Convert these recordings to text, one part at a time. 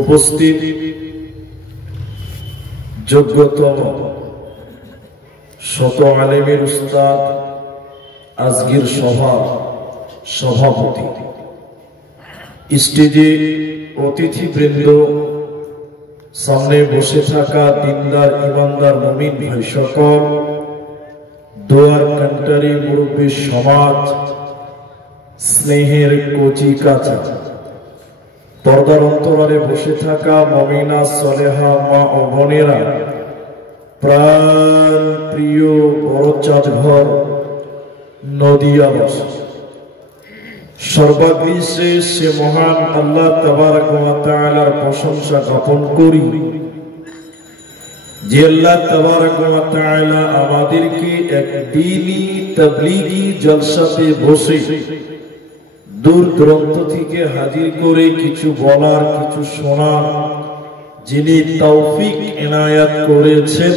উপস্থিত যোগ্যতম শত আলেমের উস্তাদ, আজকের সভার সভাপতি, স্টেজে অতিথিবৃন্দ, সামনে বসে থাকা দিনদার ইমানদার মুমিন ভাই সকল, দোয়ার কান্টারি মুরব্বী সমাজ, স্নেহের কচি কাঁচা, পর্দার অন্তরালে বসে থাকা মমিনা সলেহা মা ও বোনেরা, প্রাণ প্রিয় বড়চাঁদ ঘর নদিয়াবাসী, সর্বাগ্রে সে মহান আল্লাহ তাবারক ওয়া তাআলার প্রশংসা জ্ঞাপন করি যে আল্লাহ তাবারক ওয়া তাআলা আমাদেরকে এক দ্বীনি তাবলীগী জলসাতে বসে দূর দূরান্ত থেকে হাজির করে কিছু বলার, কিছু শোনার যিনি তৌফিক এনায়াত করেছেন,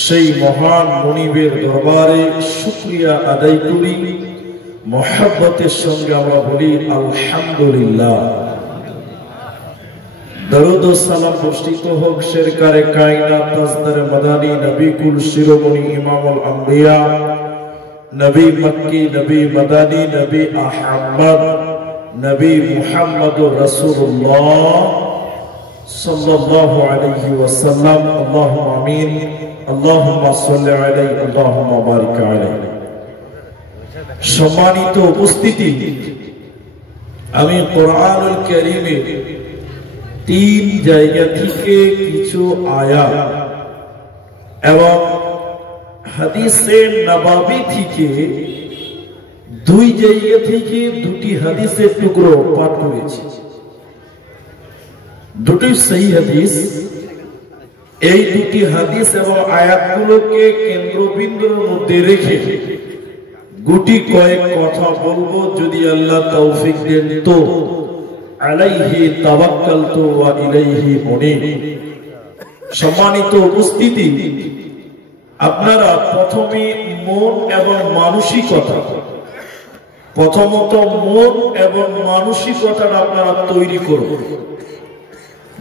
সেই মহান মুনিবের দরবারে শুকরিয়া আদায় করি। মহব্বতের সঙ্গে আমরা বলি আলহামদুলিল্লাহ। দরুদ ও সালাম বর্ষিত হোক সরকারে কায়নাত তাজদার মাদানী নবী কুল শিরোমণি ইমামুল আম্বিয়া, নবী মক্কি, নবী মাদানী, নবী আহমদ, নবী মুহাম্মদুর রাসূলুল্লাহ সাল্লাল্লাহু আলাইহি ওয়াসাল্লাম। আল্লাহুম্মা আমিন। আল্লাহুম্মা সাল্লি আলাইহি, আল্লাহুম্মা বারিক আলাইহি। সম্মানিত উপস্থিতি, আমি কোরআনুল কারীমের 3 জায়গা থেকে কিছু আয়াত এবং হাদিসে নববী থেকে 2 জায়গা থেকে 2টি হাদিসের টুকরো পাঠ করেছি। 2টি সহিহ হাদিস। এই 2টি হাদিস এবং আয়াতগুলোকে কেন্দ্রবিন্দুর মধ্যে রেখে গুটি কয়েক কথা বলবো, যদি আল্লাহ তৌফিক দেন তো। আলাইহি তাওয়াক্কালতু ওয়া ইলাইহি উনীব। সম্মানিত উপস্থিতি, আপনারা প্রথমে মন এবং মানসিকতা, প্রথমত মন এবং মানসিকতাটা আপনারা তৈরি করুন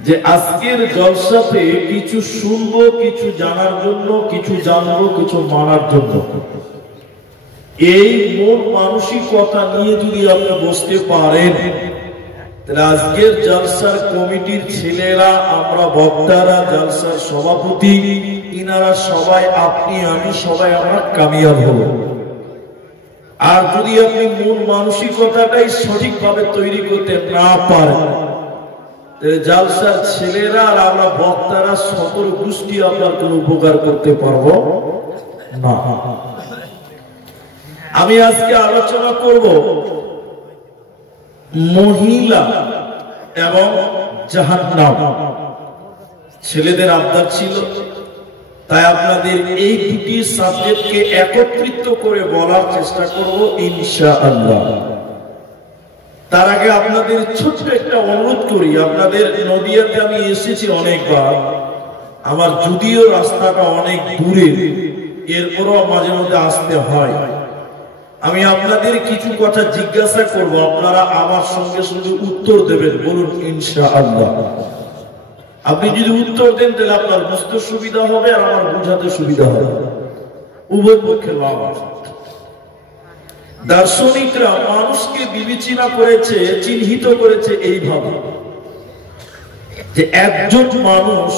যে আজকের জলসাতে কিছু শুনবো, কিছু জানার জন্য, কিছু জানবো, কিছু মানার জন্য। এই মন মানসিকতা নিয়ে যদি আপনি বসতে পারেন, তাহলে আজকের জলসার কমিটির ছেলেরা, আমরা বক্তারা, জলসার সভাপতি, ইনারা সবাই, আপনি আমি সবাই আমরা কামিয়াব হব। আর যদি আপনি মন মানসিকতাটাই সঠিকভাবে তৈরি করতে না পারেন, তাহলে জলসার ছেলেরা আর আমরা বক্তারা সকল গোষ্ঠী আপনার কোন উপকার করতে পারবো না। আমি আজকে আলোচনা করব মহিলা এবং জাহান্নাম। ছেলেদের আবদার ছিল, তাই আপনাদের এই 2টি সাবজেক্টকে একত্রিত করে বলার চেষ্টা করব ইনশাআল্লাহ। তার আগে আপনাদের ছোট্ট একটা অনুরোধ করি, আপনাদের নদিয়াতে আমি এসেছি অনেকবার, আমার যদিও রাস্তাটা অনেক দূরে, এরপরও মাঝে মধ্যে আসতে হয়। আমি আপনাদের কিছু কথা জিজ্ঞাসা করব, আপনারা আমার সঙ্গে সঙ্গে উত্তর দেবেন। বলুন ইনশাআল্লাহ। আপনি যদি উত্তর দেন তাহলে আপনার বুঝতে সুবিধা হবে আর আমার বুঝাতে সুবিধা হবে, উভয় পক্ষে লাভ আছে। দার্শনিকরা মানুষকে বিবেচনা করেছে, চিহ্নিত করেছে এইভাবে যে একজন মানুষ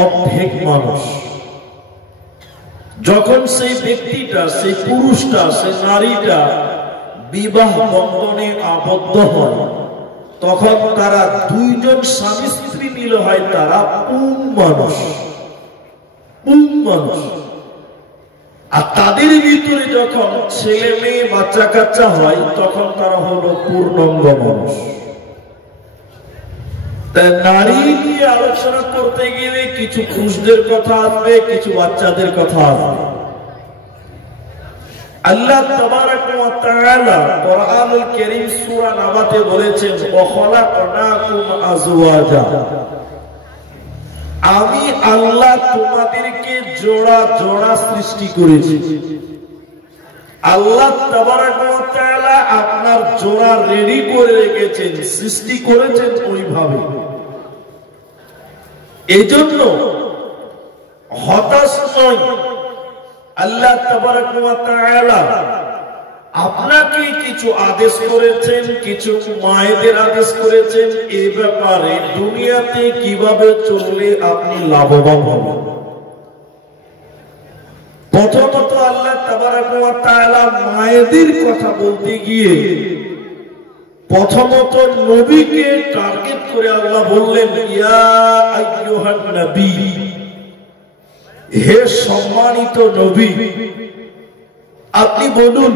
অর্ধেক মানুষ। যখন সেই ব্যক্তিটা, সেই পুরুষটা, সেই নারীটা বিবাহ বন্ধনে আবদ্ধ হয়, তখন তারা 2 জন স্বামী স্ত্রী মিলে হয় তারা পূর্ণ মানুষ, পূর্ণ মানুষ। আর তাদের ভিতরে যখন ছেলে মেয়ে বাচ্চা কাচ্চা হয়, তখন তারা হলো পূর্ণাঙ্গ মানুষ। নারী নিয়ে আলোচনা করতে গেলে কিছু পুরুষদের কথা আসবে, কিছু বাচ্চাদের কথা আসবে। আল্লাহ তাবারক ওয়া তাআলা কোরআনুল কারীম সূরা নাবাতে বলেছেন, ওয়া খালাকনাকুম আজওয়াজা, আমি আল্লাহ তোমাদেরকে জোড়া জোড়া সৃষ্টি করেছি। আল্লাহ তাবারাক ওয়া তাআলা আপনার জোড়া রেডি করে রেখেছেন, সৃষ্টি করেছেন ওইভাবে। এজন্য হতাশ নয়। আল্লাহ তাবারাক ওয়া তাআলা আপনাকে কিছু আদেশ করেছেন, কিছু মায়েদের আদেশ করেছেন, এই ব্যাপারে দুনিয়াতে কিভাবে চললে আপনি লাভবান হবেন। প্রথমত আল্লাহ তাবারাক ওয়া তাআলা মায়েদের কথা বলতে গিয়ে প্রথমত নবীকে টার্গেট করে আল্লাহ বললেন, ইয়া আইয়ুহান নবী, হে সম্মানিত নবী, আপনি বলুন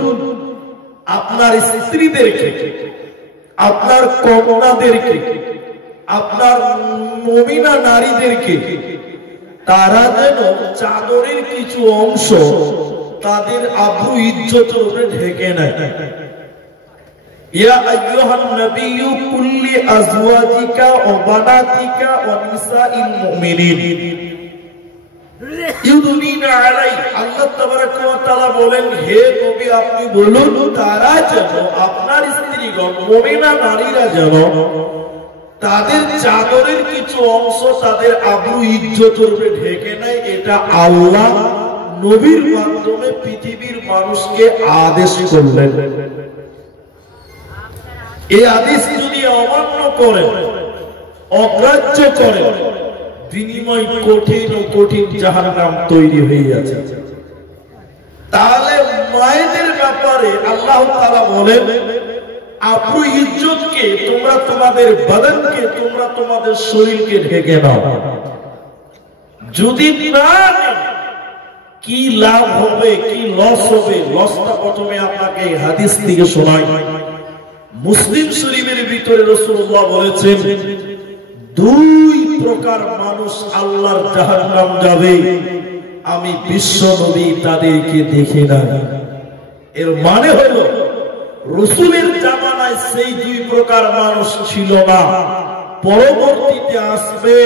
আপনার স্ত্রীদেরকে, আপনার কন্যাদেরকে, আপনার মুমিনা নারীদেরকে তারা যেন চাদরের কিছু অংশ তাদের আব্রু ইজ্জতের উপরে ঢেকে নেয়। ইয়া আইয়ুহান নাবিয়্যু কুল্লি আজওয়াজিকা ওয়া বানাতিকা ওয়া নিসাইল মুমিনিন ইউদুনিনা আলাই। আল্লাহ তাবারাক ওয়া তাআলা বলেন, হে নবী আপনি বলুন তারা যেন, আপনার স্ত্রীগণ মুমিনা নারীরা যেন তাদের চাদরের কিছু অংশ তাদের আব্রু ইজ্জতের উপরে ঢেকে নেয়। এটা আল্লাহ নবীর মাধ্যমে পৃথিবীর মানুষকে আদেশ করলেন। এই আদেশ যদি অমান্য করে, অগ্রাহ্য করে, বিনিময় কঠিন ও কঠিন জাহান্নাম তৈরি হয়ে যাচ্ছে। তাহলে মায়েদের ব্যাপারে আল্লাহ তাআলা বলেন, আব্রু ইজ্জতকে তোমরা তোমাদের বদনকে, তোমরা তোমাদের শরীরকে ঢেকে নাও। যদি না কি লাভ হবে, কি লস হবে? লসটা প্রথমে আপনাকে এই হাদিস থেকে শোনাই। মুসলিম শরীফের ভিতরে রাসূলুল্লাহ বলেছেন, দুই প্রকার মানুষ আল্লাহর জাহান্নাম যাবে, আমি বিশ্ব নবী তাদেরকে দেখি না। এর মানে হলো রাসূলের জামানায় সেই দুই প্রকার মানুষ ছিল না, পরবর্তীতে আসবে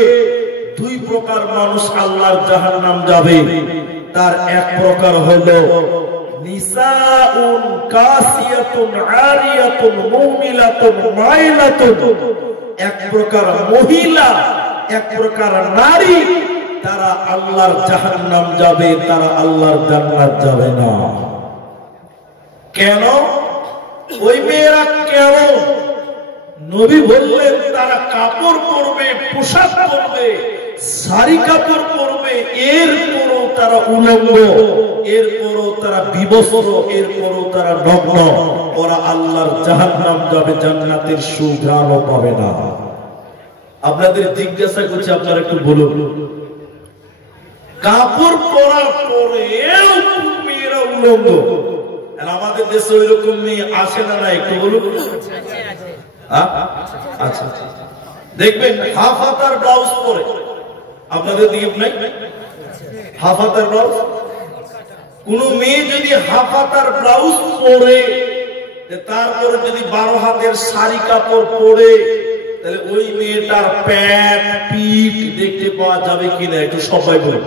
দুই প্রকার মানুষ আল্লাহর জাহান্নাম যাবে। তার এক প্রকার হলো নিসাউন কাসিয়াতুন আরিয়াতুন মুমিলাতুন মাইলাতুন, এক প্রকার মহিলা, এক প্রকার নারী, তারা আল্লাহর জাহান্নাম যাবে, তারা আল্লাহর জান্নাত যাবে না। কেন? ওই মেয়েরা কেমন? নবী বললেন তারা কাপড় পরবে, পোশাক পরবে, শাড়ি কাপড় পরবে, এরপরও তারা উলঙ্গ, এরপরও তারা বিবস্ত্র, এরপরও তারা নগ্ন। ওরা আল্লাহর জাহান্নাম যাবে, জান্নাতের সুঘ্রাণও পাবে না। আপনাদের জিজ্ঞাসা করছি, আপনারা একটু বলুন, কাপড় পরার পরেও মেয়েরা উলঙ্গ? আমাদের দেশে ওই রকম মেয়ে আসে না? না, একটু বলুন। আচ্ছা, দেখবেন হাফ হাতার ব্লাউজ পরে, আপনাদের দিকে নাই হাফ হাতার ব্লাউজ? কোন মেয়ে যদি হাফ হাতার ব্লাউজ পরে, তারপরে যদি 12 হাতের শাড়ি কাপড় পরে, তাহলে ওই মেয়েটার প্যাট পিঠ দেখতে পাওয়া যাবে কিনা? একটু সবাই বলে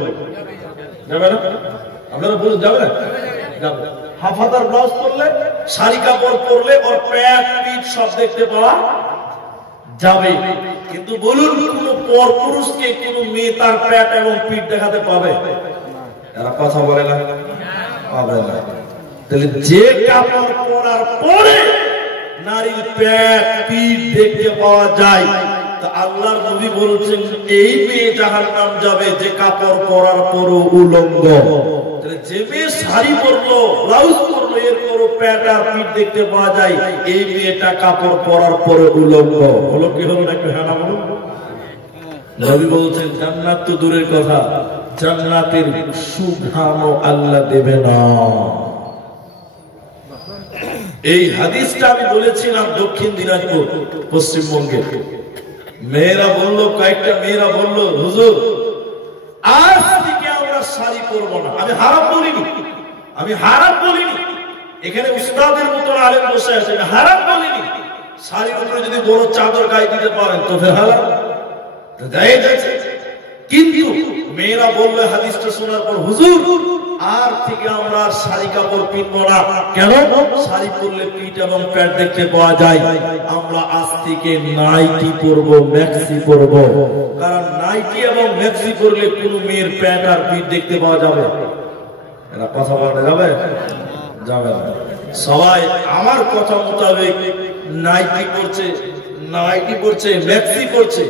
যাবে না? আপনারা বলুন যাবে না? হাফ হাতার ব্লাউজ পরলে, শাড়ি কাপড় পরলে ওর প্যাট পিঠ সব দেখতে পাওয়া যাবে। কিন্তু বলুন, কোন পরপুরুষকে কোন মেয়ে তার প্যাট এবং পিঠ দেখাতে পাবে? এরা কথা বলে না, পাবে না। তাহলে যে কাপড় পরার পরে নারীর প্যাট পিঠ দেখতে পাওয়া যায়, তা আল্লাহর নবী বলেছেন এই মেয়ে জাহান্নাম যাবে যে কাপড় পরার পরও উলঙ্গ। যে মেয়ে শাড়ি পরলো, ব্লাউজ পরলো, এরপরও প্যাট আর পিঠ দেখতে পাওয়া যায়, এই মেয়েটা কাপড় পরার পরে উলঙ্গ। হলো কি হলো না? একটু হ্যাঁ না বলুন। নবী বলছেন জান্নাত তো দূরের কথা, জান্নাতের সুঘ্রাণও আল্লাহ দেবে না। এই হাদিসটা আমি বলেছিলাম দক্ষিণ দিনাজপুর, পশ্চিমবঙ্গে। মেয়েরা বললো, কয়েকটা মেয়েরা বললো, হুজুর আজ থেকে আমরা শাড়ি পরবো না। আমি হারাম বলিনি, আমি হারাম বলিনি। এখানে উস্তাদের মতো আলেম বসে আছে, হারাম বলিনি। শাড়ির উপরে যদি বড় চাদর গায়ে দিতে পারেন তো ফের হারাম, জায়েজ আছে। কিন্তু মেয়েরা বলবে হাদিসটা শোনার পর, হুজুর আর থেকে আমরা শাড়ি কাপড় কিনবো না। কেন? শাড়ি পরলে পিঠ এবং প্যান্ট দেখতে পাওয়া যায়, আমরা আজ থেকে নাইটি পরবো, ম্যাক্সি পরবো। কারণ নাইটি এবং ম্যাক্সি পরলে কোন মেয়ের প্যান্ট আর পিঠ দেখতে পাওয়া যাবে? এরা কথা বলা যাবে? যাবে না। সবাই আমার কথা মোতাবেক নাইটি পরছে, নাইটি পরছে, ম্যাক্সি পরছে,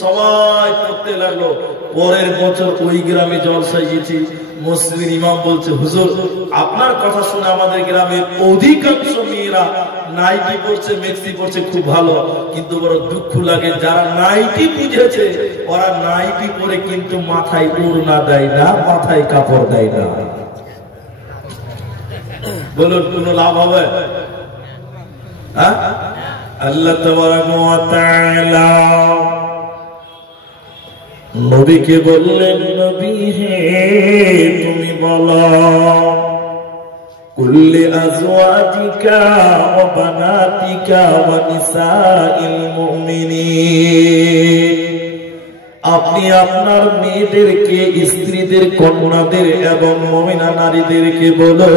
সবাই পড়তে লাগলো। পরের বছর ওই গ্রামে জলসায় গেছি, মুসলিম ইমাম বলছে, হুজুর আপনার কথা শুনে আমাদের গ্রামের অধিকাংশ মেয়েরা নাইটি পরছে, ম্যাক্সি পরছে, খুব ভালো। কিন্তু বড় দুঃখ লাগে, যারা নাইটি বুঝেছে ওরা নাইটি পরে কিন্তু মাথায় ওড়না দেয় না, মাথায় কাপড় দেয় না। বলুন কোন লাভ হবে? আল্লাহ তাবারাক ওয়া তাআলা নবীকে বললেন, নবী হে তুমি বলো, কুল্লি আজওয়াজিকা ওয়া বানাতিকা ওয়া নিসাইল মুমিনিন, আপনি আপনার মেয়েদেরকে, স্ত্রীদের, কন্যাদের এবং মুমিনা নারীদেরকে বলো,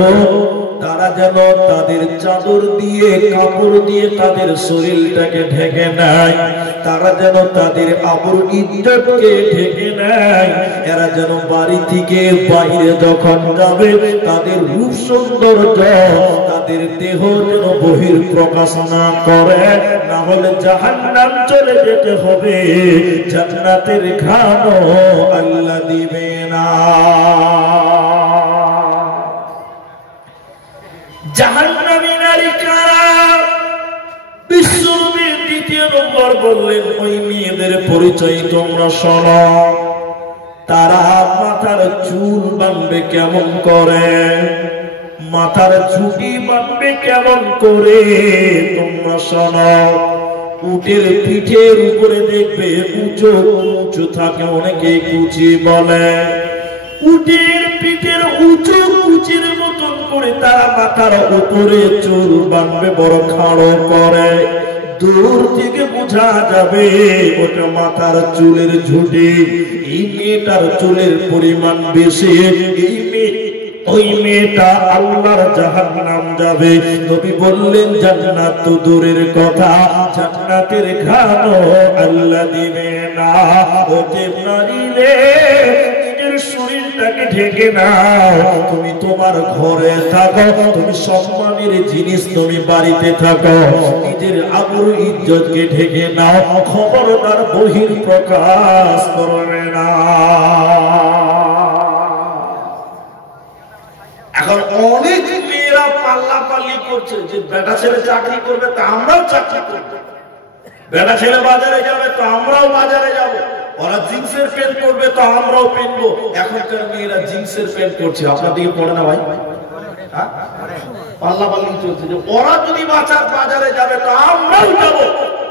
তারা যেন তাদের চাদর দিয়ে, কাপড় দিয়ে তাদের শরীরটাকে ঢেকে নেয়, তারা যেন তাদের আবরু ইজ্জতকে ঢেকে নেয়, এরা যেন বাড়ি থেকে বাইরে যখন যাবে তাদের রূপ সৌন্দর্য, তাদের দেহ যেন বহির প্রকাশ না করে, না হলে জাহান্নাম চলে যেতে হবে, জান্নাতের খানো আল্লাহ দিবে না। জাহান্নামী নারী কারা? বিশ্বনবী দ্বিতীয় নম্বর বললেন, ওই মেয়েদের পরিচয় তোমরা শোনো, তারা মাথার চুল বাঁধবে কেমন করে, মাথার ঝুঁটি বাঁধবে কেমন করে, তোমরা শোনো। উটের পিঠের উপরে দেখবে উঁচু উঁচু থাকে, অনেকে কুচি বলে, উটের পিঠের উঁচু কুচির মতন করে তারা মাথার উপরে চুল বাঁধবে, বড় খাড়ো করে, দূর থেকে বোঝা যাবে ওটা মাথার চুলের ঝুঁটি। এই মেয়েটার চুলের পরিমাণ বেশি, এই ওই মেয়েটা আল্লাহর জাহান্নাম যাবে। নবী বললেন, জান্নাত তো দূরের কথা, জান্নাতের ঘ্রাণও আল্লাহ দিবে না। ওকে নারী রে, নিজের শরীরটাকে ঢেকে নাও, তুমি তোমার ঘরে থাকো, তুমি সম্মানের জিনিস তুমি বাড়িতে থাকো, নিজের আবরু ইজ্জতকে ঢেকে নাও, খবরদার বহির প্রকাশ করবে না। এখন অনেক মেয়েরা পাল্লা পাল্লি করছে যে বেটা ছেলে চাকরি করবে তো আমরাও চাকরি করবো, বেটা ছেলে বাজারে যাবে তো আমরাও বাজারে যাব, ওরা জিন্সের প্যান্ট পরবে তো আমরাও পরবো। এখনকার মেয়েরা জিন্সের প্যান্ট পরছে, আপনার দিকে পড়ে না ভাই? পাল্লা পাল্লি চলছে যে ওরা যদি বাজারে যাবে তো আমরাও যাবো,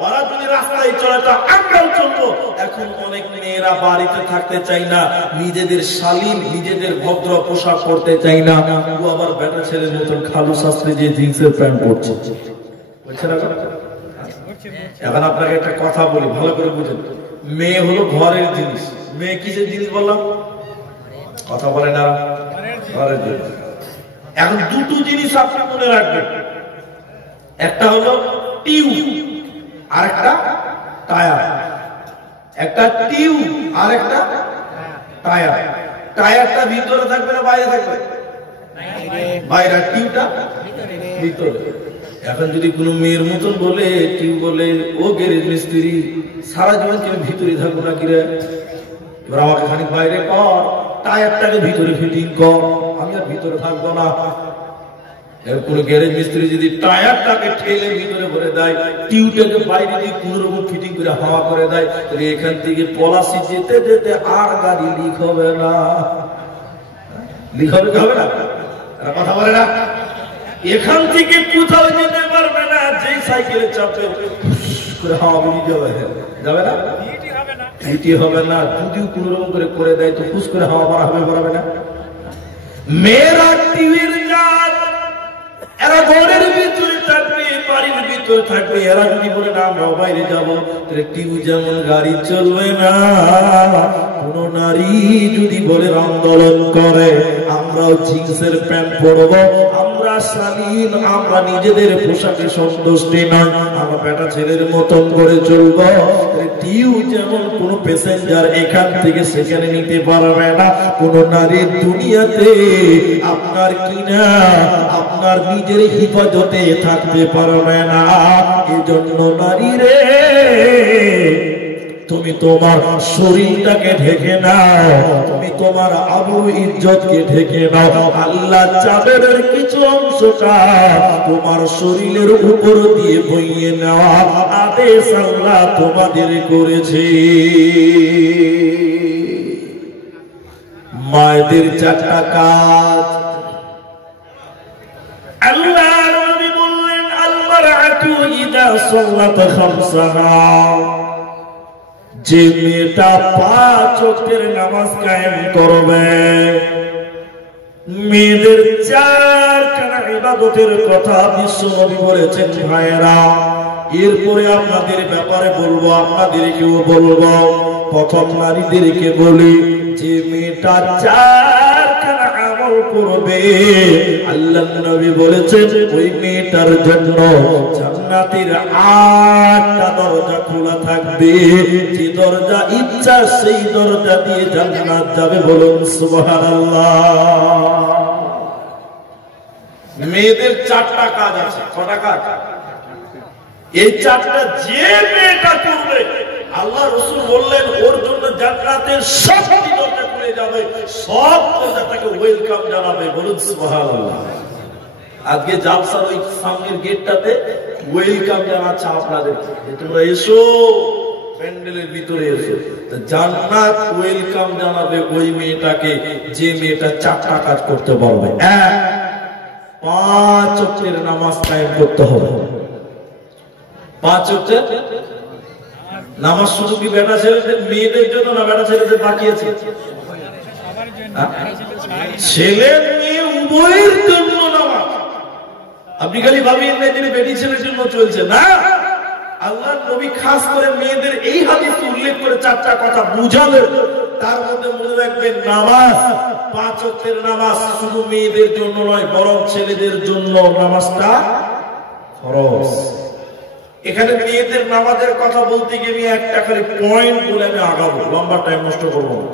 ওরা যদি রাস্তায় চলে তো আমরাও চলবো। এখন অনেক মেয়েরা বাড়িতে থাকতে চাই না, নিজেদের শালীন, নিজেদের ভদ্র পোশাক পরতে চাই না, ও আবার বেটা ছেলের মতন খালু শাস্ত্রে যে জিন্সের প্যান্ট পরছে। এখন আপনাকে একটা কথা বলি, ভালো করে বুঝেন, মেয়ে হলো ঘরের জিনিস। মেয়ে কিসের জিনিস বললাম? কথা বলে না, ঘরের জিনিস। এখন দুটো জিনিস আপনি মনে রাখবেন, একটা হলো টিউব আর একটা টায়ার। একটা টিউব আর একটা টায়ার। টায়ারটা ভিতরে থাকবে না বাইরে থাকবে? বাইরে, টিউবটা ভিতরে। এখন যদি কোনো মেয়ের মতন বলে, টিউব বলে, ও গ্যারেজ মিস্ত্রি, সারা জীবন তুমি ভিতরে থাকবো না কিরে, এবার আমাকে খানিক বাইরে কর, টায়ারটাকে ভিতরে ফিটিং কর, আমি আর ভিতরে থাকবো না। এর কোন গ্যারেজ মিস্ত্রি যদি টায়ারটাকে ঠেলে ভিতরে ভরে দেয়, টিউবটাকে বাইরে দিয়ে কোন রকম ফিটিং করে হাওয়া করে দেয়, তাহলে এখান থেকে পলাশি যেতে যেতে আর গাড়ি লিক হবে না। লিক হবে না? কথা বলে না? এখান থেকে কোথাও যেতে পারবে না, যেই সাইকেলে চাপে করে হাওয়া বেরিয়ে যাবে না, হিটি হবে না। যদিও কোন রকম করে দেয় তো ফুস করে হাওয়া বাড়াবে না। মেয়েরা টিভির জাত, এরা ঘরের ভিতরে থাকবে, বাড়ির ভিতরে থাকবে। এরা যদি বলে না আমরা বাইরে যাবো, তাহলে কেউ যেমন গাড়ি চলবে না। কোন নারী যদি বলে আন্দোলন করে আমরাও জিন্সের প্যান্ট পরবো, আমরা স্বাধীন, আমরা নিজেদের পোশাকে সন্তুষ্টি নয়, আমরা বেটা ছেলের মতন করে চলবো, কেউ যেমন কোন প্যাসেঞ্জার এখান থেকে সেখানে নিতে পারবে না। কোন নারীর দুনিয়াতে আপনার কিনা আপনার নিজের হিফাজতে থাকতে পারবে না। এজন্য নারী রে, তুমি তোমার শরীরটাকে ঢেকে নাও, তুমি তোমার আবরু ইজ্জতকে ঢেকে নাও। আল্লাহ চাদরের কিছু অংশটা তোমার শরীরের উপর দিয়ে বইয়ে নেওয়া আদেশ আল্লাহ তোমাদের করেছে। মায়েদের চারটা কাজ আল্লাহ নবী বললেন, আল মারআতু ইদা সাল্লাত খামসাহা, যে মেয়েটা 5 ওয়াক্তের নামাজ কায়েম করবে, মেয়েদের 4খানা ইবাদতের কথা বিশ্ব নবী বলেছেন। ভাইয়েরা, এরপরে আপনাদের ব্যাপারে বলবো, আপনাদেরকেও বলবো। প্রথম নারীদেরকে বলি, যে মেয়েটা 4খানা আমল করবে, আল্লাহ নবী বলেছেন ওই মেয়েটার জন্য জান্নাতের 8টা দরজা খোলা থাকবে। যে দরজা ইচ্ছা সেই দরজা দিয়ে জান্নাত যাবে। বলুন সুবহানাল্লাহ। মেয়েদের 4টা কাজ আছে। কটা কাজ? এই 4টা যে মেয়েটা করবে, আল্লাহ রাসূল বললেন ওর জন্য জান্নাতের সবটি দরজা খুলে যাবে, সব দরজা তাকে ওয়েলকাম জানাবে। বলুন সুবহানাল্লাহ। আজকে জালসার ওই সামনের গেটটাতে ওয়েলকাম জানাচ্ছে আপনাদেরকে, তোমরা এসো, প্যান্ডেলের ভিতরে এসো। জান্নাত ওয়েলকাম জানাবে ওই মেয়েটাকে যে মেয়েটা 4টা কাজ করতে পারবে। 1, 5 ওয়াক্তের নামাজ কায়েম করতে হবে। 5 ওয়াক্তের নামাজ শুধু কি বেটা ছেলেদের মেয়েদের জন্য না, বেটা ছেলেদের বাকি আছে? ছেলে মেয়ে উভয়ের জন্য নামাজ। আপনি খালি ভাবিয়েন না যিনি বেটি ছেলের জন্য চলছে না। আল্লাহ নবী খাস করে মেয়েদের এই হাদিসে উল্লেখ করে 4টা কথা বুঝালেন। তার মধ্যে মনে রাখবেন, নামাজ 5 ওয়াক্তের নামাজ শুধু মেয়েদের জন্য নয়, বরং ছেলেদের জন্য নামাজটা ফরজ। এখানে মেয়েদের নামাজের কথা বলতে গিয়ে আমি একটা খালি পয়েন্ট বলে আমি আগাবো, লম্বা টাইম নষ্ট করবো না।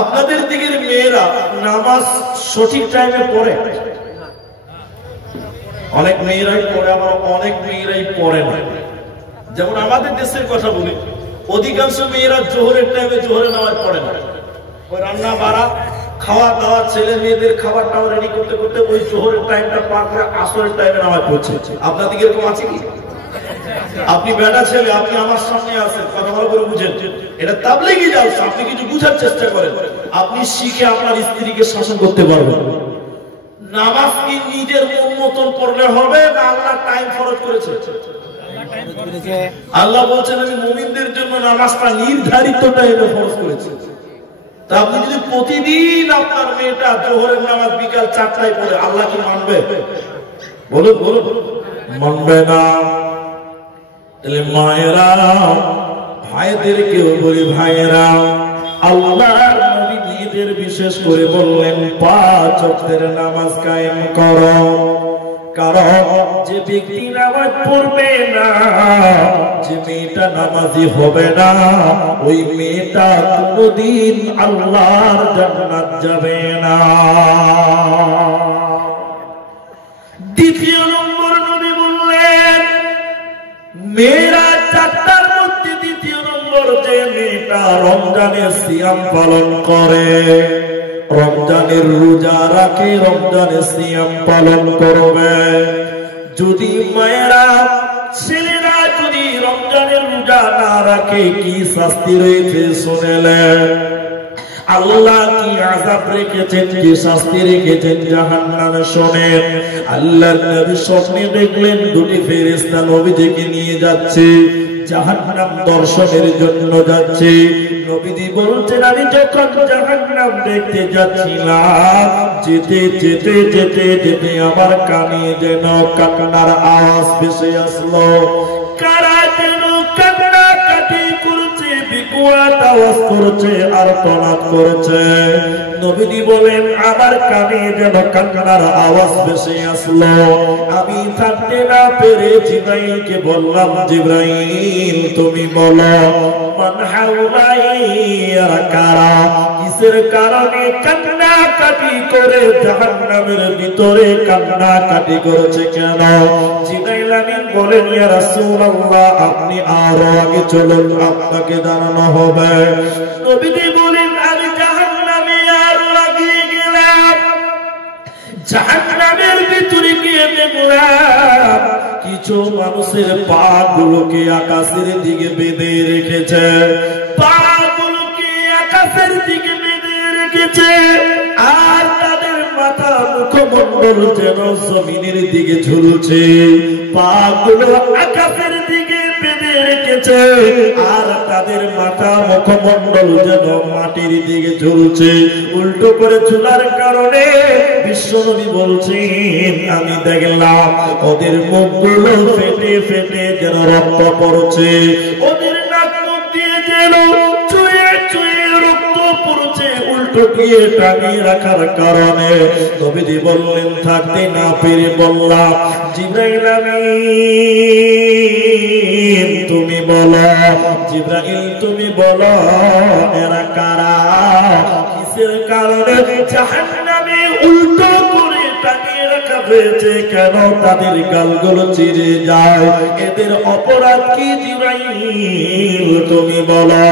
আপনাদের দিকের মেয়েরা নামাজ সঠিক টাইমে পড়ে? অনেক মেয়েরাই পড়ে, আবার অনেক মেয়েরাই পড়ে না। যেমন আমাদের দেশের কথা বলি, অধিকাংশ মেয়েরা জোহরের টাইমে জোহরের নামাজ পড়ে না। ওই রান্না বাড়া, খাওয়া দাওয়া, ছেলে মেয়েদের খাবার টাওয়া রেডি করতে করতে ওই জোহরের টাইমটা পার করে আসরের টাইমে নামাজ পড়ছে। আপনাদের এরকম আছে কি? আপনি বেটা ছেলে, আপনি আমার সামনে আছেন, কথা ভালো করে বুঝেন, এটা তাবলীগি জালসা। আপনি কিছু বুঝার চেষ্টা করেন, আপনি শিখে আপনার স্ত্রীকে শাসন করতে পারবেন। নামাজ কি নিজের মন মতন পড়লে হবে না আল্লাহ টাইম ফরজ করেছে? আল্লাহ বলছেন আমি মুমিনদের জন্য নামাজটা নির্ধারিত টাইমে ফরজ করেছি। তা আপনি যদি প্রতিদিন আপনার মেয়েটা জোহরের নামাজ বিকাল 4টায় পড়ে, আল্লাহ কি মানবে? বলুন বলুন, মানবে না। তাহলে মায়েরা, ভাইদেরকেও বলি, ভাইয়েরা, আল্লাহর নবী মেয়েদের বিশেষ করে বললেন 5 ওয়াক্তের নামাজ কায়েম করো। কারণ যে ব্যক্তি নামাজ পড়বে না, যে মেয়েটা নামাজি হবে না, ওই মেয়েটা কোনদিন আল্লাহর জান্নাত যাবে না। দ্বিতীয় নম্বর নবী বললেন, মেয়েরা 4টার মধ্যে দ্বিতীয় নম্বর যে মেয়েটা রমজানের সিয়াম পালন করে, রমজানের রোজা রাখে, রমজানের সিয়াম পালন করবে। যদি মায়েরা, ছেলেরা যদি রমজানের রোজা না রাখে, কি শাস্তি রয়েছে শুনেলেন। আল্লাহ কি আযাব রেখেছেন, কি শাস্তি রেখেছেন জাহান্নামে শোনেন। আল্লাহর নবী স্বপ্নে দেখলেন 2টি ফেরেশতা নবীজিকে নিয়ে যাচ্ছে। জাহান্নাম দর্শনের জন্য যাচ্ছে। নবীজি বলছেন আমি যখন জাহান্নাম দেখতে যাচ্ছিলাম, যেতে যেতে যেতে যেতে আমার কানে যেন কান্নার আওয়াজ ভেসে আসলো। কারা যেন কান্নাকাটি করছে, বিকট আওয়াজ করছে আর তলাত করছে। নবীজি বলেন আমার কানে যেন কান্নার আওয়াজ ভেসে আসলো। আমি থাকতে না পেরে জিবরাইলকে বললাম, জিবরাইল তুমি বলো মান হাওলাইয়া কারা, কিসের কারণে কান্নাকাটি করে জাহান্নামের ভিতরে কান্নাকাটি করেছে কেন? জিবরাইল আমিন বলেন ইয়া রাসূলুল্লাহ আপনি আরো আগে চলুন, আপনাকে জানানো হবে। নবীজি বলেন আমি জাহান্নামে আরো লাগিয়ে গেলাম। জাহান্নামের ভিতরে গিয়ে দেখলাম কিছু মানুষের পা গুলোকে আকাশের দিকে বেঁধে রেখেছে, পা গুলোকে আকাশের দিকে বেঁধে রেখেছে, আর তাদের মাথা মুখমণ্ডল যেন জমিনের দিকে ঝুলছে। পা গুলো আকাশের দিকে বেঁধে রেখেছে, আর তাদের মাথা মুখমণ্ডল যেন মাটির দিকে ঝুলছে। উল্টো করে ঝুলার কারণে বিশ্বনবী বলছেন আমি দেখলাম ওদের মুখগুলো ফেটে ফেটে যেন রক্ত পড়ছে, ওদের নাক মুখ দিয়ে যেন চুয়ে চুয়ে রক্ত পড়ছে। উল্টো দিয়ে টানিয়ে রাখার কারণে নবীজি বললেন থাকতে না পেরে বললাম জিবরাইল আমিন তুমি বলো, জিবরাইল তুমি বলো এরা কারা, কিসের কারণে জাহান্নামে উল্টো করে টানিয়ে রাখা হয়েছে, কেন তাদের গালগুলো চিরে যায়, এদের অপরাধ কি জিবরাইল তুমি বলো।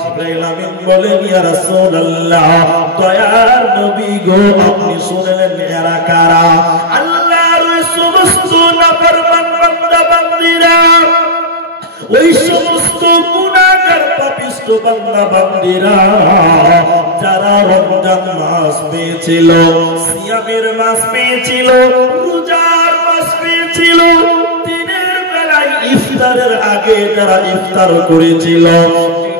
জিবরাইল আমিন বলেন ইয়া রাসূলুল্লাহ দয়ার নবী গো আপনি শুনলেন এরা কারা? আল্লাহর সমস্ত নাফরমান বান্দা বান্দীরা, ওই সমস্ত গুনাহগার পাপিষ্ঠ বান্দা বান্দীরা যারা রমজান মাস পেয়েছিল, সিয়ামের মাস পেয়েছিল, রোজার মাস পেয়েছিল, দিনের বেলায় ইফতারের আগে যারা ইফতার করেছিল,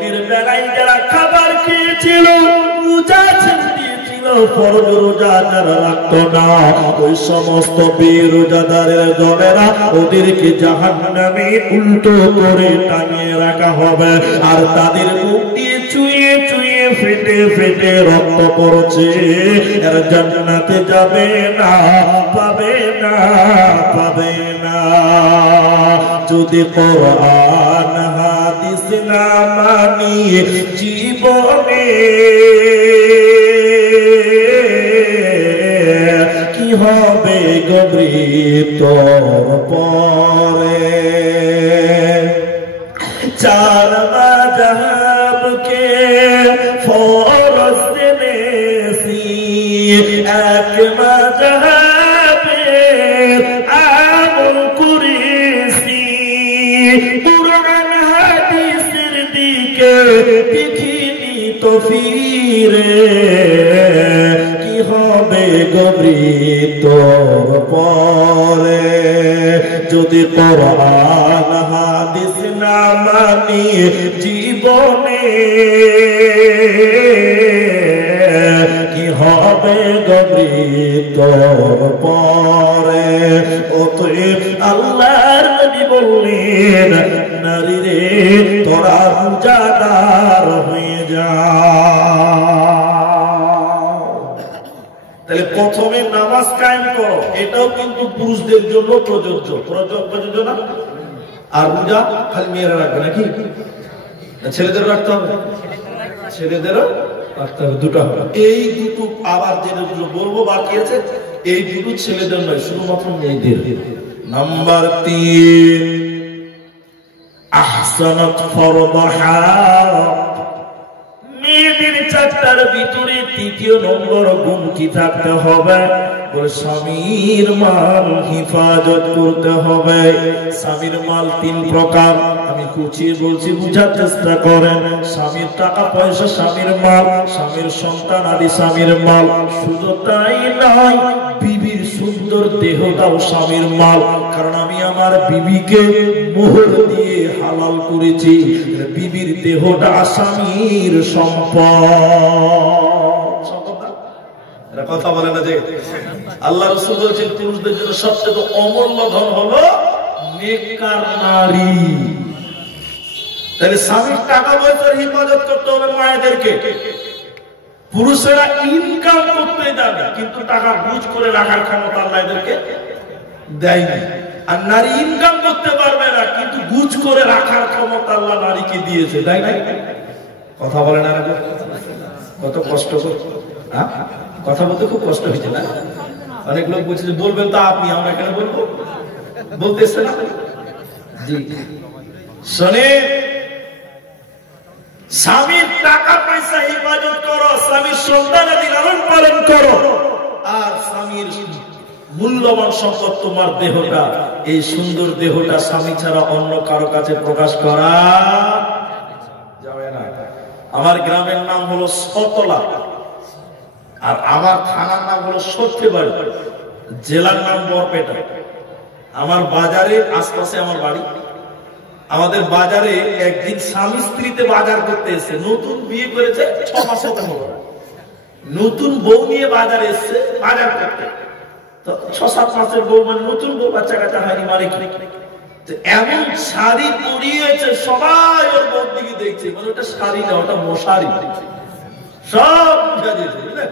দিনের বেলায় যারা খাবার খেয়েছিল, রোজা ছেড়ে দিয়েছিল, ফরজ রোজা যারা রাখতো না, ওই সমস্ত বেরোজাদারের দলেরা ওদেরকে জাহান্নামে উল্টো করে টানিয়ে রাখা হবে, আর তাদের মুখ দিয়ে চুয়ে চুয়ে ফেটে ফেটে রক্ত পড়ছে। এর জান্নাতে যাবে না, পাবে না, পাবে না। যদি কোরআন হাদিস না মানি জীবনে কি হবে গবরি তোর পরে। চার মাযহাবকে ফরজ জেনেছি, এক মাযহাবে আমল করেছি, কুরআন হাদিসের দিকে দেখিনি তো ফিরে কি হবে গবরি তোর পরে। যদি কোরআন হাদিস না মানি জীবনে কি হবে গবরি তোর পরে। অতএব আল্লাহর নবী বললেন নারী রে তোরা রোজাদার হয়ে যা। তাহলে প্রথমে নামাজ কায়েম করো, এটাও কিন্তু পুরুষদের জন্য প্রযোজ্য, প্রযোজ্য না? আর রোজা খালি মেয়েরা রাখবে নাকি? ছেলেদের রাখতে হবে, ছেলেদেরও রাখতে হবে, দুটো হবে। এই দুটো আবার যেগুলো বলবো বাকি আছে, এই দুটো ছেলেদের নয়, শুধুমাত্র মেয়েদের। নাম্বার 3 আহসানাত ফরদাহা, মেয়েদের চারটার ভিতরে তৃতীয় নম্বর গুণ কি থাকতে হবে? স্বামীর মাল হিফাজত করতে হবে। স্বামীর মাল 3 প্রকার, আমি কুচিয়ে বলছি বুঝার চেষ্টা করেন। স্বামীর টাকা পয়সা স্বামীর মাল, স্বামীর সন্তান আদি স্বামীর মাল। শুধু তাই নয়, বিবির সুন্দর দেহটাও স্বামীর মাল, কারণ আমি আমার বিবিকে মোহর দিয়ে হালাল করেছি। বিবির দেহটা স্বামীর সম্পদ। কথা বলে না যে আল্লাহ রাসূল বলেছেন পুরুষদের জন্য সবচেয়ে অমূল্য ধন হলো নেককার নারী। তাহলে স্বামীর টাকা পয়সার হেফাজত করতে হবে মায়েদেরকে। পুরুষেরা ইনকাম করতে যাবে কিন্তু টাকা বুঝ করে রাখার ক্ষমতা আল্লাহ এদেরকে দেয়নি। আর নারী ইনকাম করতে পারবে না কিন্তু বুঝ করে রাখার ক্ষমতা আল্লাহ নারীকে দিয়েছে, তাই না? কথা বলে না, কত কষ্ট কথা বলতে খুব কষ্ট হয়েছে না? অনেক লোক বলছে যে বলবেন তো আপনি, আমরা কেন বলবো? বলতেছে না জি। শোনে, স্বামীর টাকা পয়সা হেফাজত করো, স্বামীর সন্তানাদি লালন পালন করো, আর স্বামীর মূল্যবান সম্পদ তোমার দেহটা। এই সুন্দর দেহটা স্বামী ছাড়া অন্য কারো কাছে প্রকাশ করা যাবে না। আমার গ্রামের নাম হলো সতলা, আর আমার থানার নাম হলো সত্যবাড়ি, জেলার নাম বরপেটা। আমার বাজারের আশপাশে আমার বাড়ি। আমাদের বাজারে একদিন স্বামী স্ত্রীতে বাজার করতে এসে, নতুন বিয়ে করেছে 6 মাস হতে হলো, নতুন বউ নিয়ে বাজারে এসছে বাজার করতে। তো 6-7 মাসের বউ মানে নতুন বউ, বাচ্চা কাচ্চা হয়নি, মানে এমন শাড়ি পরিয়েছে, সবাই ওর বউর দিকে দেখছে, মানে ওটা শাড়ি না, ওটা মশারি। সব বুঝা দিয়েছে, বুঝলেন?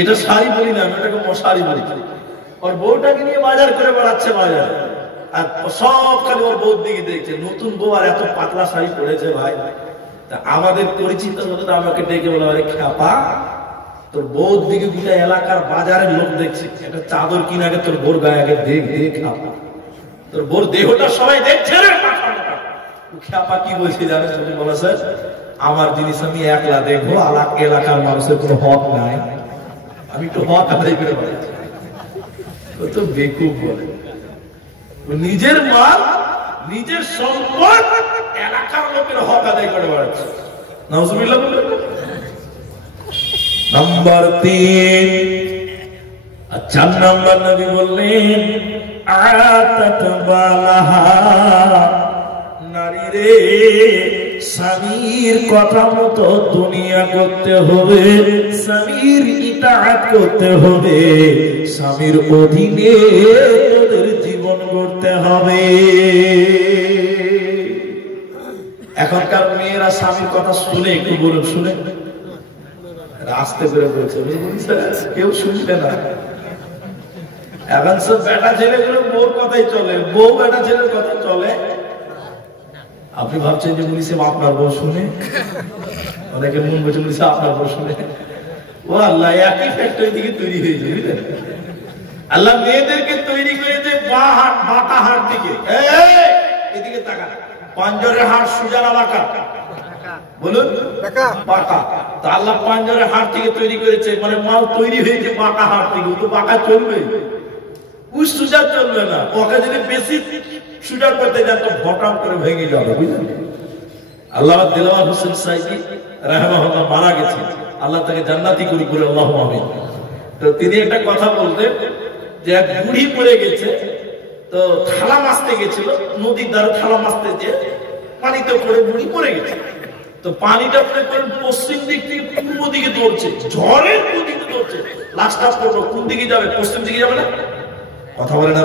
এটা শাড়ি বলি না, আমি ওটাকে মশারি বলি। ওর বউটাকে নিয়ে বাজার করে বেড়াচ্ছে বাজার, আর সব খালি ওর বউর দিকে দেখছে। নতুন বউ আর এত পাতলা শাড়ি পরেছে ভাই। আমাদের পরিচিত হতো, আমাকে ডেকে বলে, আরে খ্যাপা, তোর বউর দিকে গোটা এলাকার বাজারের লোক দেখছে, একটা চাদর কিনে আগে তোর বোর গায়ে আগে দেখ, খ্যাপা, তোর বোর দেহটা সবাই দেখছে রে। খ্যাপা কি বলছে জানিস? তুমি বলেছে, আমার জিনিস আমি একলা দেখবো, এলাকার মানুষের কোনো হক নাই, আমি একটু হক আদায় করে বলেছি। তো বেকুব বলে, নিজের মাল, নিজের সম্পদ এলাকার লোকের হক আদায় করে বেড়াচ্ছে। নাউজুবিল্লাহ বললেন। নাম্বার 3, 4 নাম্বার নবী বললেন, আতাত বালাহা, নারী রে স্বামীর কথা মতো দুনিয়া করতে হবে, স্বামীর ইতাআত করতে হবে, স্বামীর অধীনে তোদের জীবন গড়তে হবে। এখনকার মেয়েরা স্বামীর কথা শুনে, একটু বলুন, শুনে আস্তে করে বলছে, কেউ শুনবে না। এখন সব বেটা ছেলেগুলো বউর কথাই চলে, বউ বেটা ছেলের কথা চলে। আপনি ভাবছেন যে উনি আপনার বউ শুনে, অনেকে মন বলছে উনি আপনার বউ শুনে। ও আল্লাহ, একই ফ্যাক্টরি থেকে তৈরি হয়েছে, বুঝলেন? আল্লাহ মেয়েদেরকে তৈরি করেছে বাঁকা হাড় থেকে। এদিকে তাকা, পাঞ্জরের হাড় সুজা না বাঁকা? বলুন, বাঁকা। তো আল্লাহ পাঞ্জরের হাড় থেকে তৈরি করেছে, মানে মাল তৈরি হয়েছে বাঁকা হাড় থেকে। ও তো বাঁকা চলবে, ওই সুজা চলবে না। ওকে যদি বেশি সুজা করতে যান তো ভটাম করে ভেঙে যাবে, বুঝলেন? আল্লাহ দিলওয়ার হোসেন সাইদি রাহিমাহুল্লাহ মারা গেছে, আল্লাহ তাকে জান্নাতি করি বলে, আল্লাহুম্মা আমিন। তো তিনি একটা কথা বলতেন যে এক বুড়ি পড়ে গেছে, তো থালা মাছতে গেছিল, নদীর ধারে থালা মাছতে যে পানিতে পড়ে বুড়ি পড়ে গেছে। তো পানিটা পশ্চিম দিক থেকে পূর্ব দিকে দৌড়ছে, ঝড়ের দিকে দৌড়ছে। লাস্টটা পড়লো কোন দিকে যাবে? পশ্চিম দিকে যাবে না? কথা বলে না?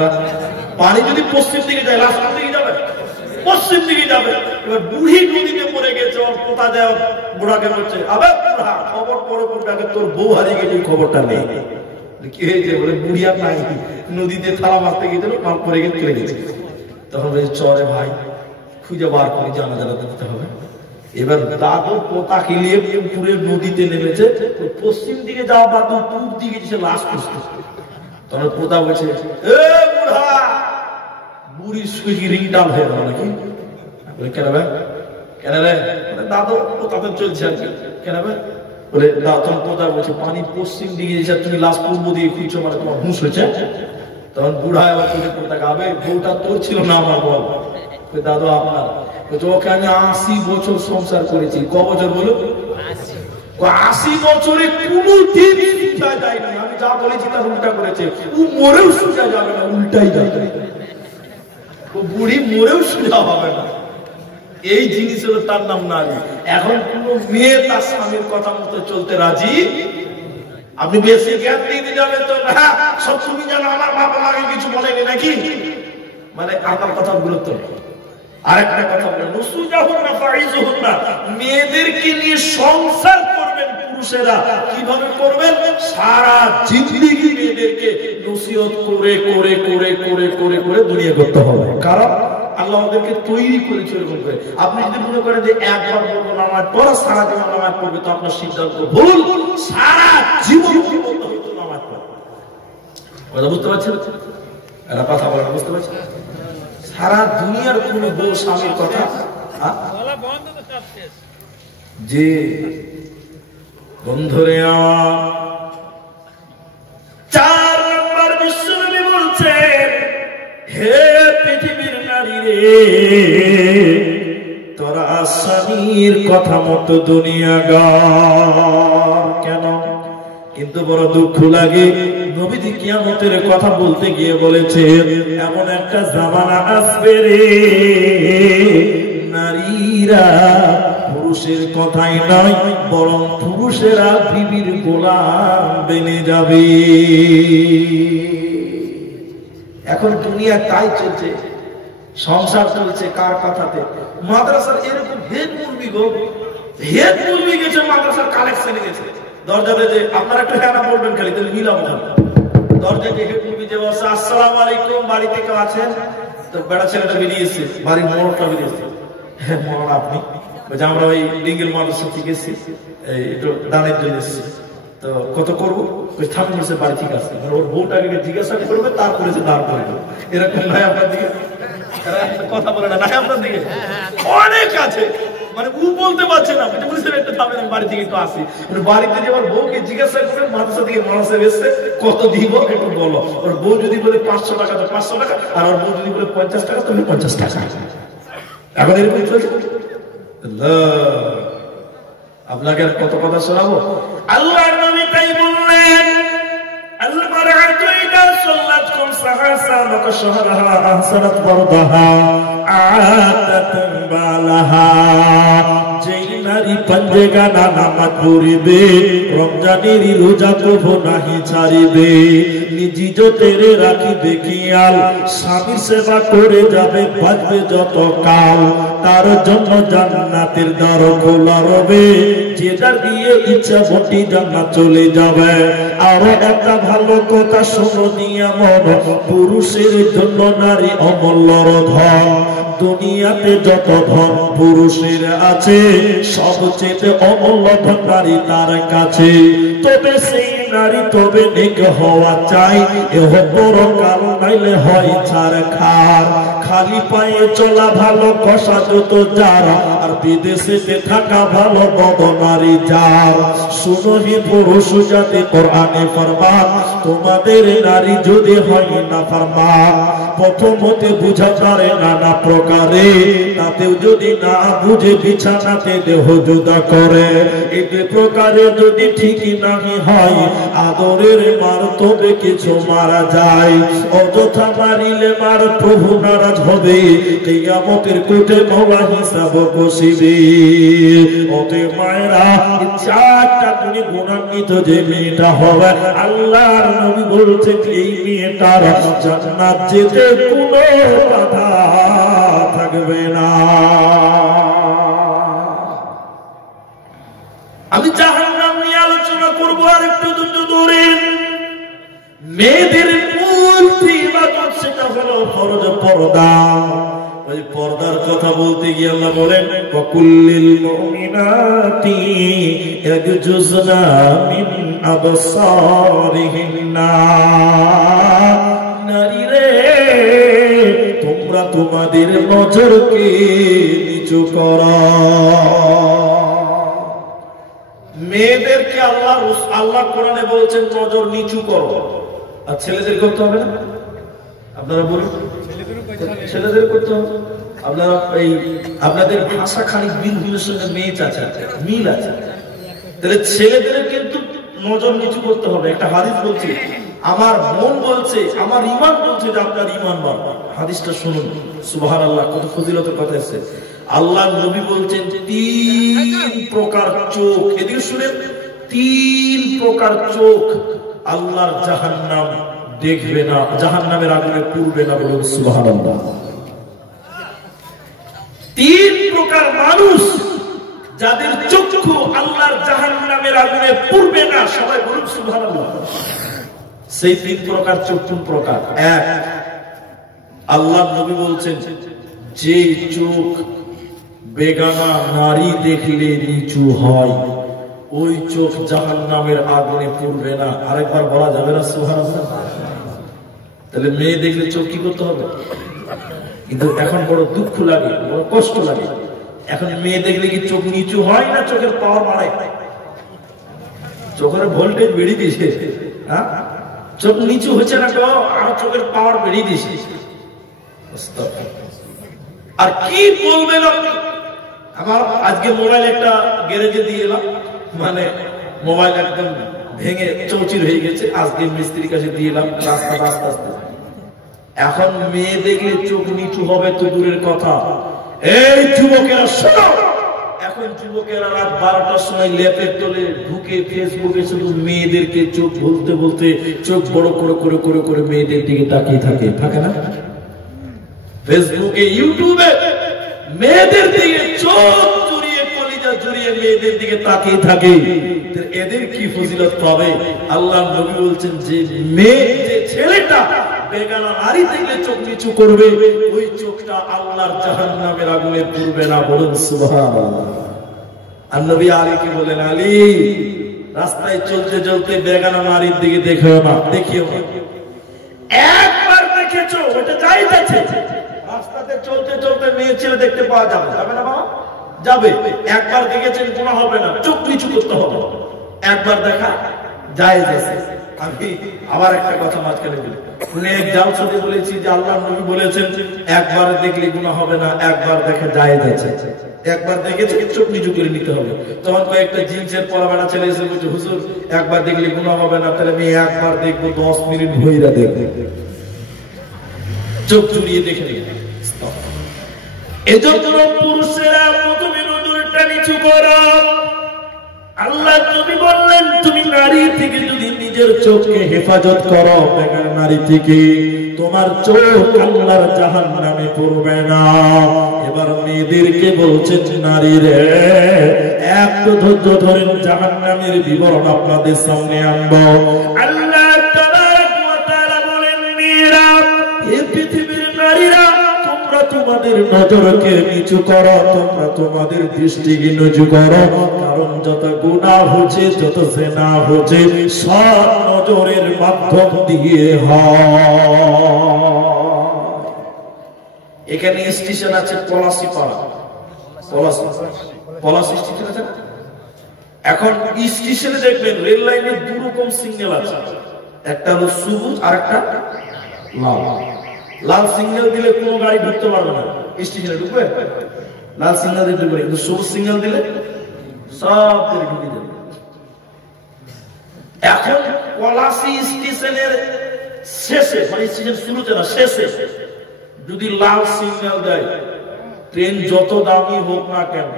পানি যদি পশ্চিম দিকে যায়, লাস্টের দিকে যাবে, পশ্চিম দিকে যাবে। এবার বুড়ি নদীতে পড়ে গেছে, ওর পোতা দেওয়া বুড়াকে বলছে, আবার বুড়া খবর পরে পড়বে, আগে তোর বউ হারিয়ে গেছে, খবরটা নেই। কি হয়েছে? বলে বুড়ি আর নাই, নদীতে থালা মারতে গেছিল, মাল পরে গিয়ে চলে গেছে। তখন বলছে, চরে ভাই খুঁজে বার করে জানা দিতে হবে। এবার দাদুর পোতা খেলিয়ে পুকুরের নদীতে নেমেছে, পশ্চিম দিকে যাওয়া বাদ পূর্ব দিকে গেছে লাশ খুঁজতে। তখন পোতা বলছে, এ বুড়া, বুড়ি সুইগি রিংটাল হয়ে গেল নাকি? কেন ভাই? কেন রে? দাদু পোতাতে চলছে আর কি। কেন ভাই? বলে তখন পোতা বলছে, পানি পশ্চিম দিকে গেছে, তুমি লাশ পূর্ব দিকে খুঁজছো, মানে তোমার হুঁশ হয়েছে। তখন বুড়া এবার তুলে পোতা গাবে, বউটা তোর ছিল না আমার বল। দাদু আপনার। ওকে আমি 80 বছর সংসার করেছি। ক বছর বলো? 80 বছরে কোনদিন সুজা যায়নি, আমি যা বলেছি তার উল্টা করেছে। ও মরেও সুজা যাবে না, উল্টাই যাবে। ও বুড়ি মরেও সুজা হবে না। এই জিনিস হলো তার নাম নারী। এখন কোন মেয়ে তার স্বামীর কথা মতো চলতে রাজি। আপনি বেশি জ্ঞান দিতে যাবেন তো না, সব তুমি জানো, আমার বাবা মাকে কিছু বলেনি নাকি, মানে আমার কথা গুরুত্ব নেই। আরেকটা কথা বলেন, নুসুজাহুন্না ফাইজুহুন্না, মেয়েদেরকে নিয়ে সংসার করবেন পুরুষেরা। কিভাবে করবেন? সারা জিন্দেগি মেয়েদেরকে নসিহত করে করে করে করে করে করে দুনিয়া করতে হবে। কারণ আল্লাহ আমাদেরকে তৈরি করেছে এরকম করে। আপনি যদি মনে করেন যে একবার বলবো নামাজ পড়া, সারা জীবন নামাজ পড়বে, তো আপনার সিদ্ধান্ত ভুল। সারা জীবন বলতে হতো নামাজ পড়া। কথা বুঝতে পারছেন? এরা কথা বলে বুঝতে পারছেন? সারা দুনিয়ার কোন বউ স্বামীর কথা যে বন্ধুরে 4 নম্বর বিশ্বনবী বলছেন, হে পৃথিবীর নারী রে, তোরা স্বামীর কথা মতো দুনিয়া গড়। কেন? কিন্তু বড় দুঃখ লাগে, নবীজি কিয়ামতের কথা বলতে গিয়ে বলেছে, এমন একটা জামানা আসবে রে, নারীরা পুরুষের কথাই নয়, বরং পুরুষেরা বিবির গোলাম বেনে যাবে। এখন দুনিয়া তাই চলছে, সংসার চলছে কার কথাতে? মাদ্রাসার এরকম হেড মুরবি গো, হেড মুরবি গেছে মাদ্রাসার কালেকশনে গেছে, দরজাতে যে আপনারা একটু হ্যাঁ বলবেন, খালি তাহলে মিলাবো না। দরজায় যে হেড মুরবি যে বসে, আসসালামু আলাইকুম, বাড়িতে কেউ আছেন? তো বেড়া ছেলেটা বেরিয়েছে, বাড়ির মোড়টা বেরিয়েছে। হ্যাঁ মোড় আপনি? আমরা ওই ডিঙ্গেল মাদ্রাসা থেকে এসেছি, একটু দানের জন্য এসেছি, তো কত করবো? ওই থামি বলছে বাড়ি ঠিক আছে। ওর বউটাকে জিজ্ঞাসা করবে, তারপরে যে দাঁড় করবে। এরকম নাই আপনার দিকে? কথা বলে না, নাই আপনার দিকে? অনেক আছে, মানে ও বলতে পারছে না, বুঝতে একটা থামেন, আমি বাড়ি থেকে একটু আসি। বাড়িতে যে ওর বউকে জিজ্ঞাসা করবে, মাদ্রাসা থেকে মানুষের এসছে, কত দিব একটু বলো। ওর বউ যদি বলে 500 টাকা তো 500 টাকা, আর ওর বউ যদি বলে 50 টাকা তাহলে 50 টাকা। এখন এরকম চলছে। আপনাকে আর কত কথা শোনাবো? আল্লাহর নবী তাই বললেন, আল মারআতু ইদা সাল্লাত খামসাহা সামাত শাহরাহা আহসানাত ফারদাহা আতাত বালাহা। যেই নারী পঞ্জেগানা নামাজ পড়িবে, রমজানের রোজা কভু নাহি ছাড়িবে, নিজি জোতেরে রাখিবে খেয়াল, স্বামী সেবা করে যাবে, বাঁচবে যত কাল, তার জন্য জান্নাতের দ্বার খোলা রবে, যে যার দিয়ে ইচ্ছা ভর্তি জান্নাত চলে যাবে। আরো একটা ভালো কথা শোনো নিয়ামত, পুরুষের জন্য নারী অমূল্য ধন। দুনিয়াতে যত ধন পুরুষের আছে, সবচেয়ে অমূল্য ধন নারী তার কাছে। তবে সেই নারী তবে নেক হওয়া চাই, এহ বড় কাল নাইলে হয় ছাড় খার। খালি পায়ে চলা ভালো, কষা যত যার, আর বিদেশে থাকা ভালো বদ নারী যার। শুনো হি পুরুষ জাতি, কোরআনে ফরমান, তোমাদের নারী যদি হয় না ফরমান, প্রথমতে বুঝা পারে নানা প্রকারে, তাতেও যদি না বুঝে বিছানাতে দেহ জুদা করে। এই প্রকারে যদি ঠিকই নাহি হয়, আদরের মার তবে কিছু মারা যায়, অযথা মারিলে মার প্রভু নারাজ হবে, কিয়ামতের কোর্টে মওলা হিসাব কষিবে। ওতে মায়েরা, 4টা গুণে গুণান্বিত যে মেয়েটা হবে, আল্লাহর নবী বলছেন এই মেয়েটার জান্নাত যেতে কোনো বাধা থাকবে না। আমি জাহান্নাম নিয়ে আলোচনা করবো আর একটু দূরে। মেয়েদের মূল ইবাদত সেটা হলো ফরজ পর্দা। ওই পর্দার কথা বলতে গিয়ে আল্লাহ বলেন, ওয়াকুল্লিল মুমিনাতি ইয়াগজুজনা মিন আবসারিহিন্না। নারীরে, তোমরা তোমাদের নজরকে নিচু করো। মেয়েদেরকে আল্লাহ কোরআনে বলেছেন নজর নিচু করো, আর ছেলেদের করতে হবে না? আপনারা বলুন, ছেলেদের করতে হবে। আপনারা এই আপনাদের ভাষা খানিক বিলগুলোর সঙ্গে মিল আছে। তাহলে ছেলেদের কিন্তু নজর নিচু করতে হবে। একটা হাদিস বলছে, আমার মন বলছে, আমার ঈমান বলছে যে আপনার ঈমান বল। হাদিসটা শুনুন, সুবহানাল্লাহ, কত ফজিলতের কথা আছে। আল্লাহর নবী বলছেন 3 প্রকার চোখ, এদিকে শুনেন, 3 প্রকার চোখ আল্লাহর জাহান্নাম দেখবে না, জাহান্নামের আগুনে পুড়বে না, বলুন সুবহানাল্লাহ। 3 প্রকার মানুষ যাদের চক্ষু আল্লাহর জাহান্নামের আগুনে পুড়বে না, সবাই বলুন সুবহানাল্লাহ। সেই 3 প্রকার চোখ কোন প্রকার? এক, আল্লাহর নবী বলছেন যে চোখ বেগানা নারী দেখলে নিচু হয়, ওই চোখ জাহান্নামের আগুনে পুড়বে না। আরেকবার বলা যাবে না সুবহানাল্লাহ? তাহলে মেয়ে দেখলে চোখ কি করতে হবে? কিন্তু এখন বড় দুঃখ লাগে, বড় কষ্ট লাগে। এখন মেয়ে দেখলে কি চোখ নিচু হয় না চোখের পাওয়ার বাড়ায়? চোখের ভোল্টেজ বেড়ে দিয়েছে, হ্যাঁ, চোখ নিচু হচ্ছে না, আর চোখের পাওয়ার বেড়ে দিয়েছে। আর কি বলবেন আপনি? আমার আজকে মোবাইল একটা গ্যারেজে দিয়ে এলাম, মানে মোবাইল একদম ভেঙে চৌচির হয়ে গেছে, আজকে মিস্ত্রির কাছে দিয়ে এলাম, রাস্তা আস্তে আস্তে। এখন মেয়ে দেখলে চোখ নিচু হবে তো দূরের কথা, এই যুবকেরা শোনো, এখন যুবকেরা রাত 12টার সময় ল্যাপের তলে ঢুকে ফেসবুকে শুধু মেয়েদেরকে চোখ বলতে বলতে চোখ বড় করে করে করে করে মেয়েদের দিকে তাকিয়ে থাকে, থাকে না? ফেসবুকে, ইউটিউবে মেয়েদের দিকে চোখ জুড়িয়ে, কলিজা জুড়িয়ে মেয়েদের দিকে তাকিয়ে থাকে। এদের কি ফজিলত পাবে? আল্লাহর নবী বলছেন যে মেয়ে, যে ছেলেটা বেগানা নারী দেখলে চোখ নিচু করবে, ওই চোখটা আল্লাহর জাহান্নামের আগুনে পুড়বে না, বলুন সুবহানাল্লাহ। আর নবী আলীকে বলেন, আলী, রাস্তায় চলতে চলতে বেগানা নারীর দিকে দেখিও না, দেখিও না। একবার দেখেছো, ওটা যাই যাচ্ছে, রাস্তাতে চলতে চলতে মেয়ে ছেলে দেখতে পাওয়া যাবে, যাবে না বাবা? যাবে। একবার দেখেছেন, গুনাহ হবে না, চোখ নিচু করতে হবে। একবার দেখা জায়েজ আছে। আমি আবার একটা কথা মাঝখানে বলি, অনেক জালসাতে বলেছি যে আল্লাহর নবী বলেছেন একবার দেখলে গুনাহ হবে না, একবার দেখা জায়েজ আছে। একবার দেখেছে চোখ নিচু করে নিতে হবে। তখন কয়েকটা জিন্সের পরা বেড়া ছেলে এসে বলছে, হুজুর একবার দেখলে গুনাহ হবে না, তাহলে আমি একবার দেখবো, 10 মিনিট ভইরা দেখবো, চোখ জুড়িয়ে দেখে নিয়ে। এজন্য পুরুষেরা প্রথমে নজরটা নিচু করো। আল্লাহ নবী বললেন, তুমি নারী থেকে যদি নিজের চোখকে হেফাজত করো, বেগানা নারী থেকে, তোমার চোখ আল্লাহর জাহান্নামে পড়বে না। এবার মেয়েদেরকে বলছেন, নারীরে, একটু ধৈর্য ধরেন, জাহান্নামের বিবরণ আপনাদের সামনে আনবো। আল্লাহ তাবারক ওয়া তাআলা বলেন, মেয়েরা, এই পৃথিবীর নারীরা, তোমরা তোমাদের নজরকে নিচু করো, তোমরা তোমাদের দৃষ্টিকে নিচু করো, কারণ যত গুনাহ হচ্ছে, যত জিনা হচ্ছে, সব নজরের মাধ্যম দিয়ে হয়। এখানে স্টেশন আছে পলাশি পাড়া, পলাশি স্টেশন আছে। এখন স্টেশনে দেখবেন রেল লাইনে 2 রকম সিগন্যাল আছে, একটা হলো সবুজ আর একটা লাল। লাল সিগন্যাল দিলে কোনো গাড়ি ঢুকতে পারবে না, স্টেশনে ঢুকবে, লাল সিগন্যাল দিতে পারে, কিন্তু সবুজ সিগন্যাল দিলে সব গাড়ি ঢুকে যাবে। এখন পলাশি স্টেশনের শেষে, মানে স্টেশন শুরুতে না, শেষে যদি লাল সিগন্যাল দেয়, ট্রেন যত দামি হোক না কেন,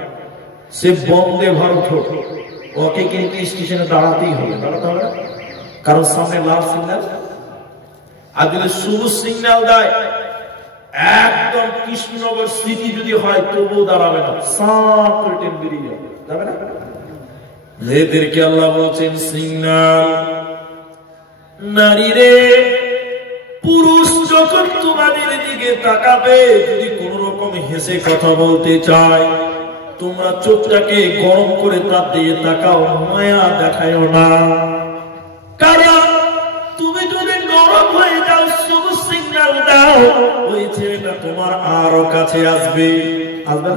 সে বন্দে ভারত হোক, ওকে কিন্তু স্টেশনে দাঁড়াতেই হবে, দাঁড়াতে হবে, কারণ সামনে লাল সিগন্যাল। আর যদি সবুজ সিগন্যাল দেয়, একদম কৃষ্ণনগর সিটি যদি হয়, তবুও দাঁড়াবে না, সাত করে ট্রেন বেরিয়ে যাবে না। মেয়েদেরকে আল্লাহ বলছেন সিগন্যাল। নারীরে, পুরুষ যখন তোমাদের দিকে তাকাবে, যদি কোন রকম হেসে কথা বলতে চায়, তোমরা চোখটাকে গরম করে তার দিকে তাকাও, মায়া দেখায়ও না। কারণ তুমি যদি নরম হয়ে যাও, সবুজ সিগন্যাল দাও, ওই ছেলেটা তোমার আরো কাছে আসবে। আসবে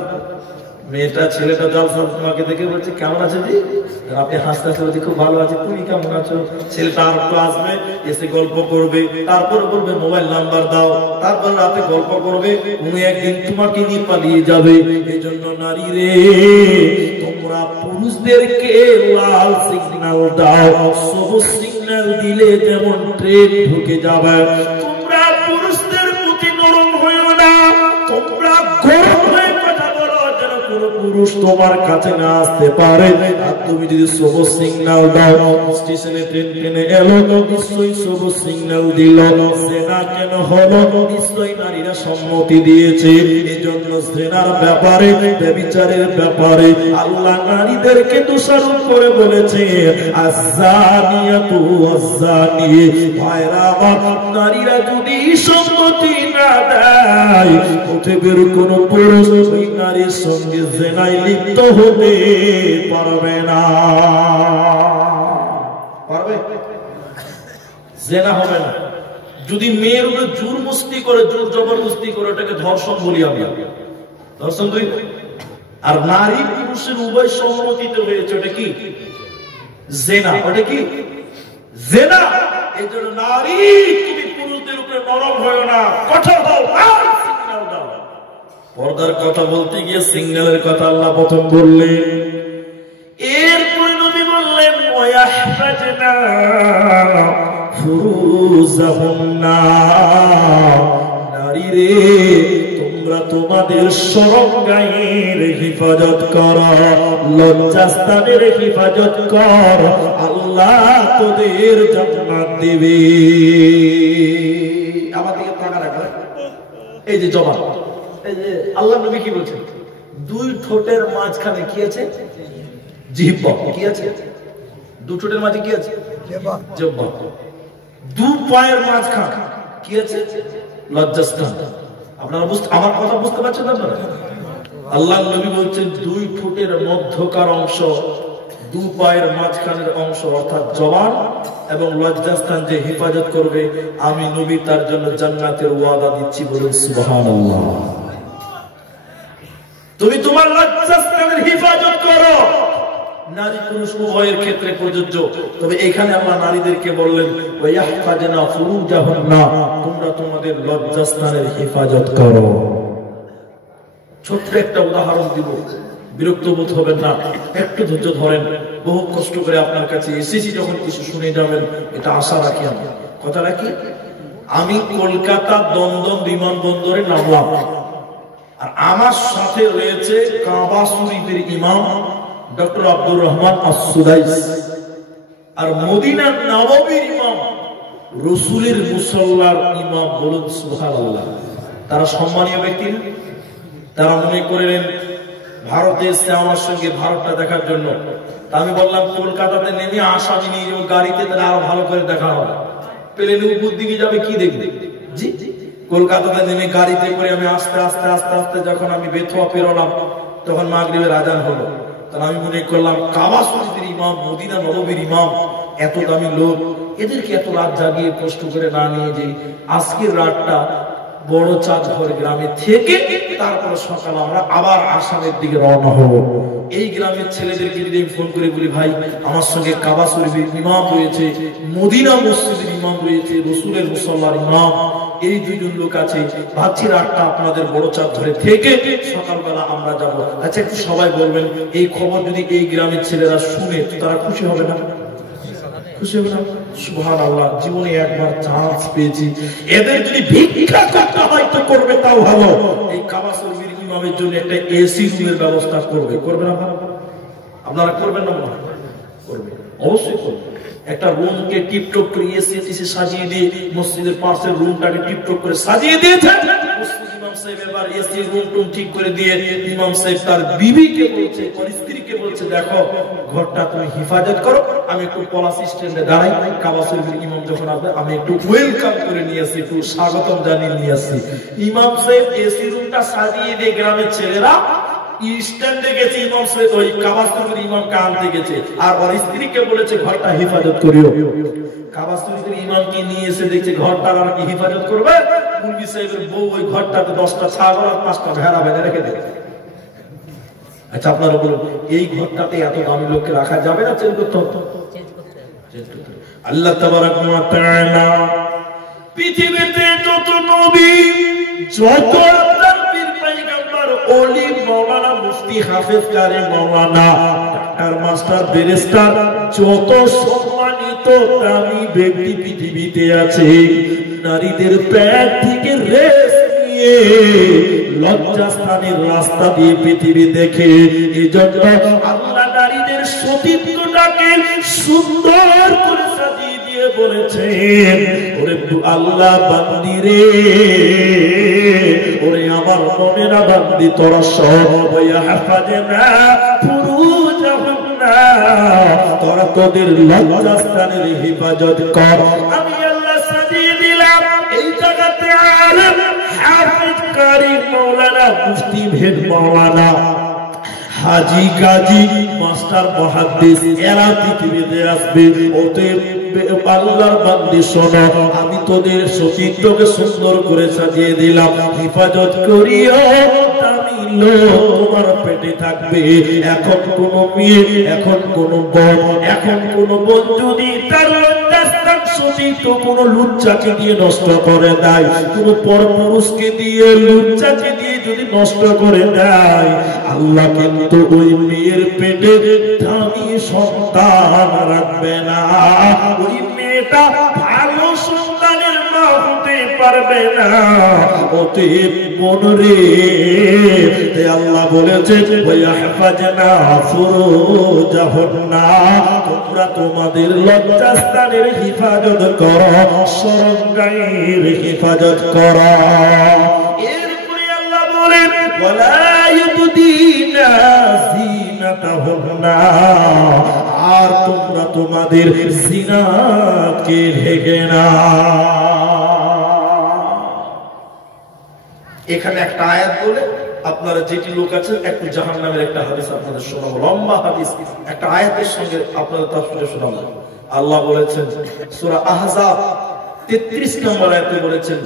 মেয়েটা, ছেলেটা জালসা তোমাকে দেখে বলছে, কেমন আছে জি? আপনি হাসতে হাসতে বলছে, খুব ভালো আছে, তুমি কেমন আছো? ছেলেটা আর একটু আসবে, এসে গল্প করবে, তারপর বলবে মোবাইল নাম্বার দাও, তারপর রাতে গল্প করবে, তুমি একদিন তোমাকে নিয়ে পালিয়ে যাবে। এই জন্য নারী রে, তোমরা তোমরা পুরুষদেরকে লাল সিগন্যাল দাও, সবুজ সিগন্যাল দিলে যেমন ট্রেন ঢুকে যাবে। তোমরা পুরুষদের প্রতি নরম হইও না, তোমরা গরম হয়ে কথা বলো যেন কোনো পুরুষ তোমার কাছে না আসতে পারে। আর তুমি যদি সবুজ সিগন্যাল দাও, স্টেশনে ট্রেন ট্রেনে এলো, নিশ্চয়ই সবুজ সিগন্যাল দিল, সেনা কেন হলো? নিশ্চয়ই নারীরা সম্মতি দিয়েছে। এজন্য সেনার ব্যাপারে, ব্যভিচারের ব্যাপারে আল্লাহ নারীদেরকে দোষারোপ করে বলেছে আযানিয়াতু ওয়াযানি। ভাইরা আমার, নারীরা যদি সম্মতি না দেয়, পৃথিবীর কোন পুরুষ ওই নারীর সঙ্গে জিনায় লিপ্ত হতে পারবে না। পারবে? জিনা হবে না। যদি মেয়ের উপরে জোর মুস্তি করে, জোর জবরদস্তি করে, ওটাকে ধর্ষণ বলি আমরা। ধর্ষণ দুই। আর নারী পুরুষের উভয় সম্মতিতে হয়েছে, ওটা কি? জিনা। ওটা কি? জিনা। এই জন্য নারী, তুমি পুরুষদের উপরে নরম হও না, কঠোর হও, সিগন্যাল দাও। পর্দার কথা বলতে গিয়ে সিগন্যালের কথা আল্লাহ প্রথম বললেন। এরপরে নবী বললেন ওয়াহফাজনা ফুরুজাহুন্না। নারী রে, তোমরা তোমাদের শরমগাহের হেফাজত করো, লজ্জাস্থানের হেফাজত কর, আল্লাহ তোদের জান্নাত দেবে। আমার দিকে তাকা রাখবে। এই যে জবাব, এই যে আল্লাহ নবী কি বলছেন? দুই ঠোঁটের মাঝখানে কি আছে? জিহ্বা। কি আছে? দুই ঠোঁটের মাঝে কি আছে? জিহ্বা। দু পায়ের মাঝখানে কি আছে? লজ্জাস্থান। আপনারা আমার কথা বুঝতে পারছেন আপনারা? আল্লাহ নবী বলছেন দুই ঠোঁটের মধ্যকার অংশ, দু পায়ের মাঝখানের অংশ অর্থাৎ জবান এবং লজ্জাস্থান যে হেফাজত করবে, আমি নবী তার জন্য জান্নাতের ওয়াদা দিচ্ছি। বলুন সুবহানাল্লাহ। তুমি তোমার লজ্জাস্থানের হেফাজত করো। নারী পুরুষ উভয়ের ক্ষেত্রে প্রযোজ্য। তবে এখানে আল্লাহ নারীদেরকে বললেন ওয়াহফাজনা ফুরুজাহুন্না, তোমরা তোমাদের লজ্জাস্থানের হেফাজত করো। ছোট্ট একটা উদাহরণ দিব, বিরক্ত বোধ হবেন না, একটু ধৈর্য ধরেন। বহু কষ্ট করে আপনার কাছে এসেছি, যখন কিছু শুনে যাবেন এটা আশা রাখি। আমি কথা রাখি। আমি কলকাতা দমদম বিমানবন্দরে নামলাম, আর আমার সাথে রয়েছে কাবা শরীফের ইমাম ডক্টর আব্দুর রহমান আস-সুদাইস, আর মদিনার নববীর ইমাম, রাসূলের মুসাল্লার ইমাম। বলুন সুবহানাল্লাহ। তারা সম্মানীয় ব্যক্তি না? তারা মনে করেন ভারতে এসে আমার সঙ্গে ভারতটা দেখার জন্য। আমি বললাম কলকাতাতে নেমে আসামি নিয়ে যাবো গাড়িতে, তাহলে আরো ভালো করে দেখা হবে। প্লেনে উপর দিকে যাবে, কি দেখবে? জি, কলকাতাতে নেমে গাড়িতে করে আমি আস্তে আস্তে আস্তে আস্তে যখন আমি বেথুয়া পেরোলাম, তখন মাগরিবের আজান হলো। তাহলে আমি মনে করলাম কাবা শরীফের ইমাম, মদিনা নববীর ইমাম, এত দামি লোক, এদেরকে এত রাত জাগিয়ে কষ্ট করে না নিয়ে যে আজকের রাতটা বড় চাঁদঘর গ্রামে থেকে তারপর সকাল আমরা আবার আসামের দিকে রওনা হব। এই গ্রামের ছেলেদেরকে যদি ফোন করে বলি ভাই আমার সঙ্গে কাবা শরীফের ইমাম রয়েছে, মদিনা মসজিদের ইমাম রয়েছে, রাসূলের মুসাল্লার ইমাম, এই দুইজন লোক আছে, ভাবছি রাতটা আপনাদের বড় চাঁদ ধরে থেকে সকালবেলা আমরা যাব। আচ্ছা একটু সবাই বলবেন, এই খবর যদি এই গ্রামের ছেলেরা শুনে তারা খুশি হবে না? খুশি হবে না? সুবহানাল্লাহ। জীবনে একবার চান্স পেয়েছি, এদের যদি ভিক্ষা করতে হয় তো করবে, তাও ভালো। এই কাবা শরীফের ইমামের জন্য একটা এসি রুমের ব্যবস্থা করবে। করবে না? আপনারা করবেন না? করবে, অবশ্যই করবে। একটা রুমকে টিপটপ করে এসি সাজিয়ে দিয়ে, মসজিদের পাশের রুমটাকে টিপটপ করে সাজিয়ে দিয়েছে। ইমাম সাহেব এবার এসি রুম টুম ঠিক করে দিয়ে ইমাম সাহেব তার বিবিকে বলছে, ওর স্ত্রীকে বলছে, দেখো ঘরটা তুমি হেফাজত করো, আমি একটু পলাশ স্ট্যান্ডে দাঁড়াই, কাবা শরীফের ইমাম যখন আসবে আমি একটু ওয়েলকাম করে নিয়ে আসি, একটু স্বাগতম জানিয়ে নিয়ে আসি। ইমাম সাহেব এসি রুমটা সাজিয়ে দিয়ে গ্রামের ছেলেরা স্ট্যান্ডে গেছে, ইমাম সাহেব ওই কাবা শরীফের ইমামকে আনতে গেছে, আর ওর স্ত্রীকে বলেছে ঘরটা হেফাজত করিও। কাবা শরীফের ইমামকে নিয়ে এসে দেখছে ঘরটা আর কি হেফাজত করবে? মুরগি সাহেবের বউ ওই ঘরটাতে 10টা ছাগল আর 5টা ভেড়া বেঁধে রেখে দেয়। আচ্ছা আপনারা বলুন, এই ঘরটাতে এত দামি লোককে রাখা যাবে না? চেঞ্জ করতে হবে। আল্লাহ তাবারাক ওয়া তাআলা পৃথিবীতে যত নবী, যত আল্লাহর পীর পয়গম্বর ওলি মাওলানা মুফতি হাফেজ কারি মাওলানা ডাক্তার মাস্টার ব্যারিস্টার যত সম্মানিত দামি ব্যক্তি পৃথিবীতে আছে নারীদের প্যার থেকে রেস নিয়ে লজ্জাস্থানের রাস্তা দিয়ে পৃথিবী দেখে। এজন্য আল্লাহ নারীদের সতীত্বটাকে সুন্দর করে সাজিয়ে দিয়ে বলেছেন, ওরে আল্লাহ বান্দি রে, ওরে আমার মনেরা বান্দি তোরা সব হাফাজনা ফুরুজাহুন্না, তোরা তোদের লজ্জাস্থানের হেফাজত কর। আমি আল্লাহ সাজিয়ে দিলাম এই জায়গাতে আলেম হাফেজ কারি মাওলানা মুফতি ভেদ মাওলানা হাজি গাজী মাস্টার মুহাদ্দিস এরা পৃথিবীতে আসবে। অতএব আল্লাহর বান্দি শোনো, আমি তোদের সতীত্বকে সুন্দর করে সাজিয়ে দিলাম, হেফাজত করিও। দামি লোক তোমার পেটে থাকবে। এখন কোন মেয়ে, এখন কোন বোন, এখন কোন বোন যদি তার সতীত্ব কোন লুচ্চাকে দিয়ে নষ্ট করে দেয়, কোন পরপুরুষকে দিয়ে লুচ্চাকে দিয়ে যদি নষ্ট করে দেয়, আল্লাহ কিন্তু ওই মেয়ের পেটে দামি সন্তান রাখবে না। ওই মেয়েটা ভালো সন্তানের মা হতে পারবে না। অতএব মন রে, আল্লাহ বলেছেন ওয়াহফাজনা ফুরুজাহুন্না, তোমরা তোমাদের লজ্জাস্থানের হিফাজত করো, শরমগাইর হিফাজত করো। এরপরে আল্লাহ বলেন ওয়ালা ইউবদিনা যিনাতাহুন্না, আর তোমরা তোমাদের জিনাতকে ঢেকে না। এখানে একটা আয়াত বলে আপনারা যেটি লোক আছেন একটু জাহান্নামের একটা হাদিস আপনাদের শোনাবো, লম্বা হাদিস, একটা আয়াতের সঙ্গে আপনাদের তাফসীরে শোনাবো। আল্লাহ বলেছেন সূরা আহজাব 33 নম্বর আয়াতে বলেছেন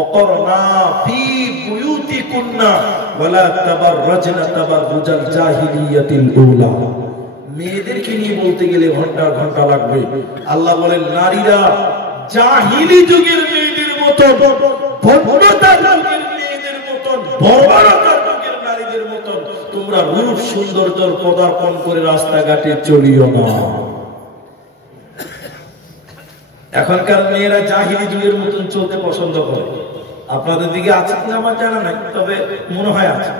অকরনা ফি বুয়ুতিকুন্না ওয়ালা তাবাররাজনা তাবাররুজাল জাহিলিয়াতিল উলা। মেয়েদেরকে নিয়ে বলতে গেলে ঘন্টা ঘন্টা লাগবে। আল্লাহ বলেন নারীরা জাহিলি যুগের মেয়েদের মতো, ভদ্রতার যুগের মেয়েদের মতো, বর্বরতার যুগের নারীদের মতো তোমরা রূপ সৌন্দর্যের পদার্পণ করে রাস্তাঘাটে চলিও না। এখনকার মেয়েরা জাহিলি যুগের মতন চলতে পছন্দ করে। আপনাদের দিকে আছে কিনা আমার জানা নাই, তবে মনে হয় আছে।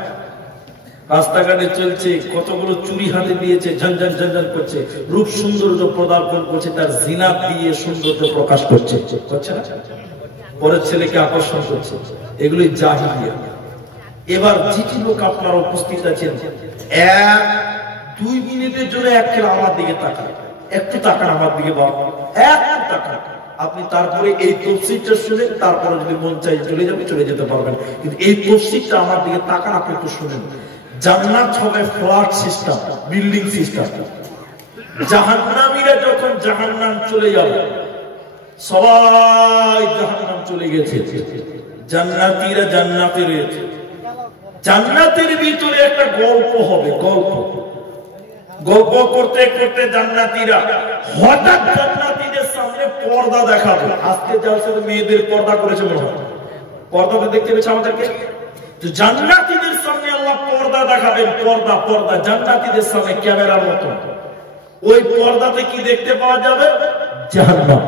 রাস্তাঘাটে চলছে, কতগুলো চুরি হাতে দিয়েছে, ঝনঝন ঝনঝন করছে, রূপ সৌন্দর্য পদার্পণ করছে, তার জিনাত দিয়ে সৌন্দর্য প্রকাশ করছে, করছে না? পরের ছেলেকে আকর্ষণ করছে, এগুলোই জাহিলিয়া। এবার যেটি লোক আপনারা উপস্থিত আছেন, 1-2 মিনিটের জন্য একবার আমার দিকে তাকান, একটু তাকান আমার দিকে বাবা, একটু তাকান। আপনি তারপরে এই তফসিরটা শুনে তারপরে যদি মন চাই চলে যাবে, চলে যেতে পারবেন, কিন্তু এই তফসিরটা আমার দিকে তাকান, আপনি একটু শুনেন। জান্নাত হবে ফ্ল্যাট সিস্টেম, বিল্ডিং সিস্টেম। জাহান্নামীরা যখন জাহান্নাম চলে যাবে, সবাই জাহান্নাম চলে গেছে, জান্নাতীরা জান্নাতে রয়েছে। জান্নাতের ভিতরে একটা গল্প হবে, গল্প করতে করতে জান্নাতীরা হঠাৎ জান্নাতীদের সামনে পর্দা দেখাবে। আজকে জালসাতে মেয়েদের পর্দা করেছে মনে হয়, পর্দাটা দেখতে পেয়েছে আমাদেরকে। জান্নাতীদের সামনে আল্লাহ পর্দা দেখাবেন, পর্দা পর্দা জান্নাতীদের সামনে ক্যামেরার মতো। ওই পর্দাতে কি দেখতে পাওয়া যাবে? জাহান্নাম।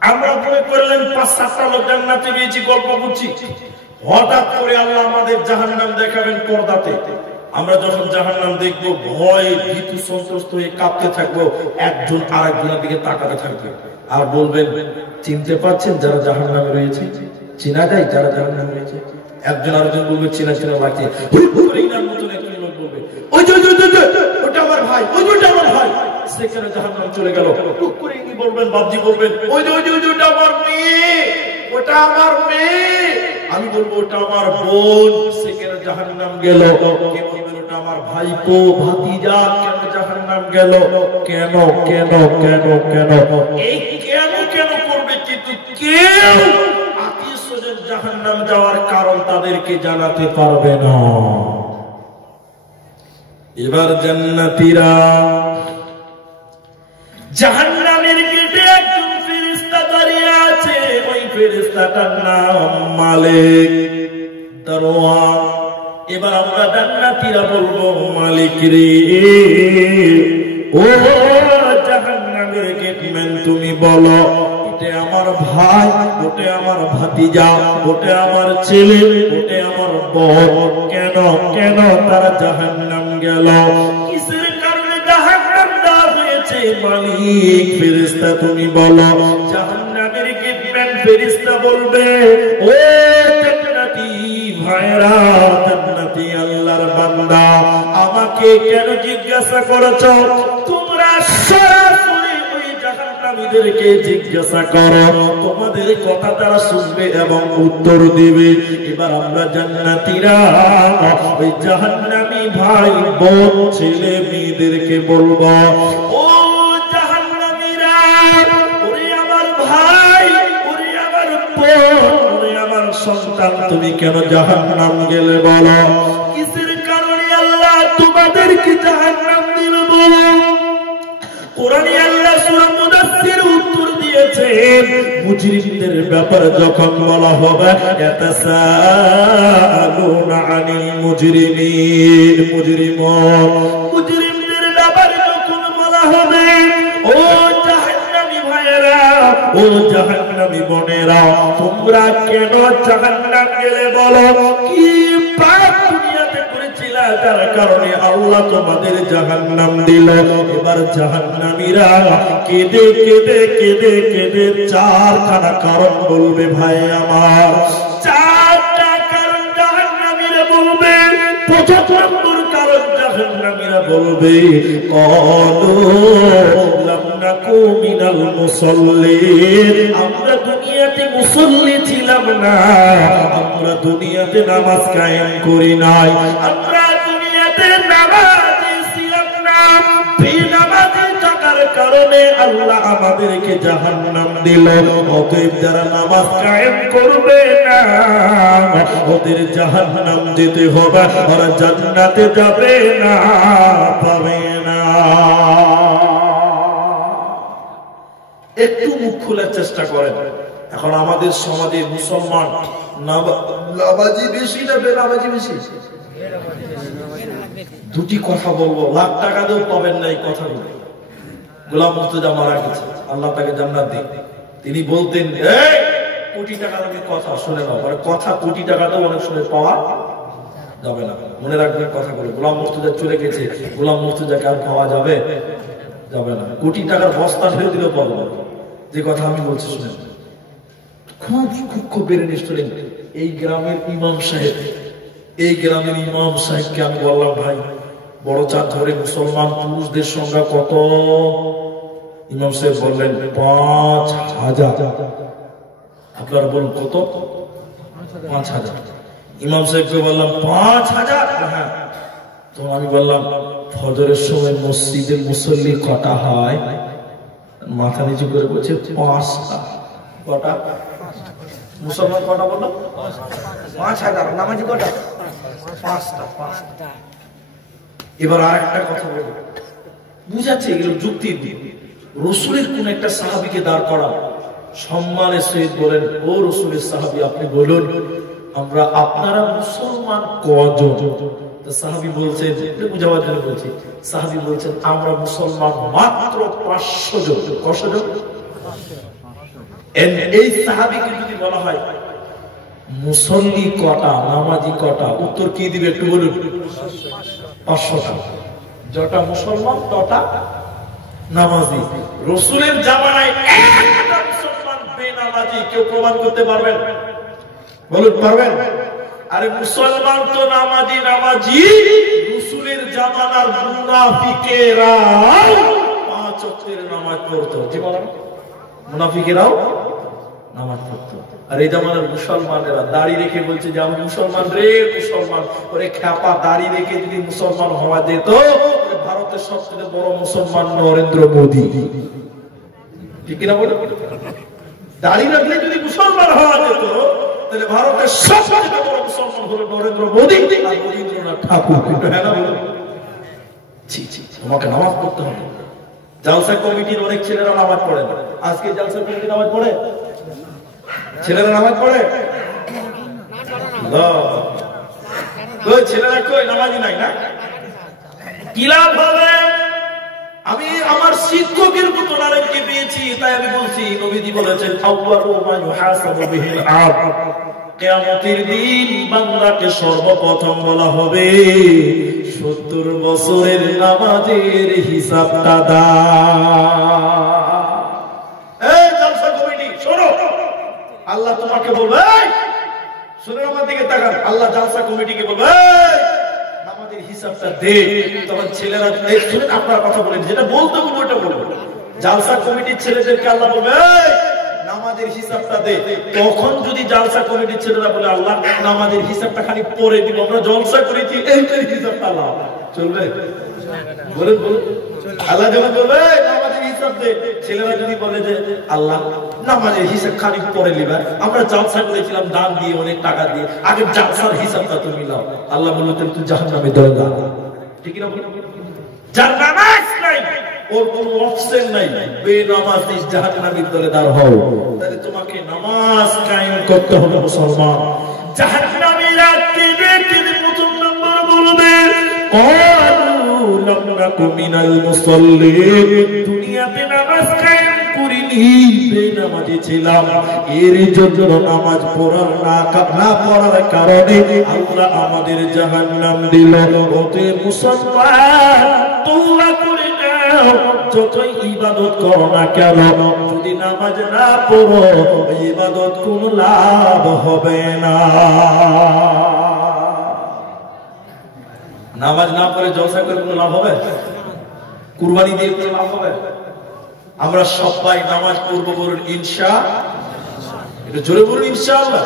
আমরা মনে করলেন 5-7টা লোক জান্নাতে রয়েছি, গল্প করছি, হঠাৎ করে আল্লাহ আমাদের জাহান্নাম দেখাবেন পর্দাতে। আমরা যখন জাহান্নাম দেখবো ভয় ভীতু সন্ত্রস্ত হয়ে কাঁপতে থাকবো, একজন আরেকজনের দিকে তাকাতে থাকবে আর বলবেন চিনতে পারছেন যারা জাহান্নামে রয়েছে? চেনা যায় যারা জাহান্নামে রয়েছে? একজন আরেকজন বলবে চেনা চেনা লাগছে। ওটা আমার ভাই, ওটা আমার ভাই, সেখানে জাহান্নাম চলে গেল। টুক করে কি বলবেন? বাবজি বলবেন ওটা আমার মেয়ে, ওটা আমার মেয়ে। আমি বলবো ওটা আমার বোন, সেখানে জাহান্নাম গেল। কে বলবেন ওটা আমার ভাইপো ভাতিজা, কেন জাহান্নাম গেল? কেন কেন কেন কেন? এই কেন কেন করবে, কিন্তু কেউ আত্মীয় স্বজন জাহান্নাম যাওয়ার কারণ তাদেরকে জানাতে পারবে না। এবার জান্নাতীরা জাহান্নামের গেটে একজন ফেরেশতা দাঁড়িয়ে আছে, ওই ফেরেশতাটার নাম মালিক, দরওয়ান। জান্নাতীরা বলবো মালিক রে, ও জাহান্নামের গেটম্যান তুমি বলো ওটা আমার ভাই, ওটা আমার ভাতিজা, ওটা আমার ছেলে, ওটা আমার বউ, কেন কেন তারা জাহান্নাম গেল? কিসের কারণে জাহান্নাম দেওয়া হয়েছে? মালিক ফেরেশতা তুমি বলো। জাহান্নামের গেটম্যান ফেরেশতা বলবে, ও জান্নাতি ভাইরা, জান্নাতি আল্লাহর বান্দা, আমাকে কেন জিজ্ঞাসা করেছো? তোমরা সরাসরি ওই জাহান্নামীদেরকে জিজ্ঞাসা করো, তোমাদের কথা তারা শুনবে এবং উত্তর দিবে। এবার আমরা জান্নাতীরা ওই জাহান্নামী ভাই বোন ছেলে মেয়েদেরকে বলবো, ও জাহান্নামীরা, ওরে আমার ভাই, ওরে আমার বোন, ওরে আমার সন্তান, তুমি কেন জাহান্নাম গেলে বলো? কিসের কারণে আল্লাহ তোমাদেরকে জাহান্নাম দিল বলো? কোরআনে আল্লাহ সূরা মুদাসসির উত্তর দিয়েছেন, মুজরিমদের ব্যাপারে যখন বলা হবে ইয়াতাসাআলুনা আনিল মুজরিমিন, মুজরিমদের ব্যাপারে যখন বলা হবে, ও জাহান্নামী ভাইয়েরা, ও জাহান্নামী বোনেরা, তোমরা কেন জাহান্নাম গেলে বলো? কি পাপ দুনিয়াতে করেছিলা যার কারণে আল্লাহ তোমাদের জাহান্নাম দিল? এবার জাহান্নামীরা কেঁদে কেঁদে কেঁদে কেঁদে চারখানা কারণ বলবে ভাই আমার, চারটা কারণ জাহান্নামীরা বলবে। প্রথম নম্বর কারণ জাহান্নামীরা বলবে, ক্বালু লাম নাকু মিনাল মুসাল্লিন, আমরা দুনিয়াতে মুসল্লি ছিলাম না, আমরা দুনিয়াতে নামাজ কায়েম করি নাই, আমরা দুনিয়াতে নামাজি ছিলাম না, বেনামাজি থাকার কারণে আল্লাহ আমাদেরকে জাহান্নাম দিল। অতএব যারা নামাজ কায়েম করবে না ওদের জাহান্নাম যেতে হবে, ওরা জান্নাতে যাবে না, পাবে না। একটু মুখ খোলার চেষ্টা করেন। এখন আমাদের সমাজে মুসলমান নামাজি বেশি না বেনামাজি বেশি? দুটি কথা বলবো, লাখ টাকা দিয়েও পাবেন না এই কথাগুলো। গোলাম মুর্তজা মারা গেছে, আল্লাহ তাকে জান্নাত দিন। তিনি বলতেন, এই কোটি টাকা দামের কথা শুনে নাও, মানে কথা কোটি টাকা দিয়েও অনেক সময় পাওয়া যাবে না। মনে রাখবেন কথাগুলো। গোলাম মুর্তজা চলে গেছে, গোলাম মুর্তজাকে আর পাওয়া যাবে যাবে না। কোটি টাকার বস্তা ঢেলে দিলেও পাবো না। যে কথা আমি বলছি শুনেন, খুব খুব বেড়ে নিষ্ঠলেন। এই গ্রামের ইমাম সাহেব, এই গ্রামের ইমাম সাহেবকে আমি বললাম, ভাই বড় চাঁদ ধরে মুসলমান পুরুষদের সংখ্যা কত? ইমাম সাহেব বললেন ৫,০০০। আপনারা বলুন কত? ৫,০০০। ইমাম সাহেবকে বললাম ৫,০০০? হ্যাঁ। তখন আমি বললাম, ফজরের সময় মসজিদের মুসল্লি কটা হয়? মাথা নিচু করে বলছে ৫টা। কটা মুসলমান কটা বললো? ৫,০০০। নামাজি কটা? ৫টা। এবার আর একটা কথা বলি, বুঝাচ্ছে এগুলো যুক্তি। রসুলের কোন একটা সাহাবীকে দাঁড় করা, সম্মানের সহিত বলেন, ও রসুলের সাহাবী আপনি বলুন আমরা আপনারা মুসলমান কজন? সাহাবী বলছেন, বুঝাবার জন্য বলছি, সাহাবী বলছেন আমরা মুসলমান মাত্র ৫০০ জন। কত জন? এই সাহাবীকে যদি বলা হয় মুসল্লি কটা, নামাজি কটা, উত্তর কি দিবে একটু বলুন? ৫০০টা। যটা মুসলমান তটা নামাজি। রসুলের জামানায় একটা মুসলমান বেনামাজি কেউ প্রমাণ করতে পারবেন? বলুন পারবেন? আরে মুসলমান তো নামাজি নামাজি, রসুলের জামানার মুনাফিকেরা ৫ ওয়াক্তের নামাজ পড়তো। যে বলেন মুনাফিকেরাও নামাজ পড়তো। আর এই জামানার মুসলমানেরা দাড়ি রেখে বলছে যে আমি মুসলমান রে মুসলমান। ওরে খ্যাপা, দাড়ি রেখে যদি মুসলমান হওয়া যেত, ভারতের সবচেয়ে বড় মুসলমান নরেন্দ্র মোদী। ঠিক কিনা বলে? দাড়ি রাখলে যদি মুসলমান হওয়া যেত, তাহলে ভারতের সবচেয়ে বড় মুসলমান হলো নরেন্দ্র মোদী আর রবীন্দ্রনাথ ঠাকুর। হ্যাঁ না বলুন? তোমাকে নামাজ পড়তে হবে। জালসা কমিটির অনেক ছেলেরা নামাজ পড়ে না। আজকে জালসা কমিটি নামাজ পড়ে? ছেলেরা নামাজ পড়ে? ওই ছেলেরা কই নামাজি নাই না, কি লাভ হবে? আমি আমার শিক্ষকের মতো আলেমকে পেয়েছি, তাই আমি বলছি নবীজি বলেছেন আউয়ালু মা ইউহাসাবু বিহিল আবদ, কিয়ামতের দিন বান্দাকে সর্বপ্রথম বলা হবে 70 বছরের নামাজের হিসাবটা দাও। এই জলসা কমিটি শোনো, আল্লাহ তোমাকে বলবে, শুনে আমার দিকে তাকান, আল্লাহ জলসা কমিটিকে বলবে নামাজের হিসাবটা দে। তখন ছেলেরা শুনেন, আপনারা কথা বলেন, যেটা বলতে বলবো ওটা বলবো। জালসা কমিটির ছেলেদেরকে আল্লাহ বলবে নামাজের হিসাবটা দে। তখন যদি জালসা কমিটির ছেলেরা বলে আল্লাহ নামাজের হিসাবটা খালি পরে দিব, আমরা জলসা করেছি এইটার হিসাবটা আল্লাহ চলবে? বলেন বলুন, আল্লাহ যখন বলবে নামাজের হিসাব দে, ছেলেরা যদি বলে যে আল্লাহ নামাজের হিসাব খালি পরে নিবা, আমরা জালসা করেছিলাম দান দিয়ে অনেক টাকা দিয়ে, আগে জালসার হিসাবটা তুমি নাও, আল্লাহ বললো তাহলে তুই জাহান্নামে দলে দাও। ঠিক না? যার নামাজ নাই ওর কোনো অপশন নাই, বেনামাজি জাহান্নামীর দলে দাঁড় হও। তাহলে তোমাকে নামাজ কায়েম করতে হবে মুসলমান। জাহান্নামীরা কেঁদে কেঁদে প্রথম নম্বর বলবে ক্বালু লাম নাকু মিনাল মুসাল্লিন, দুনিয়াতে নামাজ কায়েম করিনি, বেনামাজি ছিলাম, এর জন্য নামাজ পড়ার না পড়ার কারণে আল্লাহ আমাদের জাহান্নাম দিল। ওতে মুসলমান তোবা করে নাও, যতই ইবাদত করো না কেন, যদি নামাজ না পড়ো ইবাদত কোনো লাভ হবে না। নামাজ না পড়ে জলসা করে কোনো লাভ হবে? কুরবানি দিয়ে কোনো লাভ হবে? আমরা সবাই নামাজ পড়বো, বলুন ইনশাআল্লাহ। একটু জোরে বলুন ইনশাআল্লাহ।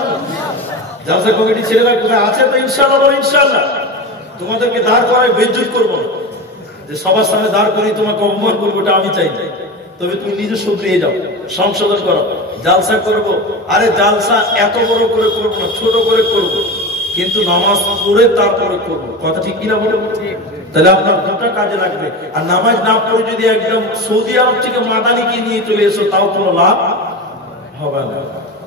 জালসা কমিটি ছেলেরা কোথায় আছে? তো ইনশাআল্লাহ বলুন ইনশাআল্লাহ। তোমাদেরকে দাঁড় করায় বেজ্জত করবো, যে সবার সামনে দাঁড় করি তোমাকে অপমান করবো, এটা আমি চাই। তবে তুমি নিজে শুধরিয়ে যাও, সংশোধন করো। জালসা করবো, আরে জালসা এত বড় করে করবো না, ছোট করে করবো, কিন্তু নামাজ পড়ে তারপরে করবো। কথা ঠিক কিনা বলে? তাহলে আপনার দুটা কাজে লাগবে। আর নামাজ না পড়ে যদি একদম সৌদি আরব থেকে মাদানিকে নিয়ে চলে এসো, তাও কোনো লাভ হবে না।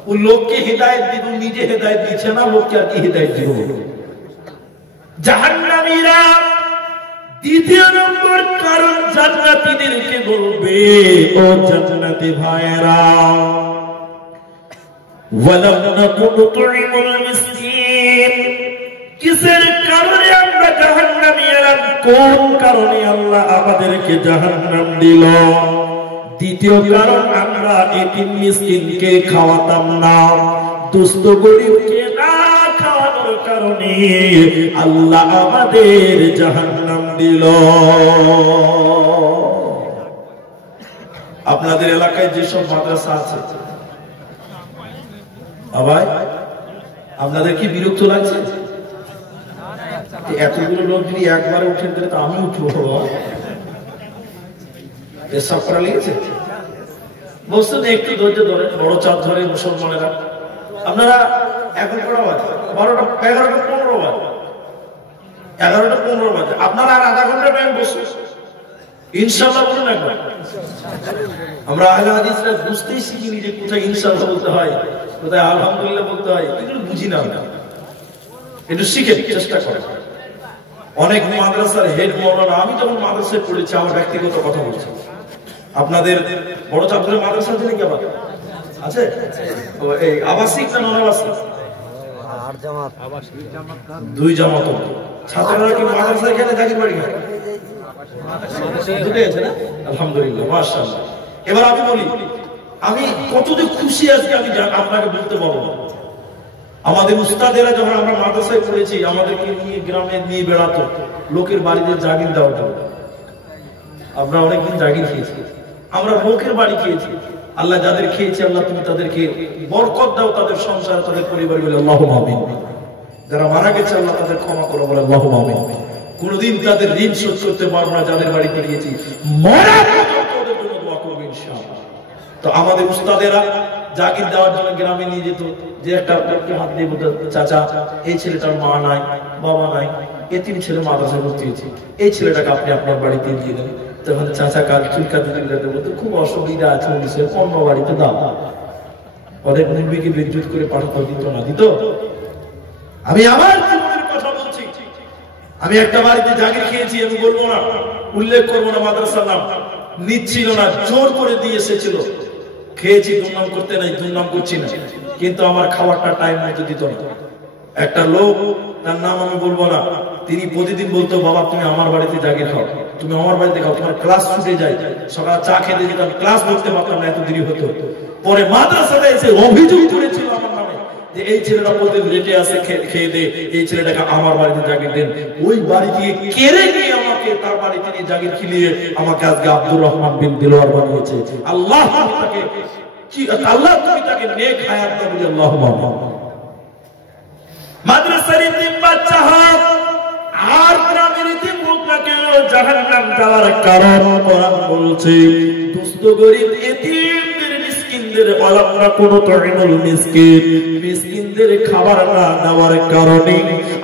ও লোককে হেদায়েত দিব, নিজে হেদায়েত দিচ্ছে না, লোককে আর কি হেদায়েত দিব? জাহান্নামীরা দ্বিতীয় নম্বর কারণ জান্নাতীদেরকে বলবে ও জান্নাতি ভাইরা ওয়ালাম নাকু নুতঈমুল মিসকিন, কিসের কারণে আমরা জাহান্নামী এলাম, কোন কারণে আল্লাহ আমাদেরকে জাহান্নাম দিল? দ্বিতীয় কারণ, আমরা এতিম মিসকিনকে খাওয়াতাম না, দুস্থ গরীবকে না খাওয়ানোর কারণে আল্লাহ আমাদের জাহান্নাম দিল। আপনাদের এলাকায় যেসব মাদ্রাসা আছে, আবার আপনাদের কি বিরক্ত লাগছে? এতগুলো লোক যদি একবারে উঠে দিলে তো আমি উঠবো। এসব করা লেগেছে, বলছেন একটু ধৈর্য ধরে, বড় চাপ ধরে মুসলমানেরা। আপনারা এখন কটা বাজে? 12টা 11টা 15 বাজে, 11টা 15 বাজে। আপনারা আর আধা ঘন্টা টাইম বসে ইনশাআল্লাহ বলুন একবার। আমরা আহলে হাদিসরা বুঝতেই শিখিনি যে কোথায় ইনশাআল্লাহ বলতে হয়, কোথায় আলহামদুলিল্লাহ বলতে হয়, এগুলো বুঝি না। একটু শিখে চেষ্টা করেন। অনেক মাদ্রাসার হেড মাওলানা, আমি যখন মাদ্রাসায় পড়েছি, আমার ব্যক্তিগত কথা বলছি, আপনাদের বড় চাঁদপুরের মাদ্রাসা আছে নাকি? আবার আছে? এই আবাসিক না নন আবাসিক? দুই জামাত। ছাত্ররা কি মাদ্রাসায় গেলে জাগির বাড়ি খায়? দুটোই আছে না? আলহামদুলিল্লাহ, মাশাআল্লাহ। এবার আমি বলি, আমি কতদিন খুশি আজকে আমি আপনাকে বলতে পারবো। আমাদের উস্তাদেরা যখন আমরা মাদ্রাসায় পড়েছি, আমাদেরকে নিয়ে গ্রামে নিয়ে বেড়াতো, লোকের বাড়িতে জাগির দেওয়া হতো। আমরা অনেকদিন জাগির খেয়েছি, আমরা লোকের বাড়ি খেয়েছি। আল্লাহ যাদের খেয়েছি, আল্লাহ তুমি তাদেরকে বরকত দাও, তাদের সংসার, তাদের পরিবার, বলে আল্লাহুম্মা আমিন। যারা মারা গেছে আল্লাহ তাদের ক্ষমা করো, বলে আল্লাহুম্মা আমিন। কোনদিন তাদের ঋণ শোধ করতে পারবো না, যাদের বাড়িতে গিয়েছি, মরা পর্যন্ত ওদের জন্য দোয়া করবো ইনশাআল্লাহ। তো আমাদের উস্তাদেরা জাগির দেওয়ার জন্য গ্রামে নিয়ে যেত, যে একটা হাত দিয়ে বলতো, চাচা এই ছেলেটার মা নাই, বাবা নাই, এতিম ছেলে মাদ্রাসায় ভর্তি হয়েছে, এই ছেলেটাকে আপনি আপনার বাড়িতে দিয়ে দেন। তখন চাচা কাজ চুলকাতে চুলকাতে বলতো, খুব অসুবিধা আছে, অন্য বাড়িতে দাও। অনেক মুরব্বীকে বিদ্যুৎ করে পাঠাতে দিত না, দিত? আমি আমার জীবনের কথা বলছি। আমি একটা বাড়িতে জাগির খেয়েছি, আমি বলবো না, উল্লেখ করবো না মাদ্রাসার নাম, নিচ্ছিল না, জোর করে দিয়ে এসেছিল। খেয়েছি, দুর্নাম করতে নাই, দুর্নাম করছি না, কিন্তু আমার খাবারটা টাইম মতো দিত না। একটা লোক, তার নাম আমি বলবো না, তিনি প্রতিদিন বলতো, বাবা তুমি আমার বাড়িতে জাগির খাও, তুমি আমার বাড়িতে খাও, তোমার ক্লাস ছুটে যায়। সকাল চা খেতে যেতাম, ক্লাস করতে পারতাম না, এত দেরি হতো। পরে মাদ্রাসাতে এসে অভিযোগ করেছিল আমার নামে যে এই ছেলেটা প্রতিদিন লেটে আসে, খেয়ে দে, এই ছেলেটাকে আমার বাড়িতে জাগির দেন। ওই বাড়ি থেকে কেড়ে নিয়ে আমাকে তার বাড়িতে নিয়ে জাগির খিলিয়ে আমাকে আজকে আব্দুর রহমান বিন দিলওয়ার বানিয়েছে। আল্লাহ তাকে কি, আল্লাহ তুমি তাকে নেক হায়াত দাও বলে আল্লাহুম্মা আমিন। মাদ্রাসার ইতিম বাচ্চা হোক আর গ্রামের ইতিম হোক না কেন, জাহান্নাম যাওয়ার কারণ কোরআন বলছে। দুস্থ গরীব ইতিমদের মিসকিনদের আল্লাহ কোন তাইনুল মিসকিন, মিসকিনদের খাবার না দেওয়ার কারণে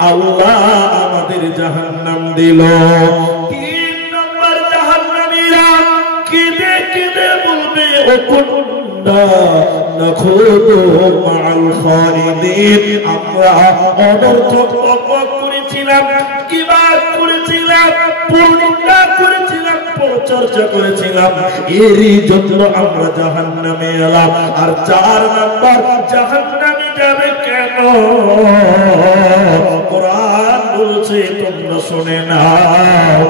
আল্লাহ আমাদের জাহান্নাম দিল। 3 নম্বর জাহান্নামীরা কেঁদে কেঁদে বলবে, ও কুন্না নাখুদু মাআল খালিদিন, আমরা অনর্থক বকবক করেছিলাম, কিবাদ করেছিলাম, পরনিন্দা করেছিলাম, পরচর্চা করেছিলাম, এরই জন্য আমরা জাহান্নামে এলাম। আর 4 নাম্বার জাহান্নামে যাবে কেন? কোরআন বলছে, তোমরা শুনে নাও,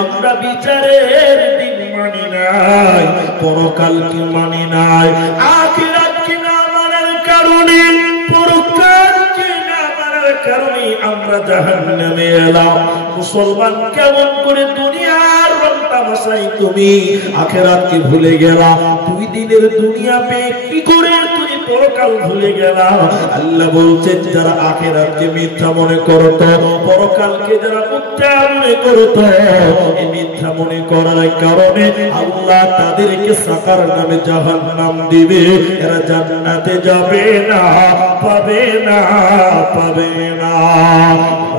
আমরা বিচারের দিন মানি নাই, পরকালকে মানি নাই, আখিরাতকে না মানার কারণে, পরকালকে না মানার কারণে আমরা জাহান্নামে এলাম। মুসলমান কেমন করে দুনিয়ার রং তামাশায় তুমি আখিরাতকে ভুলে গেলা? 2 দিনের দুনিয়া পেয়ে কি করে তুমি পরকাল ভুলে গেলা? আল্লাহ বলছেন, যারা আখিরাতকে মিথ্যা মনে করত, পরকালকে যারা মিথ্যা মনে করত, এই মিথ্যা মনে করার কারণে আল্লাহ তাদেরকে সাকার নামে জাহান্নাম দিবে। এরা জান্নাতে যাবে না, পাবে না, পাবে না।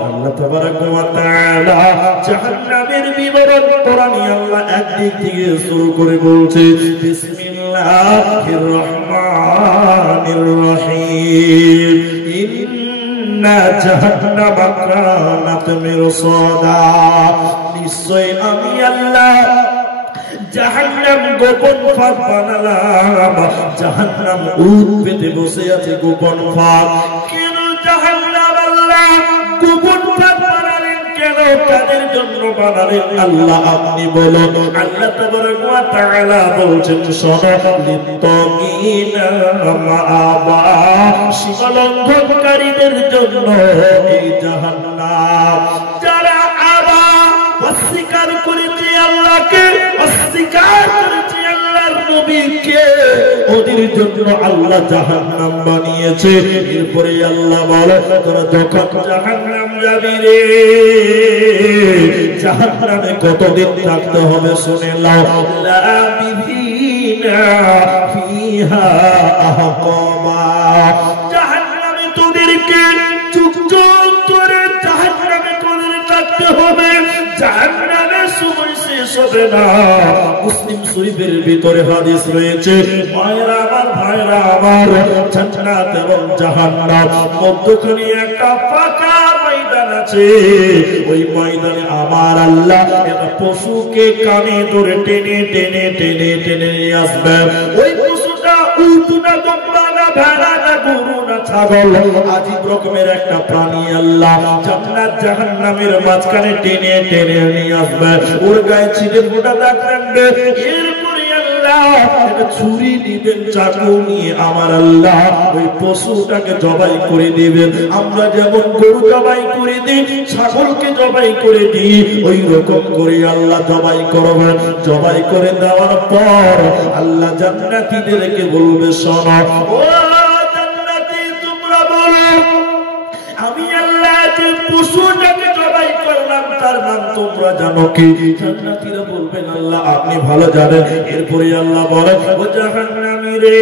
আল্লাহ তাবারাক ওয়া তাআলা জাহান্নামের বিবরণ কোরআনে আল্লাহ একদিক থেকে শুরু করে বলছে, বিসমিল্লাহির রহমানির রহিম, ইন্না জাহান্নামা কানাত মিরসাদা, নিশ্চয় আমি আল্লাহ জাহান্নাম গোপন ফাঁদ বানালাম। জাহান্নাম উট পেতে বসে আছে, গোপন ফাঁদ। কেন জাহান্নাম আল্লাহ গোপন ফাঁদ বানালেন? কেন, কাদের জন্য বানালেন আল্লাহ আপনি বলুন। আল্লাহ তাবারাক ওয়া তাআলা বলছেন, শোনো, লিত্তাগিনা মাআবা, সীমালঙ্ঘনকারীদের জন্য এই জাহান্নাম। যারা আবা অস্বীকার করেছে আল্লাহকে, অস্বীকার করেছে আল্লাহর নবীকে, ওদের জন্য আল্লাহ জাহান্নাম বানিয়েছে। এরপরে আল্লাহ বলে, তোরা যখন জাহান্নাম যাবি রে, জাহান্নামে কতদিন থাকতে হবে শুনে নাও, লাবিথিনা ফিহা আহকাবা, জাহান্নামে তোদেরকে চুপ চুপ করে জাহান্নামে তোদের থাকতে হবে, জাহান্নামের সময় শেষ হবে না। মুসলিম শরীফের ভিতরে হাদিস রয়েছে, মায়েরা আমার, ভাইরা আমার, জান্নাত এবং জাহান্নাম মধ্যখানে একটা ফাঁকা ময়দান আছে। ওই ময়দানে আমার আল্লাহ একটা পশুকে কানে ধরে টেনে টেনে টেনে টেনে নিয়ে আসবে। ওই পশুটা উট না, দুম্বা না, ভেড়া না, গরু না, ছাগল, আজীব রকমের একটা প্রাণী আল্লাহ জান্নাত জাহান্নামের মাঝখানে টেনে টেনে নিয়ে আসবে। ওর গায়ে ছিটে ফোঁটা দাগ রাখবে। এরপরে আল্লাহ একটা ছুরি দিবেন, চাকু নিয়ে আমার আল্লাহ ওই পশুটাকে জবাই করে দিবেন। আমরা যেমন গরু জবাই করে দিই, ছাগলকে জবাই করে দিই, ওই রকম করে আল্লাহ জবাই করবেন। জবাই করে দেওয়ার পর আল্লাহ জান্নাতীদেরকে বলবে, শোনো ও জান্নাতী, তোমরা বলো আমি আল্লাহ যে পশুটাকে জবাই করলাম তার নাম তোমরা জানো কি? জান্নাতীরা বলবেন, আল্লাহ আপনি ভালো জানেন। এরপরে আল্লাহ বলেন, ও জাহান্নামী রে,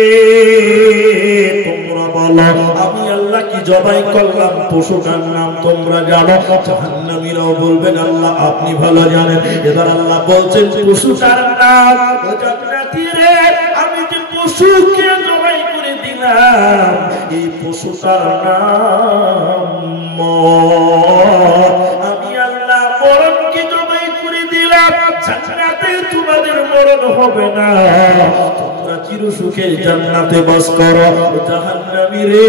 তোমরা বলো আমি আল্লাহ কি জবাই করলাম, পশুটার নাম তোমরা জানো? জাহান্নামীরাও বলবেন, আল্লাহ আপনি ভালো জানেন। এবার আল্লাহ বলছেন, পশুটার নাম, ও জান্নাতী রে, আমি যে পশুকে জবাই করে দিলাম নাম, এই পশুটার নাম আমি আল্লাহ মরণকে জবাই করে দিলাম। জান্নাতে তোমাদের মরণ হবে না, তোমরা চিরসুখে জান্নাতে বাস করো। জাহান্নামী রে,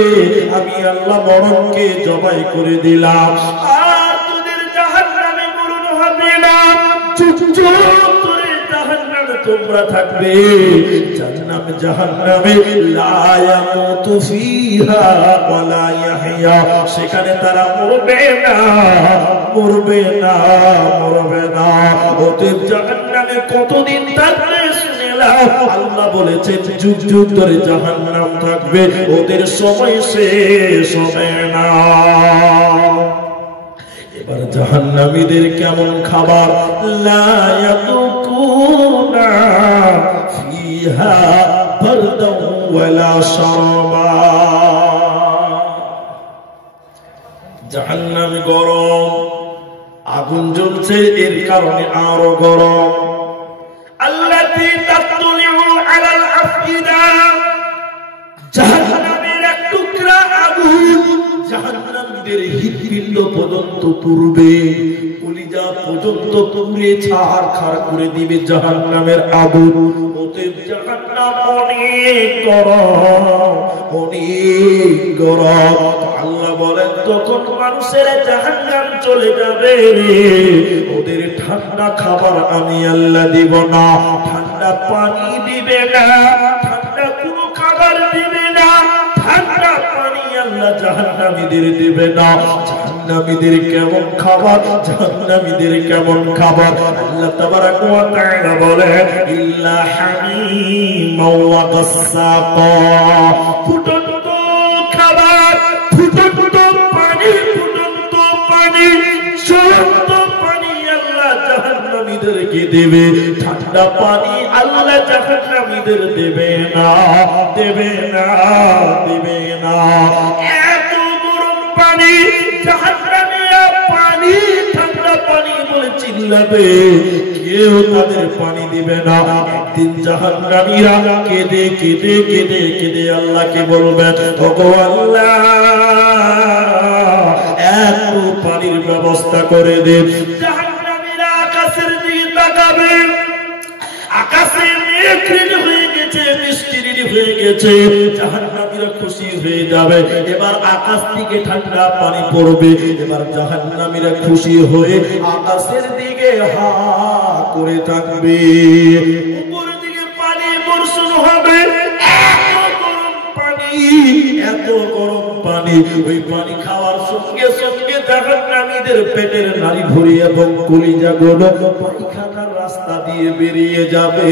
আমি আল্লাহ মরণকে জবাই করে দিলাম, আর তোদের জাহান্নামে মরণ হবে না। চুপ চুপ করে জাহান্নামে তোমরা থাকবে। জান্নাত জাহান্নামে লা ইয়ামুতু ফিহা ওয়া লা ইয়াহইয়া, সেখানে তারা মরবে না, মরবে না, মরবে না। ওদের জাহান্নামে কতদিন থাকবে শুনে নাও। আল্লাহ বলেছেন যুগ যুগ ধরে জাহান্নাম থাকবে, ওদের সময় শেষ হবে না। এবার জাহান্নামীদের কেমন খাবার? লা ইয়াকুনা ফিহা বারদান ওয়ালা শারাবা। জাহান্নাম গরম, আগুন জ্বলছে, এর কারণে আরো গরম। আল্লাতী তাতলিউ আলাল আফইদা, জাহান্নামের এক টুকরা আগুন জাহান্নামীদের হৃদপিণ্ড পর্যন্ত পুড়বে, কলিজা পর্যন্ত পুড়ে ছারখার করে দিবে জাহান্নামের আগুন। অতএব জাহান্নাম অনেক গরম, অনেক গরম। আল্লাহ বলেন তখন মানুষের জাহান্নাম চলে যাবে, ওদের ঠান্ডা খাবার আমি আল্লাহ দিব না, ঠান্ডা পানি দিবে না, ঠান্ডা কোনো খাবার দিবে না, ঠান্ডা পানি আল্লাহ জাহান্নামীদের দিবে না। জাহান্নামীদের কেমন খাবার? জাহান্নামীদের কেমন খাবার? আল্লাহ তাবারাক ওয়া তাআলা বলেন ইল্লা হামিমান ওয়া গাসসাকা, ফুটন্ত খাবার, ফুটন্ত পানি, ফুটন্ত পানি, চলন্ত পানি আল্লাহ জাহান্নামীদেরকে দেবে। ঠান্ডা পানি আল্লাহ জাহান্নামীদের দেবে না, দেবে না, দেবে না। এত গরম পানি, জাহান্নামীরা পানি, ঠান্ডা পানি বলে চিল্লাবে, কেউ তাদের পানি দিবে না। একদিন জাহান্নামীরা কেঁদে কেঁদে কেঁদে কেঁদে আল্লাহকে বলবেন, ওগো আল্লাহ, এত পানির ব্যবস্থা করে দে। জাহান্নামীরা আকাশের দিকে তাকাবে, আকাশে মেঘ হয়ে গেছে, বৃষ্টি হয়ে গেছে, জাহান্নামীরা খুশি হয়ে যাবে। এবার আকাশ থেকে ঠান্ডা পানি পড়বে, এবার জাহান্নামীরা খুশি হয়ে আকাশের দিকে হা করে থাকবে, উপরের দিকে পানি বর্ষণ হবে। এত গরম পানি, এত গরম পানি, ওই পানি খাওয়ার সঙ্গে সঙ্গে জাহান্নামীদের পেটের নাড়ি ভরি এবং কলিজাগুলো পায়খানার রাস্তা দিয়ে বেরিয়ে যাবে।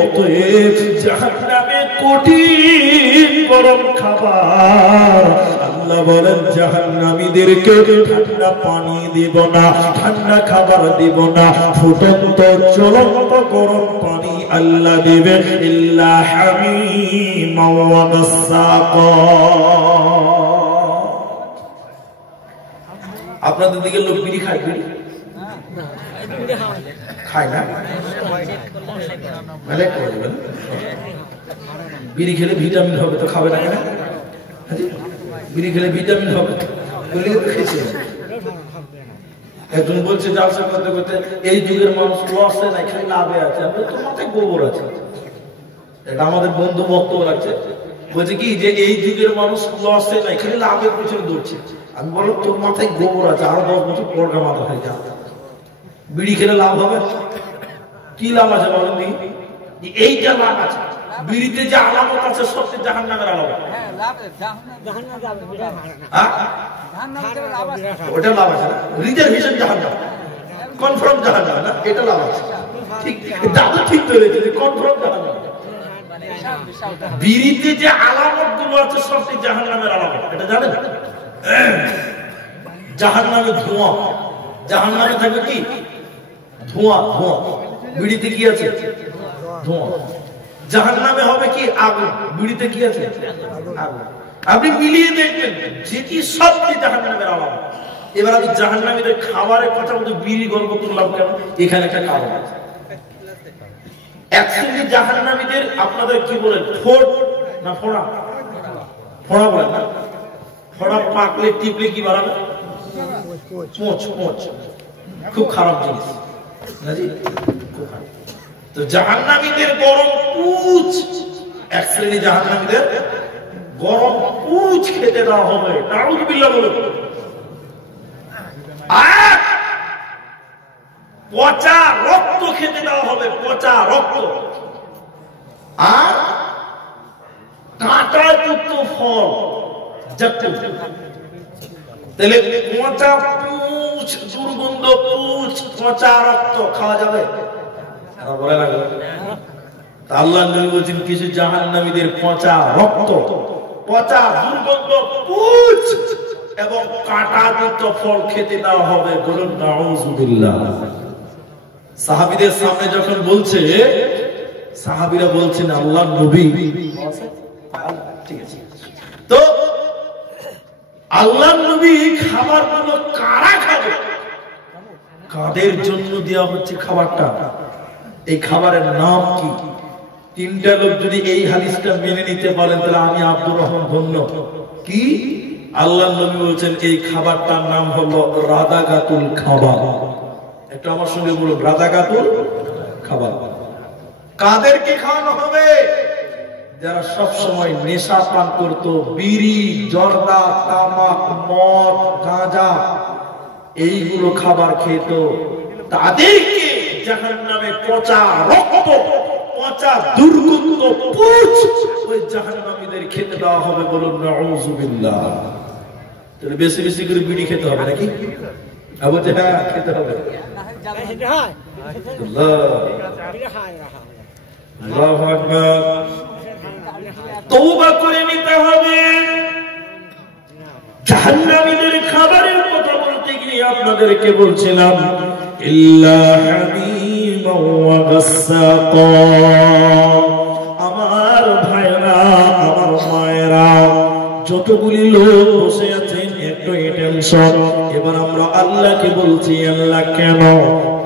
অতএব জাহান্নামে কঠিন গরম খাবার। আল্লাহ বলেন জাহান্নামীদেরকে ঠান্ডা পানি দিব না, ঠান্ডা খাবার দিব না, ফুটন্ত জ্বলন্ত গরম পানি আল্লাহ দিবে। ইল্লা হামিমান ওয়া গাসসাকা। আপনাদের দিকে লোক বিড়ি খায়? বিড়ি খায় না? বিড়ি খেলে ভিটামিন হবে, তো খাবে না কেন? বিড়ি খেলে ভিটামিন হবে, খেয়েছে। একজন বলছে জালসা করতে করতে, এই যুগের মানুষ লসে নাই, খালি লাভে আছে। আমি তো মাথায় গোবর আছে। এটা আমাদের বন্ধু বক্তব্য রাখছে, বলছে কি যে এই যুগের মানুষ লসে নাই, খালি লাভের পিছনে দৌড়ছে। আমি বলো তোর মাথায় গোবর আছে, আরো 10 বছর পরটা মাথা হয়ে যাবে। বিড়ি খেলে লাভ হবে? কি লাভ আছে বলেন দেখি? এইটা লাভ আছে। বিড়িতে যে আলামত আছে সবচেয়ে জাহান্নামের আলামত। ওটা লাভ আছে না? রিজার্ভেশন জাহান্নাম, কনফার্ম জাহান্নাম না, এটা লাভ আছে। ঠিক দাদু ঠিক ধরেছে যে কনফার্ম জাহান্নাম। বিড়িতে যে আলামত গুলো আছে সবচেয়ে জাহান্নামের আলামত, এটা জানেন? জাহান্নামে ধোঁয়া, জাহান্নামে থাকবে কি? ধোঁয়া। ধোঁয়া। বিড়িতে কি আছে? ধোঁয়া। জাহান্নামে হবে কি? আগুন। বিড়িতে কি আছে? আগুন। আপনি মিলিয়ে দেখবেন যেটি সবচেয়ে জাহান্নামের আলামত। এবার আমি জাহান্নামীদের খাবারের কথা বলতে বিড়ি গল্প করলাম কেন? এখানে একটা কারণ আছে। অ্যাকচুয়ালি জাহান্নামীদের আপনাদের কি বলেন, ঠোঁট না ফোড়া? ফড়া বলে না, ফড়া পাকলে টিপলে কি বাড়াবে? পোঁচ পোঁচ, খুব খারাপ জিনিস। তো জাহান্নামীদের গরম পুঁচ, এক শ্রেণী জাহান্নামীদের গরম পুঁচ খেতে দেওয়া হবে। নাউযুবিল্লাহ বলে। আর পচা রক্ত খেতে দেওয়া হবে, পচা রক্ত। আর কাঁটাযুক্ত ফল, তাহলে পচা পুঁচ, দুর্গন্ধ পুঁচ, পচা রক্ত খাওয়া যাবে? বলে না। আল্লাহ নবী বলেছেন কিছু জাহান্নামীদের পচা রক্ত, পচা দুর্গন্ধ পুঁচ এবং কাঁটাযুক্ত ফল খেতে দেওয়া হবে। বলুন নাউযুবিল্লাহ। সাহাবীদের সামনে যখন বলছে, সাহাবীরা বলছেন আল্লাহ নবী, ঠিক আছে, তো আল্লাহ নবী খাবারগুলো কারা খাবে? কাদের জন্য দেওয়া হচ্ছে খাবারটা? এই খাবারের নাম কি? তিনটা লোক যদি এই হাদিসটা মেনে নিতে পারেন তাহলে আমি আব্দুর রহমান ধন্য। কি? আল্লাহ নবী বলছেন এই খাবারটার নাম হলো রাদাগাতুল খাবার। একটু আমার সঙ্গে বলুন, রাদাগাতুল খাবার। কাদেরকে খাওয়ানো হবে? যারা সব সময় নেশা পান করতো, বিড়ি, জর্দা, তামাক, মদ, গাঁজা এইগুলো খাবার খেত, তাদেরকে জাহান্নামে পচা রক্ত, পচা দুর্গন্ধ পুঁচ ওই জাহান্নামীদের খেতে দেওয়া হবে। বলুন নাউযুবিল্লাহ। তাহলে বেশি বেশি করে বিড়ি খেতে হবে নাকি? বলতে হ্যাঁ খেতে হবে। আল্লাহু আকবার। তওবা করে নিতে হবে। জাহান্নামীদের খাবারের কথা বলতে গিয়ে আপনাদেরকে বলছিলাম ইল্লা হামিমা ওয়া গাসসাকা। আমার ভাইরা, আমার মায়েরা, যতগুলি লোক বসে আছেন একটু টেনশন। এবার আমরা আল্লাহকে বলছি, আল্লাহ কেন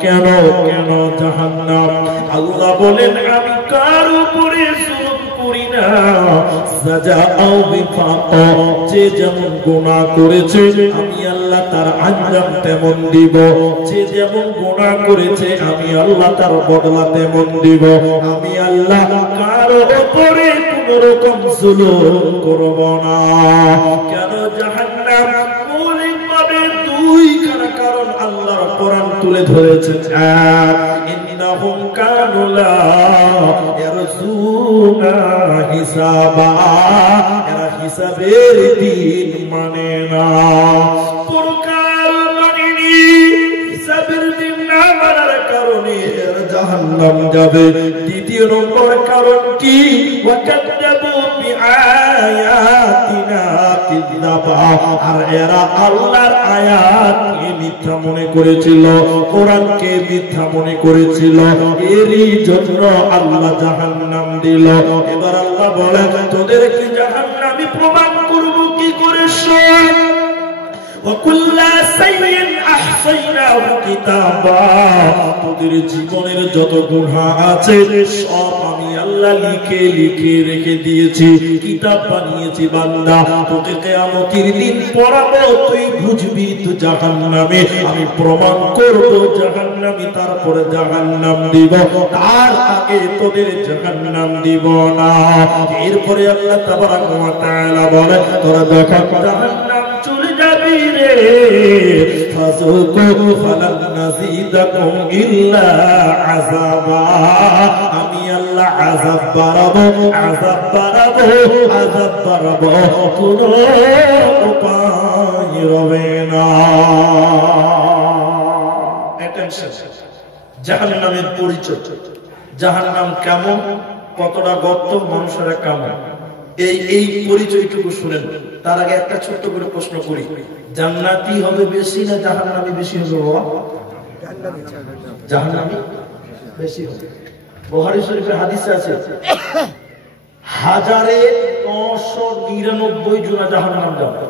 কেন কেন জাহান্নাম? আল্লাহ বলেন আমি কার উপরে জুলুম করি না, সাজা আও বিফাকা, যে যেমন গুনাহ করেছে আমি আল্লাহ তার আঞ্জাম তেমন দিব। যে যেমন গুনাহ করেছে আমি আল্লাহ তার বদলা তেমন দিব। আমি আল্লাহ কার উপরে কোনো রকম জুলুম করব না। কেন জাহান্নাম? মৌলিকভাবে দুই কারণ আল্লাহর কোরআন তুলে ধরেছে। ইন্নাহুম কানু লা ইয়ারজুনা হিসাবা, এরা হিসাবের দিন মানে না, পরকাল মানেনি। হিসাবের দিন না মানার কারণে এরা জাহান্নাম যাবে। দ্বিতীয় নম্বর কারণ কি? ওয়াকাদ্দাবু বিআয়াতিনা কিযাবা, আর এরা আল্লাহর আয়াতকে মিথ্যা মনে করেছিল, কোরআনকে মিথ্যা মনে করেছিল। এরই জন্য আল্লাহ জাহান্নাম দিল। এবার আল্লাহ বলে তোদেরকে জাহান্নামী প্রমাণ করব কি করে? শোন, ওয়াকুল্লা সাইয়্যিন আহসাইনাহু কিতাবা, তোদের জীবনের যত গুনাহ আছে সব আমি আল্লাহ লিখে লিখে রেখে দিয়েছি, কিতাব বানিয়েছি। বান্দা, তোকে কিয়ামতের দিন পড়াবো, তুই বুঝবি তো জাহান্নামে। আমি প্রমাণ করব জাহান্নামী, তারপরে জাহান্নাম দিব, তার আগে তোদের জাহান্নাম দিব না। এরপরে আল্লাহ তাবারাক ওয়া তাআলা বলে তোরা যখন জাহান্নাম চলে যাবি রে, ফাযুকু ফালান নাযিদাকুম ইল্লা আযাবা, আমি আল্লাহ আযাব বাড়াবো, আযাব বাড়াবো, আযাব বাড়াবো, কোনো উপায় রবে না। অ্যাটেনশন, জাহান্নামের পরিচয়। জাহান্নাম কেমন, কতটা গর্ত, মানুষেরা কেমন, এই পরিচয়টুকু শুনেন। তার আগে একটা ছোট্ট করে প্রশ্ন করি, জান্নাতি হবে বেশি না জাহান্নামী বেশি হবে? বাবা, জাহান্নামী বেশি হবে। বুখারী শরীফের হাদিসে আছে 1999 জন জাহান্নাম যাবে,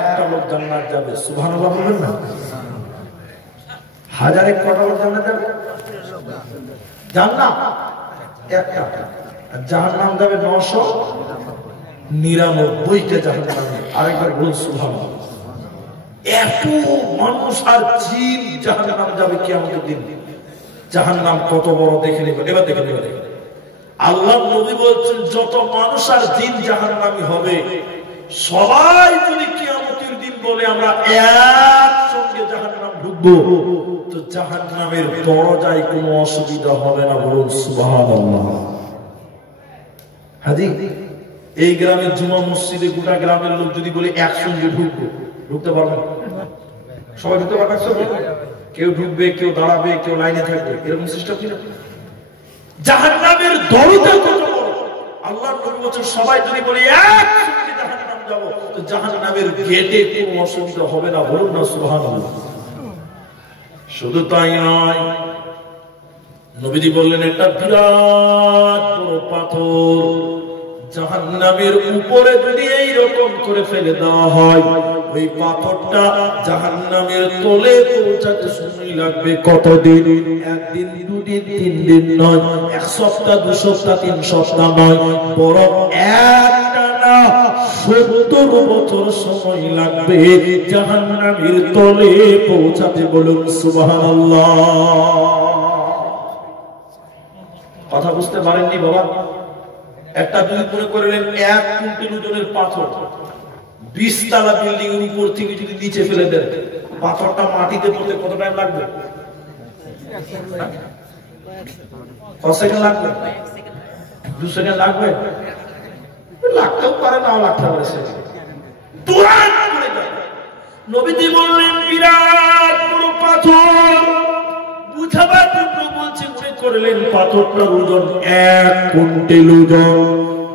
একটা লোক জান্নাত যাবে। সুবহানাল্লাহ বলবেন না? 1000 কটা লোক জান্নাত যাবে? জান্নাত একটা, আর জাহান্নাম যাবে 900। 99টা জাহান্নামে। আরেকবার বলুন সুবহানাল্লাহ। এত মানুষ আর জিন জাহান্নাম যাবে কিয়ামতের দিন। জাহান্নাম কত বড় দেখে নেবেন। এবার দেখে নেবেন, আল্লাহ নবী বলছেন যত মানুষ আর জিন জাহান্নামী হবে, সবাই যদি কিয়ামতের দিন বলে আমরা একসঙ্গে জাহান্নাম ঢুকবো, তো জাহান্নামের দরজায় কোনো অসুবিধা হবে না। বলুন সুবহানাল্লাহ। হাজি, এই গ্রামের জুমা মসজিদে গোটা গ্রামের লোক যদি বলে একসঙ্গে ঢুকবো, ঢুকতে পারবেন? সবাই ঢুকতে পারবেন? কেউ ঢুকবে, কেউ দাঁড়াবে, কেউ লাইনে থাকবে, এরকম সিস্টেম কি না? জাহান্নামের দরজা কত বড়! আল্লাহর নবী বলেন সবাই যদি বলে একসঙ্গে জাহান্নাম যাব, তো জাহান্নামের গেটে কোনো অসুবিধা হবে না। বলুন না সুবহানাল্লাহ। শুধু তাই নয়, নবীজি বললেন একটা বিরাট বড় পাথর জাহান্নামের উপরে যদি এইরকম করে ফেলে দেওয়া হয়, ওই পাথরটা জাহান্নামের তলে পৌঁছাতে সময় লাগবে কতদিন? একদিন, দুদিন, 3 দিন নয়, 1 সপ্তাহ, 2 সপ্তাহ, 3 সপ্তাহ নয়, বরং একটানা 70 বছর সময় লাগবে জাহান্নামের তলে পৌঁছাতে। বলুন সুবহানাল্লাহ। কথা বুঝতে পারেননি বাবা? একটা যদি মনে করলেন 1 কুইন্টাল ওজনের পাথর 20 তলা বিল্ডিং এর উপর থেকে যদি নিচে ফেলে দেন, পাথরটা মাটিতে পড়তে কত টাইম লাগবে? কত সেকেন্ড লাগবে? 2 সেকেন্ড লাগবে? লাগতেও পারে, নাও লাগতে পারে। নবীজি বললেন বিরাট বড় পাথর, বুঝাবার জন্য বলছে, মনে করলেন পাথরটার ওজন 1 কুইন্টাল ওজন।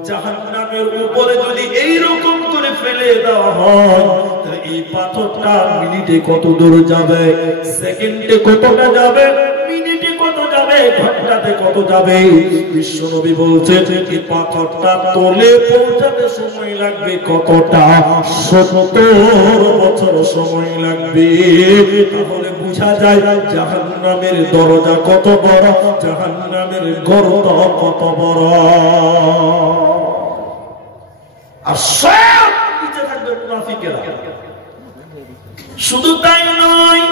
জাহান্নামের উপরে যদি এইরকম করে ফেলে দেওয়া হয়, তাহলে এই পাথরটা মিনিটে কত দূর যাবে, সেকেন্ডে কতটা যাবে, মিনিটে কত যাবে, ঘন্টাতে কত যাবে? বিশ্বনবী বলছেন এই পাথরটা তলে পৌঁছাতে সময় লাগবে কতটা? 70 বছর সময় লাগবে। তাহলে বোঝা যায় জাহান্নামের দরজা কত বড়, জাহান্নামের গর্ত কত বড়। আর সব নিচে থাকবে মুনাফিকেরা। শুধু তাই নয়,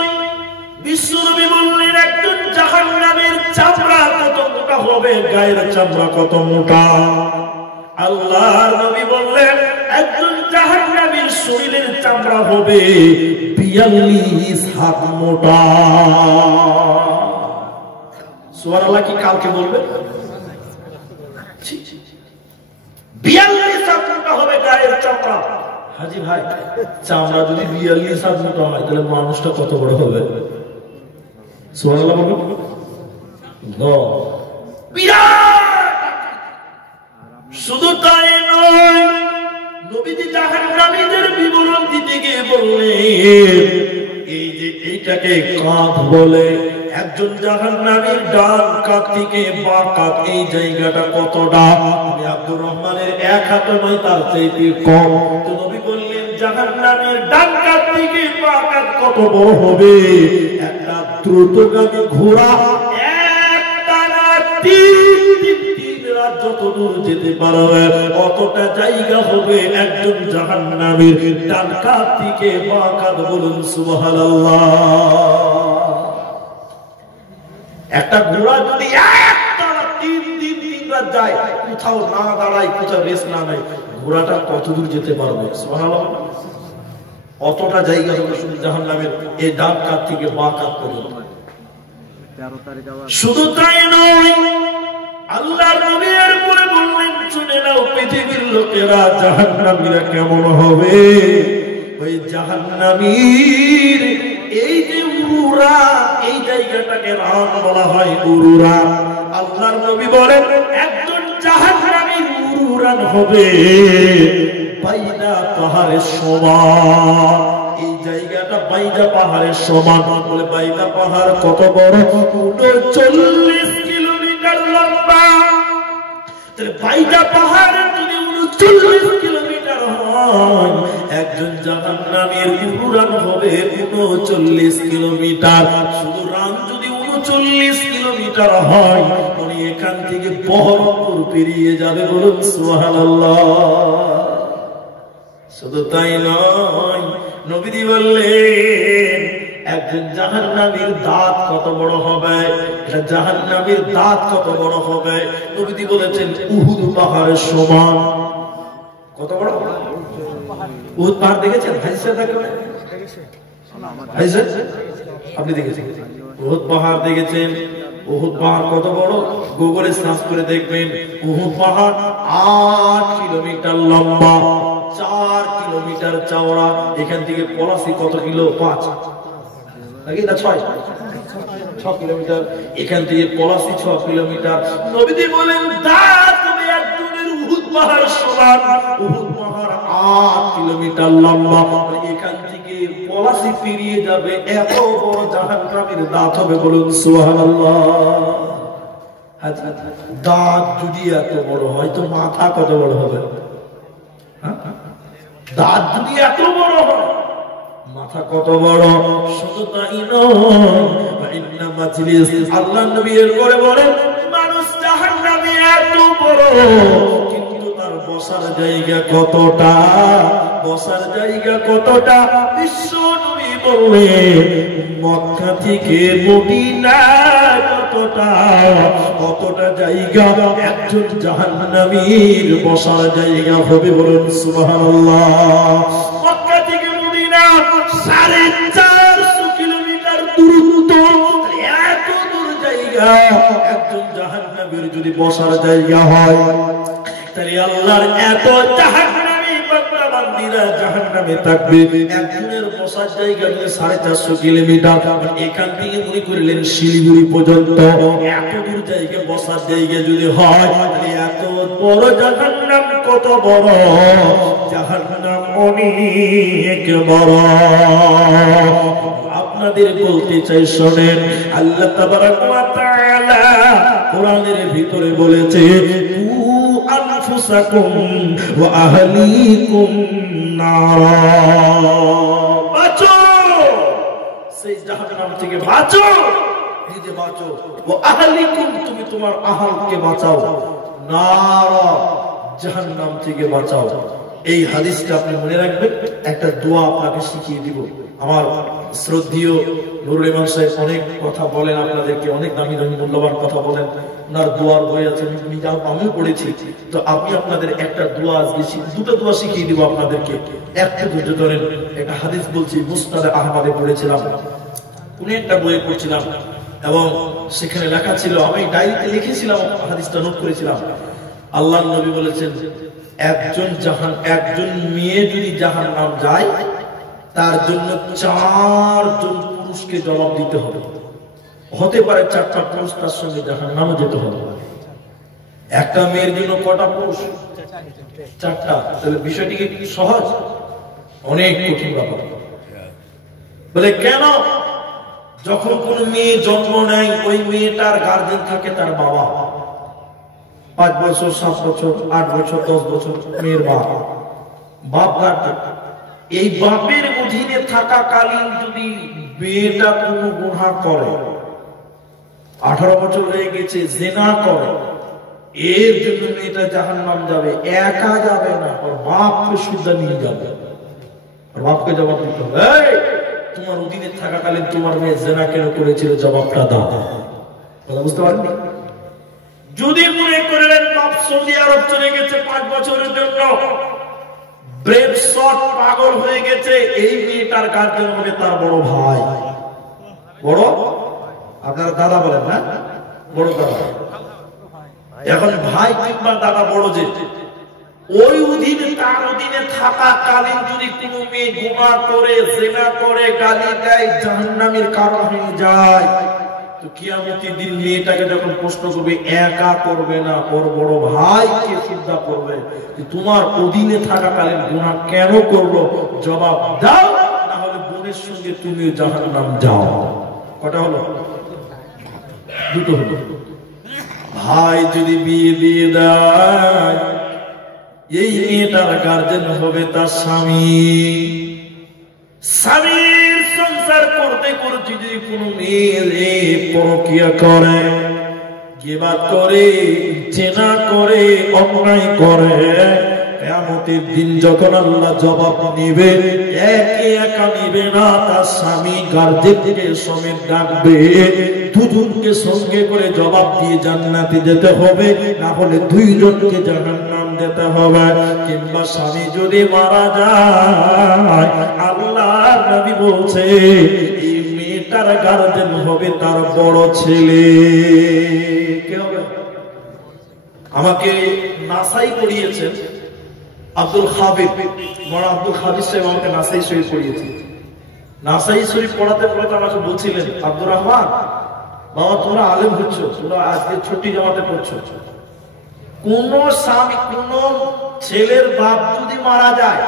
বিশ্বনবী বললেন একজন জাহান্নামের চামড়া কত মোটা হবে, গায়ের চামড়া কত মোটা। আল্লাহর নবী বললেন একজন জাহান্নামীর শরীরের চামড়া হবে 42 হাত মোটা। সুবহানাল্লাহ। কি কালকে বলবে? 42 হাত মোটা হবে গায়ের চামড়া। হাজি ভাই, চামড়া যদি 42 হাত মোটা হয়, তাহলে মানুষটা কত বড় হবে? সুবহানাল্লাহ বলুন। শুধু তাই নয়, নবীজি জাহান্নামীদের বিবরণ দিতে গিয়ে বললেন এই যে এইটাকে কাঁধ বলে, একজন জাহান্নামীর ডান কাঁধ থেকে বাঁ কাঁধ, এই জায়গাটা কতটা? আমি আব্দুর রহমানের 1 হাত নয়, তার চাইতে কম। তো নবী বললেন জাহান্নামীর ডান কাঁধ থেকে বাঁ কাঁধ কত বড় হবে? একটা দ্রুতগামী ঘোড়া একটানা 3 রাত যত দূর যেতে পারবে, অতটা জায়গা হবে একজন জাহান্নামীর ডান কাঁধ থেকে বাঁ কাঁধ। বলুন সুবহানাল্লাহ। একটা ঘোড়া যদি একটানা 3 দিন 3 রাত যায়, কোথাও না দাঁড়ায়, কোথাও রেস্ট না নেয়, ঘোড়াটা কত দূর যেতে পারবে? সুবহানাল্লাহ। অতটা জায়গা হবে শুধু জাহান্নামের এই ডান কাঁধ থেকে বাঁ কাঁধ পর্যন্ত। শুধু তাই নয়, আল্লাহর নবী এরপরে বললেন শুনে নাও পৃথিবীর লোকেরা জাহান্নামীরা কেমন হবে। ওই জাহান্নামীর এই যে উরুরা, এই জায়গাটাকে রান বলা হয়, উরুরা। আল্লাহর নবী বলেন একজন জাহান্নামী উরুরান হবে বাইদা পাহাড়ের সমান। এই জায়গাটা বাইদা পাহাড়ের সমান। বলে বাইদা পাহাড় কত বড়? 39 কিলোমিটার লম্বা। বাইদা পাহাড় যদি 39 কিলোমিটার হয়, একজন জাহান্নামীর উড়ান হবে 39 কিলোমিটার। শুধু রান যদি 39 কিলোমিটার হয়, উনি এখান থেকে বহরমপুর পেরিয়ে যাবে। বলুন সুবহানাল্লাহ। শুধু তাই নয়, নবীজি বললেন একজন জাহান্নামীর দাঁত কত বড় হবে, এটা জাহান্নামীর দাঁত কত বড় হবে। নবীজি বলেছেন উহুদ পাহাড়ের সমান। কত বড়? উহুদ পাহাড় দেখেছেন? হাদিসে দেখবেন, হাদিসে আপনি দেখেছেন? উহুদ পাহাড় দেখেছেন? উহুদ পাহাড় কত বড়? গুগলে সার্চ করে দেখবেন। উহুদ পাহাড় 8 কিলোমিটার লম্বা, 4 কিলোমিটার চওড়া। এখান থেকে পলাশী কত কিলো? 5 নাকি না 6 কিলোমিটার। এখান থেকে পলাশী 6 কিলোমিটার। নবীজি বলেন দাঁত তুমি একজনের উহুদ পাহাড় সমান। উহুদ পাহাড় 8 কিলোমিটার লম্বা। এখান থেকে পলাশী পেরিয়ে যাবে, এত বড় জাহান্নামের দাঁত হবে। বলুন সুবহানাল্লাহ। দাঁত যদি এত বড় হয় তো মাথা কত বড় হবে? দাঁত যদি এত বড় হয় মাথা কত বড়? শুধু তাই নয়, আল্লাহ নবী এর করে বলেন মানুষ জাহান্নামে এত বড়, কিন্তু তার বসার জায়গা কতটা? বসার জায়গা কতটা? বিশ্ব নবী বললেন মক্কা থেকে মদিনা কতটা, কতটা জায়গা একজন জাহান্নামীর বসার জায়গা হবে। বলুন সুবহানাল্লাহ। মক্কা থেকে মদিনা 450 কিলোমিটার দূরত্ব, এত দূর জায়গা একজন জাহান্নামীর যদি বসার জায়গা হয়, তাহলে আল্লাহর এত জাহান্নামী বান্দা বান্দীরা জাহান্নামে থাকবে। একজনের বসার জায়গা যদি 450 কিলোমিটার, এখান থেকে মনে করলেন শিলিগুড়ি পর্যন্ত, এত দূর জায়গা বসার জায়গা যদি হয়, তাহলে এত বড় জাহান্নাম কত বড়? জাহান্নাম অনেক বড়। আপনাদের বলতে চাই শোনেন, আল্লাহ তাবারাক ওয়া তাআলা কোরআনের ভিতরে বলেছে আনফুসাকুম ওয়া আহলিকুম নারা, বাঁচো সেই জাহান্নাম থেকে, বাঁচো নিজে বাঁচো, ওয়া আহলিকুম তুমি তোমার আহলকে বাঁচাও, নারা জাহান্নাম থেকে বাঁচাও। এই হাদিসটা আপনি মনে রাখবেন। একটা দোয়া আপনাকে শিখিয়ে দিব। আমার শ্রদ্ধেয় নুরুল ইমাম সাহেব অনেক কথা বলেন আপনাদেরকে, অনেক দামি দামি মূল্যবান কথা বলেন। ওনার দোয়ার বই আছে, আমিও পড়েছি। তো আমি আপনাদের একটা দোয়া আজকে, দুটো দোয়া শিখিয়ে দিব আপনাদেরকে। একটা ধৈর্য ধরেন। একটা হাদিস বলছি, মুসনাদে আহমদে পড়েছিলাম, কোন একটা বইয়ে পড়ছিলাম এবং সেখানে লেখা ছিল, আমি ডায়েরিতে লিখেছিলাম, হাদিসটা নোট করেছিলাম। আল্লাহর নবী বলেছেন একজন মেয়ে যদি জাহান্নাম যায়, তার জন্য 4 জন পুরুষকে জবাব দিতে হবে। হতে পারে 4টা পুরুষ তার সঙ্গে জাহান্নামে যেতে হবে। একটা মেয়ের জন্য কটা পুরুষ? 4টা। তাহলে বিষয়টি কি সহজ? অনেক কঠিন ব্যাপার। বলে কেন? যখন কোন মেয়ে জন্ম নেয়, ওই মেয়েটার গার্জেন থাকে তার বাবা। 5 বছর, 7 বছর, 8 বছর, 10 বছর মেয়ের বাপ গার্জেন। এই বাপের অধীনে থাকাকালীন যদি মেয়েটা কোনো গুনাহ করে, 18 বছর হয়ে গেছে, জিনা করে, এর জন্য মেয়েটা জাহান্নাম যাবে। একা যাবে না, ওর বাপকে সুদ্ধা নিয়ে যাবে। ওর বাপকে জবাব দিতে হবে, তোমার অধীনে থাকাকালীন তোমার মেয়ে জিনা কেন করেছিল, জবাবটা দাও। কথা বুঝতে পারেননি? যদি মনে করলেন বাপ সৌদি আরব চলে গেছে 5 বছরের জন্য, ব্রেন শট, পাগল হয়ে গেছে, এই মেয়েটার গার্জেন হবে তার বড় ভাই। বড় আপনার দাদা বলেন না, বড় দাদা। এখন ভাই কিংবা দাদা বড়, যে ওই অধীনে, তার অধীনে থাকাকালীন যদি কোনো মেয়ে গুনাহ করে, জিনা করে, গালি দেয়, জাহান্নামের কারণ হয়ে যায়, তো কিয়ামতের দিন মেয়েটাকে যখন প্রশ্ন করবে, একা করবে না, ওর বড় ভাইকে চিন্তা করবে, তোমার অধীনে থাকাকালীন গুনাহ কেন করলো, জবাব দাও, না হলে বোনের সঙ্গে তুমিও জাহান্নাম যাও। কটা হলো? দুটো হলো। ভাই যদি বিয়ে দিয়ে দেয়, এই মেয়েটার গার্জেন হবে তার স্বামী। স্বামীর সংসার করতে করতে যদি কোনো মেয়ে পরকিয়া করে, গিবত করে, জেনা করে, অন্যায় করে, কিয়ামতের দিন যখন আল্লাহ জবাব নেবে, একে একা নেবে না, তার স্বামী গার্জেনকে সমেত ডাকবে, দুজনকে সঙ্গে করে জবাব দিয়ে জান্নাতে যেতে হবে, না হলে দুইজনকে জাহান্নাম যেতে হবে। কিংবা স্বামী যদি মারা যায়, আল্লাহর নবী বলছে এই মেয়েটার গার্জেন হবে তার বড় ছেলে। কে হবে? আমাকে নাসাই পড়িয়েছেন আব্দুল হাবিব, মরা আব্দুল হাবিব সাহেব আমাকে নাসাই শরীফ পড়িয়েছেন। নাসাই শরীফ পড়াতে পড়াতে আমাকে বলছিলেন, আব্দুর রহমান বাবা তোমরা আলেম হচ্ছ, তোমরা আজকে ছুটি জামাতে পড়ছো, কোন স্বামী কোন ছেলের বাপ যদি মারা যায়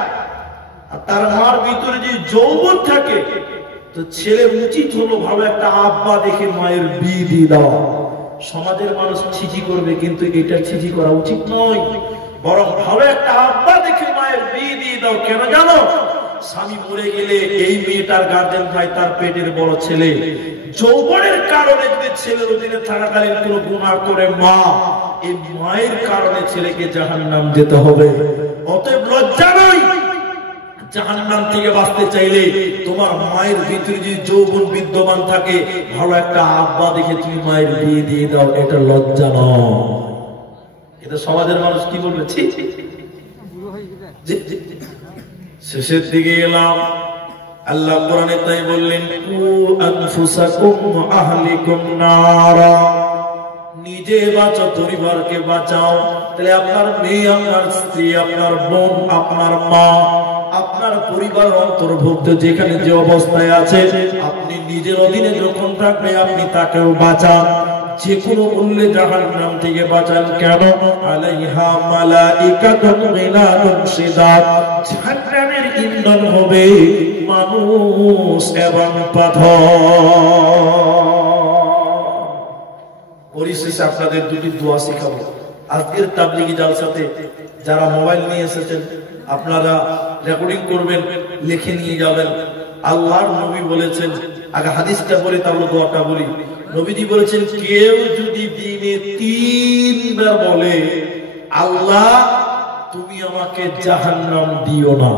আর তার মার ভিতরে যদি যৌবন থাকে, তো ছেলের উচিত হলো ভালো একটা আব্বা দেখে মায়ের বিয়ে দিয়ে দেওয়া। সমাজের মানুষ ছিচি করবে, কিন্তু এটা ছিচি করা উচিত নয়, বরং ভালো একটা আব্বা দেখে মায়ের বিয়ে দিয়ে দাও। কেন জানো? স্বামী মরে গেলে এই মেয়েটার গার্জেন হয় তার পেটের বড় ছেলে। যৌবনের কারণে যদি ছেলের অধীনে থাকাকালীন কোনো গুনাহ করে মা, এই মায়ের কারণে ছেলেকে জাহান্নাম যেতে হবে। অতএব লজ্জা নয়, জাহান্নাম থেকে বাঁচতে চাইলে তোমার মায়ের ভিতরে যদি যৌবন বিদ্যমান থাকে, ভালো একটা আব্বা দেখে তুমি মায়ের বিয়ে দিয়ে দাও, এটা লজ্জা নয়। এটা সমাজের মানুষ কি বলবে? শেষের দিকে এলাম, আল্লাহ কোরআনে তাই বললেন, কু আনফুসাকুম ওয়া আহলিকুম নারা, নিজে বাঁচো, পরিবারকে বাঁচাও। তাহলে আপনার মেয়ে, আপনার স্ত্রী, আপনার বোন, আপনার মা, আপনার পরিবার অন্তর্ভুক্ত যেখানে যে অবস্থায় আছে, আপনি নিজের অধীনে যখন থাকবে আপনি তাকেও বাঁচান, যে কোনো মূল্যে জাহান্নাম থেকে বাঁচান। কেন? আলাইহা মালাইকাতুন গিলাদুন শিদাদ, জাহান্নামের ইন্ধন হবে মানুষ এবং পাথর। পরিশেষে আপনাদের দুটি দোয়া শিখাবো। আজকের তাবলীগী জালসাতে যারা মোবাইল নিয়ে এসেছেন, আপনারা রেকর্ডিং করবেন, লিখে নিয়ে যাবেন। আল্লাহর নবী বলেছেন, আগে হাদিসটা বলি তাহলে দোয়াটা বলি। নবীজি বলেছেন, কেউ যদি দিনে 3 বার বলে, আল্লাহ তুমি আমাকে জাহান্নাম দিও না,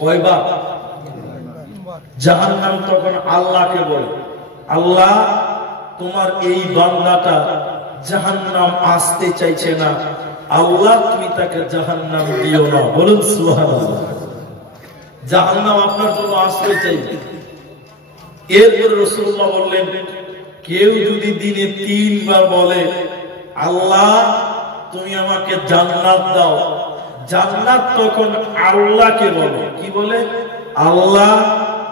কয়বার? জাহান্নাম তখন আল্লাহকে বলে, আল্লাহ তোমার এই বান্দাটা জাহান্নাম আসতে চাইছে না, আল্লাহ তুমি তাকে জাহান্নাম দিও না। বলুন সুবহানাল্লাহ। জাহান্নাম আপনার জন্য আসতে চাইবে। এরপরে রাসূলুল্লাহ বললেন, কেউ যদি দিনে 3 বার বলে, আল্লাহ তুমি আমাকে জান্নাত দাও, জান্নাত তখন আল্লাহকে বলে, কি বলে? আল্লাহ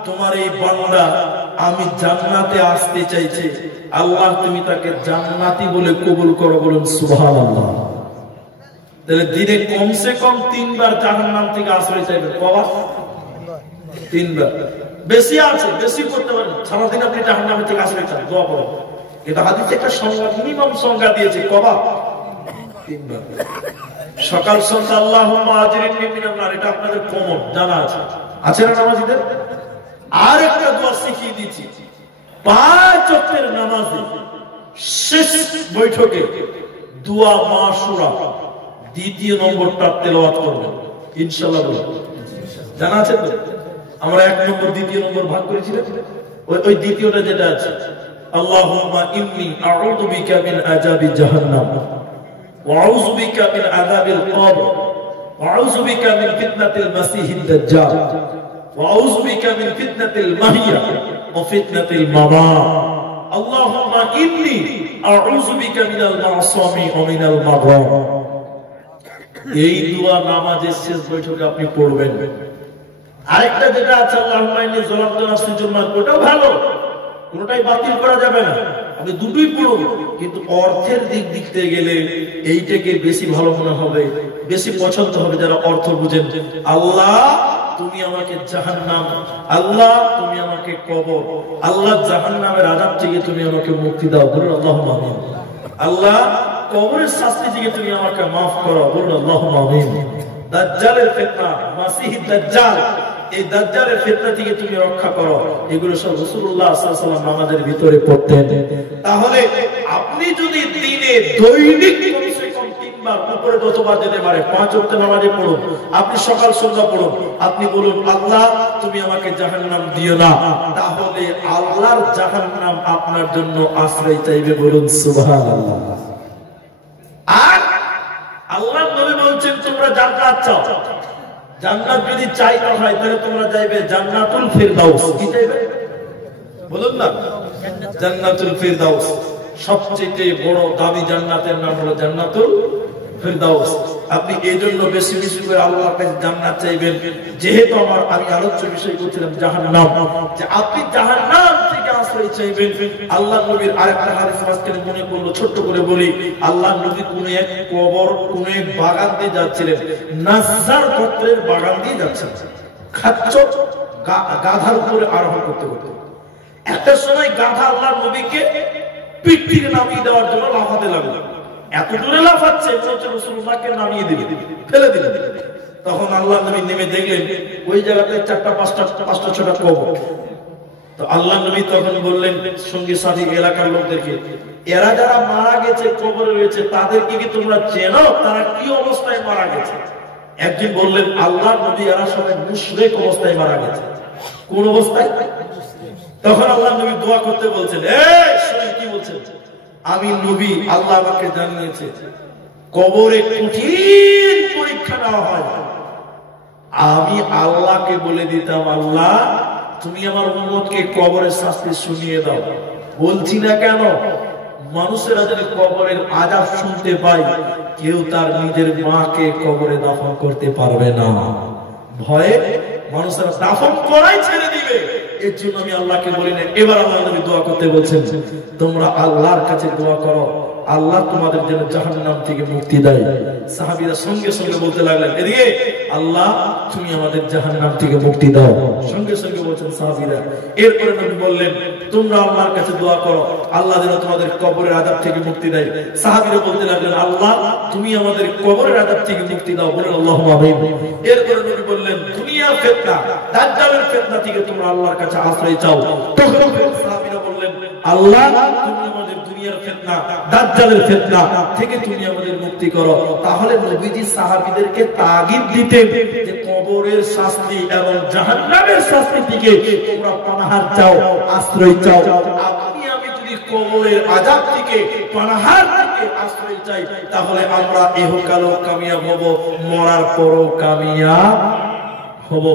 তোমার এই বান্দা আমি জান্নাতে আসতে চাইছে, আল্লাহ তুমি তাকে জান্নাতি বলে কবুল করো। বলুন সুবহানাল্লাহ। তাহলে দিনে কমসে কম 3 বার জাহান্নাম থেকে আশ্রয় চাইবে। কবার? 3 বার। বেশি আছে, বেশি করতে পারেন, সারাদিন আপনি জাহান্নাম থেকে আশ্রয় চান, দোয়া করেন। এটা হাদিসে একটা সংজ্ঞা, মিনিমাম সংজ্ঞা দিয়েছে। কবার? 3 বার। সকাল সন্ধ্যা আল্লাহুম্মা আজিরনি মিনান নার, এটা আপনাদের কমন জানা আছে, আছে না নামাজীদের? আর একটা দোয়া শিখিয়ে দিচ্ছি, 5 ওয়াক্তের নামাজে শেষ বৈঠকে দোয়া মাসুরা 2 নম্বরটা তেলাওয়াত করবেন ইনশাআল্লাহ। জানা আছে তো? আমরা 1 নম্বর 2 নম্বর ভাগ করেছিলাম, ওই দ্বিতীয়টা যেটা আছে, আল্লাহুম্মা ইন্নী আউযু বিকা মিন আযাবি জাহান্নাম ওয়া আউযু বিকা মিন আযাবিল কবর ওয়া আউযু বিকা মিন ফিতনাতিল মাসিহিদ দাজ্জাল ওয়া আউযু বিকা মিন ফিতনাতিল মাহিয়া ওয়া ফিতনাতিল মামাত। আল্লাহুম্মা ইন্নী আউযু বিকা মিনাল মাসামি ওয়া মিনাল মাগরাম। এই দোয়া নামাজের শেষ বৈঠকে আপনি পড়বেন। আরেকটা যেটা আছে, আল্লাহুম্মা ইন্নী যালামতু নাফসি জুলমান, ওটাও ভালো, কোনটাই বাতিল করা যাবে না, আপনি দুটোই পড়ুন। কিন্তু অর্থের দিক দিতে গেলে এইটাকে বেশি ভালো মনে হবে, বেশি পছন্দ হবে যারা অর্থ বুঝেন। আল্লাহ তুমি আমাকে জাহান্নাম, আল্লাহ তুমি আমাকে কবর, আল্লাহ জাহান্নামের আযাব থেকে তুমি আমাকে মুক্তি দাও। বলুন আল্লাহুম্মা আমিন। আল্লাহ কবরের শাস্তি থেকে তুমি আমাকে maaf করো। বলুন আল্লাহুম্মা আমিন। দাজ্জালের ফিতনা, মাসিহিদ দাজ্জাল, এই দাজ্জালের ফিতনা থেকে তুমি রক্ষা করো। এগুলো সব রাসূলুল্লাহ সাল্লাল্লাহু আলাইহি ওয়াসাল্লাম নামাজের ভিতরে পড়তেন। তাহলে আপনি যদি দিনে দৈনিক কমসে কম 3 তিনবার উপরে যতবার যেতে পারে 5 ওয়াক্ত নামাজে পড়ুন, আপনি সকাল সন্ধ্যা পড়ুন, আপনি বলুন আল্লাহ তুমি আমাকে জাহান্নাম দিও না, তাহলে আল্লাহর জাহান্নাম আপনার জন্য আশ্রয় চাইবে, বলুন সুবহানাল্লাহ। আর আল্লাহ নবী বলছেন তোমরা জান্নাত চাও, জান্নাত যদি চাইতে হয় তাহলে তোমরা যাইবে জান্নাতুল ফিরদাউস। কি চাইবে বলুন না? জান্নাতুল ফিরদাউস। সবচেয়ে বড় দামি জান্নাতের নাম হলো জান্নাতুল ফিরদাউস। আপনি এই জন্য বেশি বেশি করে আল্লাহর কাছে জান্নাত চাইবেন। যেহেতু আমি আলোচ্য বিষয় করছিলাম জাহান্নাম, যে আপনি জাহান্নাম থেকে আশ্রয় চাইবেন। আল্লাহ নবীর আরেকটা হাদিস আজকে মনে করলো, ছোট্ট করে বলি। আল্লাহ নবী কোন এক কবর, কোন এক বাগান দিয়ে যাচ্ছিলেন, নাজ্জার গোত্রের বাগান দিয়ে যাচ্ছেন, খাচ্ছ গাধার উপরে আরোহণ করতে করতে। একটা সময় গাধা আল্লাহ নবীকে পিঠ থেকে নামিয়ে দেওয়ার জন্য লাফাতে লাগলো। এত দূরে লাফাচ্ছে রাসূলুল্লাহকে নামিয়ে দিলেন, ফেলে দিলেন। তখন আল্লাহ নবী নেমে দেখলেন ওই জায়গাতে 4টা 5টা 6টা কবর। তো আল্লাহ নবী তখন বললেন সঙ্গী সাথী এলাকার লোকদেরকে, এরা যারা মারা গেছে কবরে রয়েছে তাদেরকে কি তোমরা চেনো? তারা কি অবস্থায় মারা গেছে? একজন বললেন আল্লাহ নবী এরা সবাই মুশরিক অবস্থায় মারা গেছে। কোন অবস্থায়? তখন আল্লাহ নবী দোয়া করতে বলছেন, এই শুনুন কি বলছেন, আমি নবী আল্লাহ আমাকে জানিয়েছে কবরে কঠিন পরীক্ষা নেওয়া হয়। আমি আল্লাহকে বলে দিতাম আল্লাহ তুমি আমার উম্মতকে কবরের শাস্তি শুনিয়ে দাও। বলছি না কেন, মানুষেরা যদি কবরের আযাব শুনতে পায় কেউ তার নিজের মাকে কবরে দাফন করতে পারবে না, ভয়ে মানুষেরা দাফন করাই ছেড়ে দিবে। এর জন্য আমি আল্লাহকে বলি না। এবার আল্লাহ নবী দোয়া করতে বলছেন, তোমরা আল্লাহর কাছে দোয়া করো আল্লাহ তোমাদের জন্য জাহান্নাম থেকে মুক্তি দেয়। সাহাবীরা সঙ্গে সঙ্গে বলতে লাগলেন, এদিকে আল্লাহ তুমি আমাদের জাহান্নাম থেকে মুক্তি দাও। সঙ্গে সঙ্গে বলছেন সাহাবীরা। এরপরে নবী বললেন, তোমরা আল্লাহর কাছে দোয়া করো আল্লাহ যেন তোমাদের কবরের আযাব থেকে মুক্তি দেয়। সাহাবীরা বলতে লাগলেন, আল্লাহ তুমি আমাদের কবরের আযাব থেকে মুক্তি দাও, বলেন আল্লাহুম্মা আমিন। এরপরে নবী বললেন, দুনিয়ার ফিতনা দাজ্জালের ফিতনা থেকে তোমরা আল্লাহর কাছে আশ্রয় চাও। তখন সাহাবীরা বললেন, আল্লাহ তুমি আমাদের দুনিয়ার ফিতনা দাজ্জালের ফিতনা থেকে তুমি আমাদের মুক্তি করো। তাহলে নবীজি সাহাবীদেরকে তাগিদ দিতেন যে কবরের শাস্তি এবং জাহান্নামের শাস্তি থেকে তোমরা পানাহার চাও, আশ্রয় চাও। আপনি আমি যদি কবরের আযাব থেকে পানাহার থেকে আশ্রয় চাই তাহলে আমরা ইহকালও কামিয়াব হব, মরার পরও কামিয়াব হব।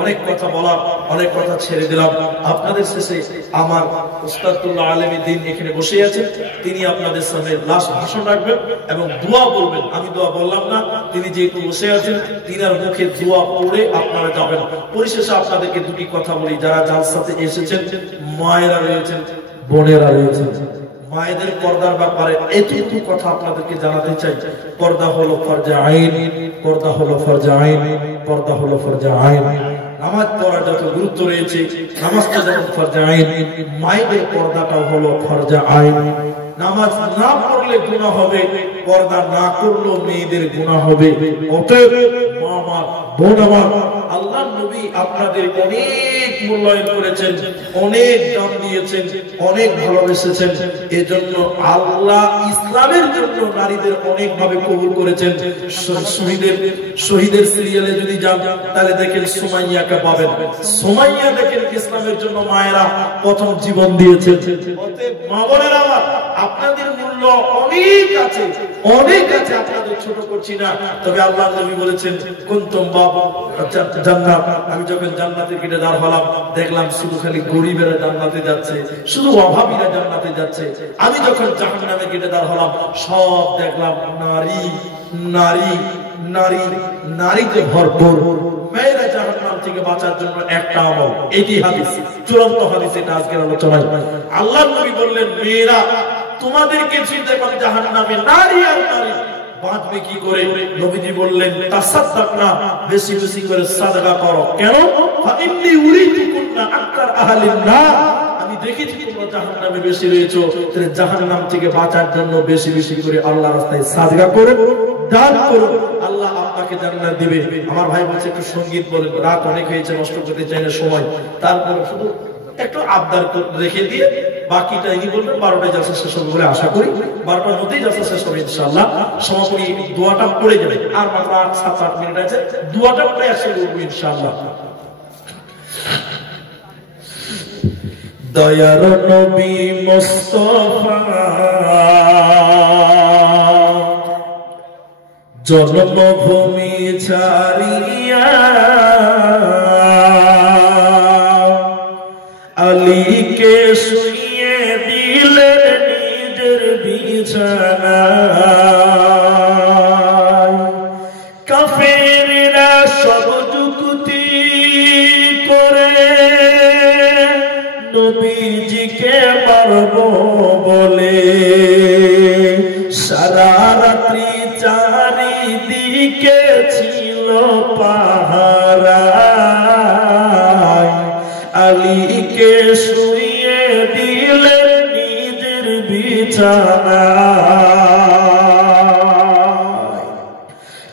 অনেক কথা বলার, অনেক কথা ছেড়ে দিলাম। আপনাদের শেষে আমার উস্তাদুল্লাহ আলেমী দ্বীন এখানে বসে আছেন, তিনি আপনাদের সামনে লাস্ট ভাষণ রাখবেন এবং দোয়া বলবেন। আমি দোয়া বললাম না, তিনি যেহেতু বসে আছেন তিনার মুখে দোয়া পড়ে আপনারা যাবেন। পরিশেষে আপনাদেরকে দুটি কথা বলি, যারা জালসাতে এসেছেন মায়েরা রয়েছেন, বোনেরা রয়েছেন, মায়েদের পর্দার ব্যাপারে এতটুকু কথা আপনাদেরকে জানাতে চাই। পর্দা হলো ফরজে আইন, পর্দা হলো ফরজে আইন, পর্দা হলো ফরজে আইন। নামাজ পড়ার যত গুরুত্ব রয়েছে, নামাজটা যেমন ফরজে আইন, মায়েদের পর্দাটাও হলো ফরজে আইন। নামাজ না পড়লে গুনাহ হবে, পর্দা না করলেও মেয়েদের গুনাহ হবে। অতএব মা আমার, বোন আমার, আল্লাহ নবী আপনাদের অনেক মূল্যায়ন করেছেন, অনেক দাম দিয়েছেন, অনেক ভালোবেসেছেন। এজন্য আল্লাহ ইসলামের জন্য নারীদের অনেক ভাবে কবুল করেছেন। শহীদের সিরিয়ালে যদি যান তাহলে দেখেন সুমাইয়াকে পাবেন। সুমাইয়া দেখেন ইসলামের জন্য মায়েরা প্রথম জীবন দিয়েছেন। অতএব মা বোনেরা আমার, আপনাদের মূল্য অনেক আছে, অনেক আছে, আপনাদের ছোট করছি না। তবে আল্লাহ নবী বলেছেন কুনতুম বাবা জান্নাত। আমি যখন জান্নাতের গেটে দাঁড় হলাম দেখলাম শুধু খালি গরিবেরা জান্নাতে যাচ্ছে, শুধু অভাবীরা জান্নাতে যাচ্ছে। আমি যখন জাহান্নামের গেটে দাঁড় হলাম সব দেখলাম নারী নারী নারী নারীতে ভরপুর। মেয়েরা জাহান্নাম থেকে বাঁচার জন্য একটা আমল, এটি হাদিস, চূড়ান্ত হাদিস, এটা আজকের আলোচনায়। আল্লাহ নবী বললেন, মেয়েরা তোমাদেরকে চিনতে পারে জাহান্নামে, নারী আর নারী বাঁচবে কি করে? নবীজি বললেন, তাসাদদাকনা, বেশি বেশি করে সাদকা করো। কেন? ফাইন্নী উরিদুকুন্না আকতার আহলিন নার, আমি দেখেছি তোমরা জাহান্নামে বেশি রয়েছো, তাহলে জাহান্নাম থেকে বাঁচার জন্য বেশি বেশি করে আল্লাহর রাস্তায় সাদকা করো, দান করো, আল্লাহ আপনাকে জান্নাত দিবে। আমার ভাই বলছে একটু সঙ্গীত বলেন, রাত অনেক হয়েছে, নষ্ট করতে চাই না সময়, তারপরে শুধু একটু আবদার রেখে দিয়ে বাকিটা ইনি বলবেন 12টায় জালসা শেষ হবে বলে আশা করি। 12টার মধ্যেই জালসা শেষ হবে ইনশাআল্লাহ। সমাপনী দোয়াটা পড়ে যাবে, আর মাত্র 7-8 মিনিট আছে, দোয়াটা পড়ে একসাথে করবো ইনশাআল্লাহ। দয়ার নবী মুস্তাফা জন্মভূমি ছাড়িয়া আলীকে শুইয়ে দিলেন নিজের বিছানায়। কাফেররা সব যুক্তি করে নবীজিকে মারব বলে সারা রাত্রি চারিদিকে ছিল পাহারা। আলীকে শুইয়ে দিলেন নিজের বিছানায়।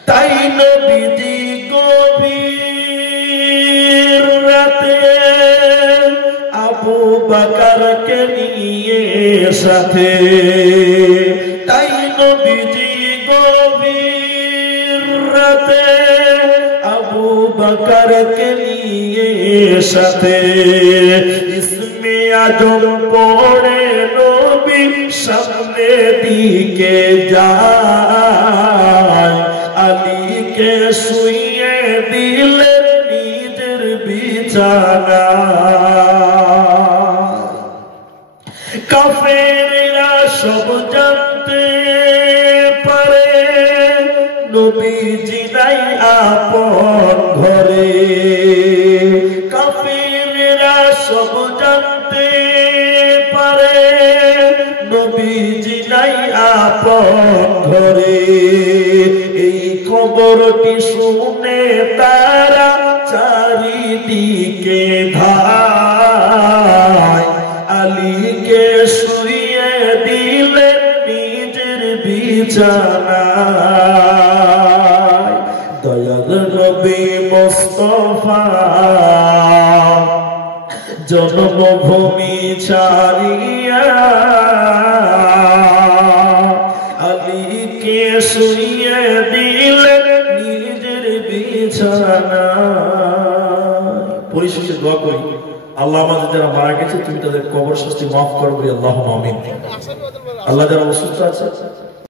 তাই নবীজি গভীর রাতে আবু বকরকে নিয়ে সাথে, তাই নবীজি গভীর রাতে আবু বকরকে নিয়ে সাথে ইসমে আজম পড়ে নবী সামনে দিকে যায়। আলীকে শুইয়ে দিলেন নিজের বিছানায়। কাফেররা সব জানতে পারে নবীজি নাই আপন ঘরে। কাফেররা সব জানতে পারে নবীজি নাই আপন ঘরে। এই খবরটি শুনে তারা চারিদিকে ধায়। আলীকে শুইয়ে দিলেন নিজের বিছানায়। দয়াল নবী মুস্তাফা জন্মভূমি ছাড়িয়া আলীকে শুইয়ে দিলেন নিজের বিছানায়। পরিশেষে দোয়া করি, আল্লাহ আমাদের যারা মারা গেছে তুমি তাদের কবর শাস্তি মাফ করো বলি আল্লাহুম্মা আমিন। আল্লাহ যারা অসুস্থ আছে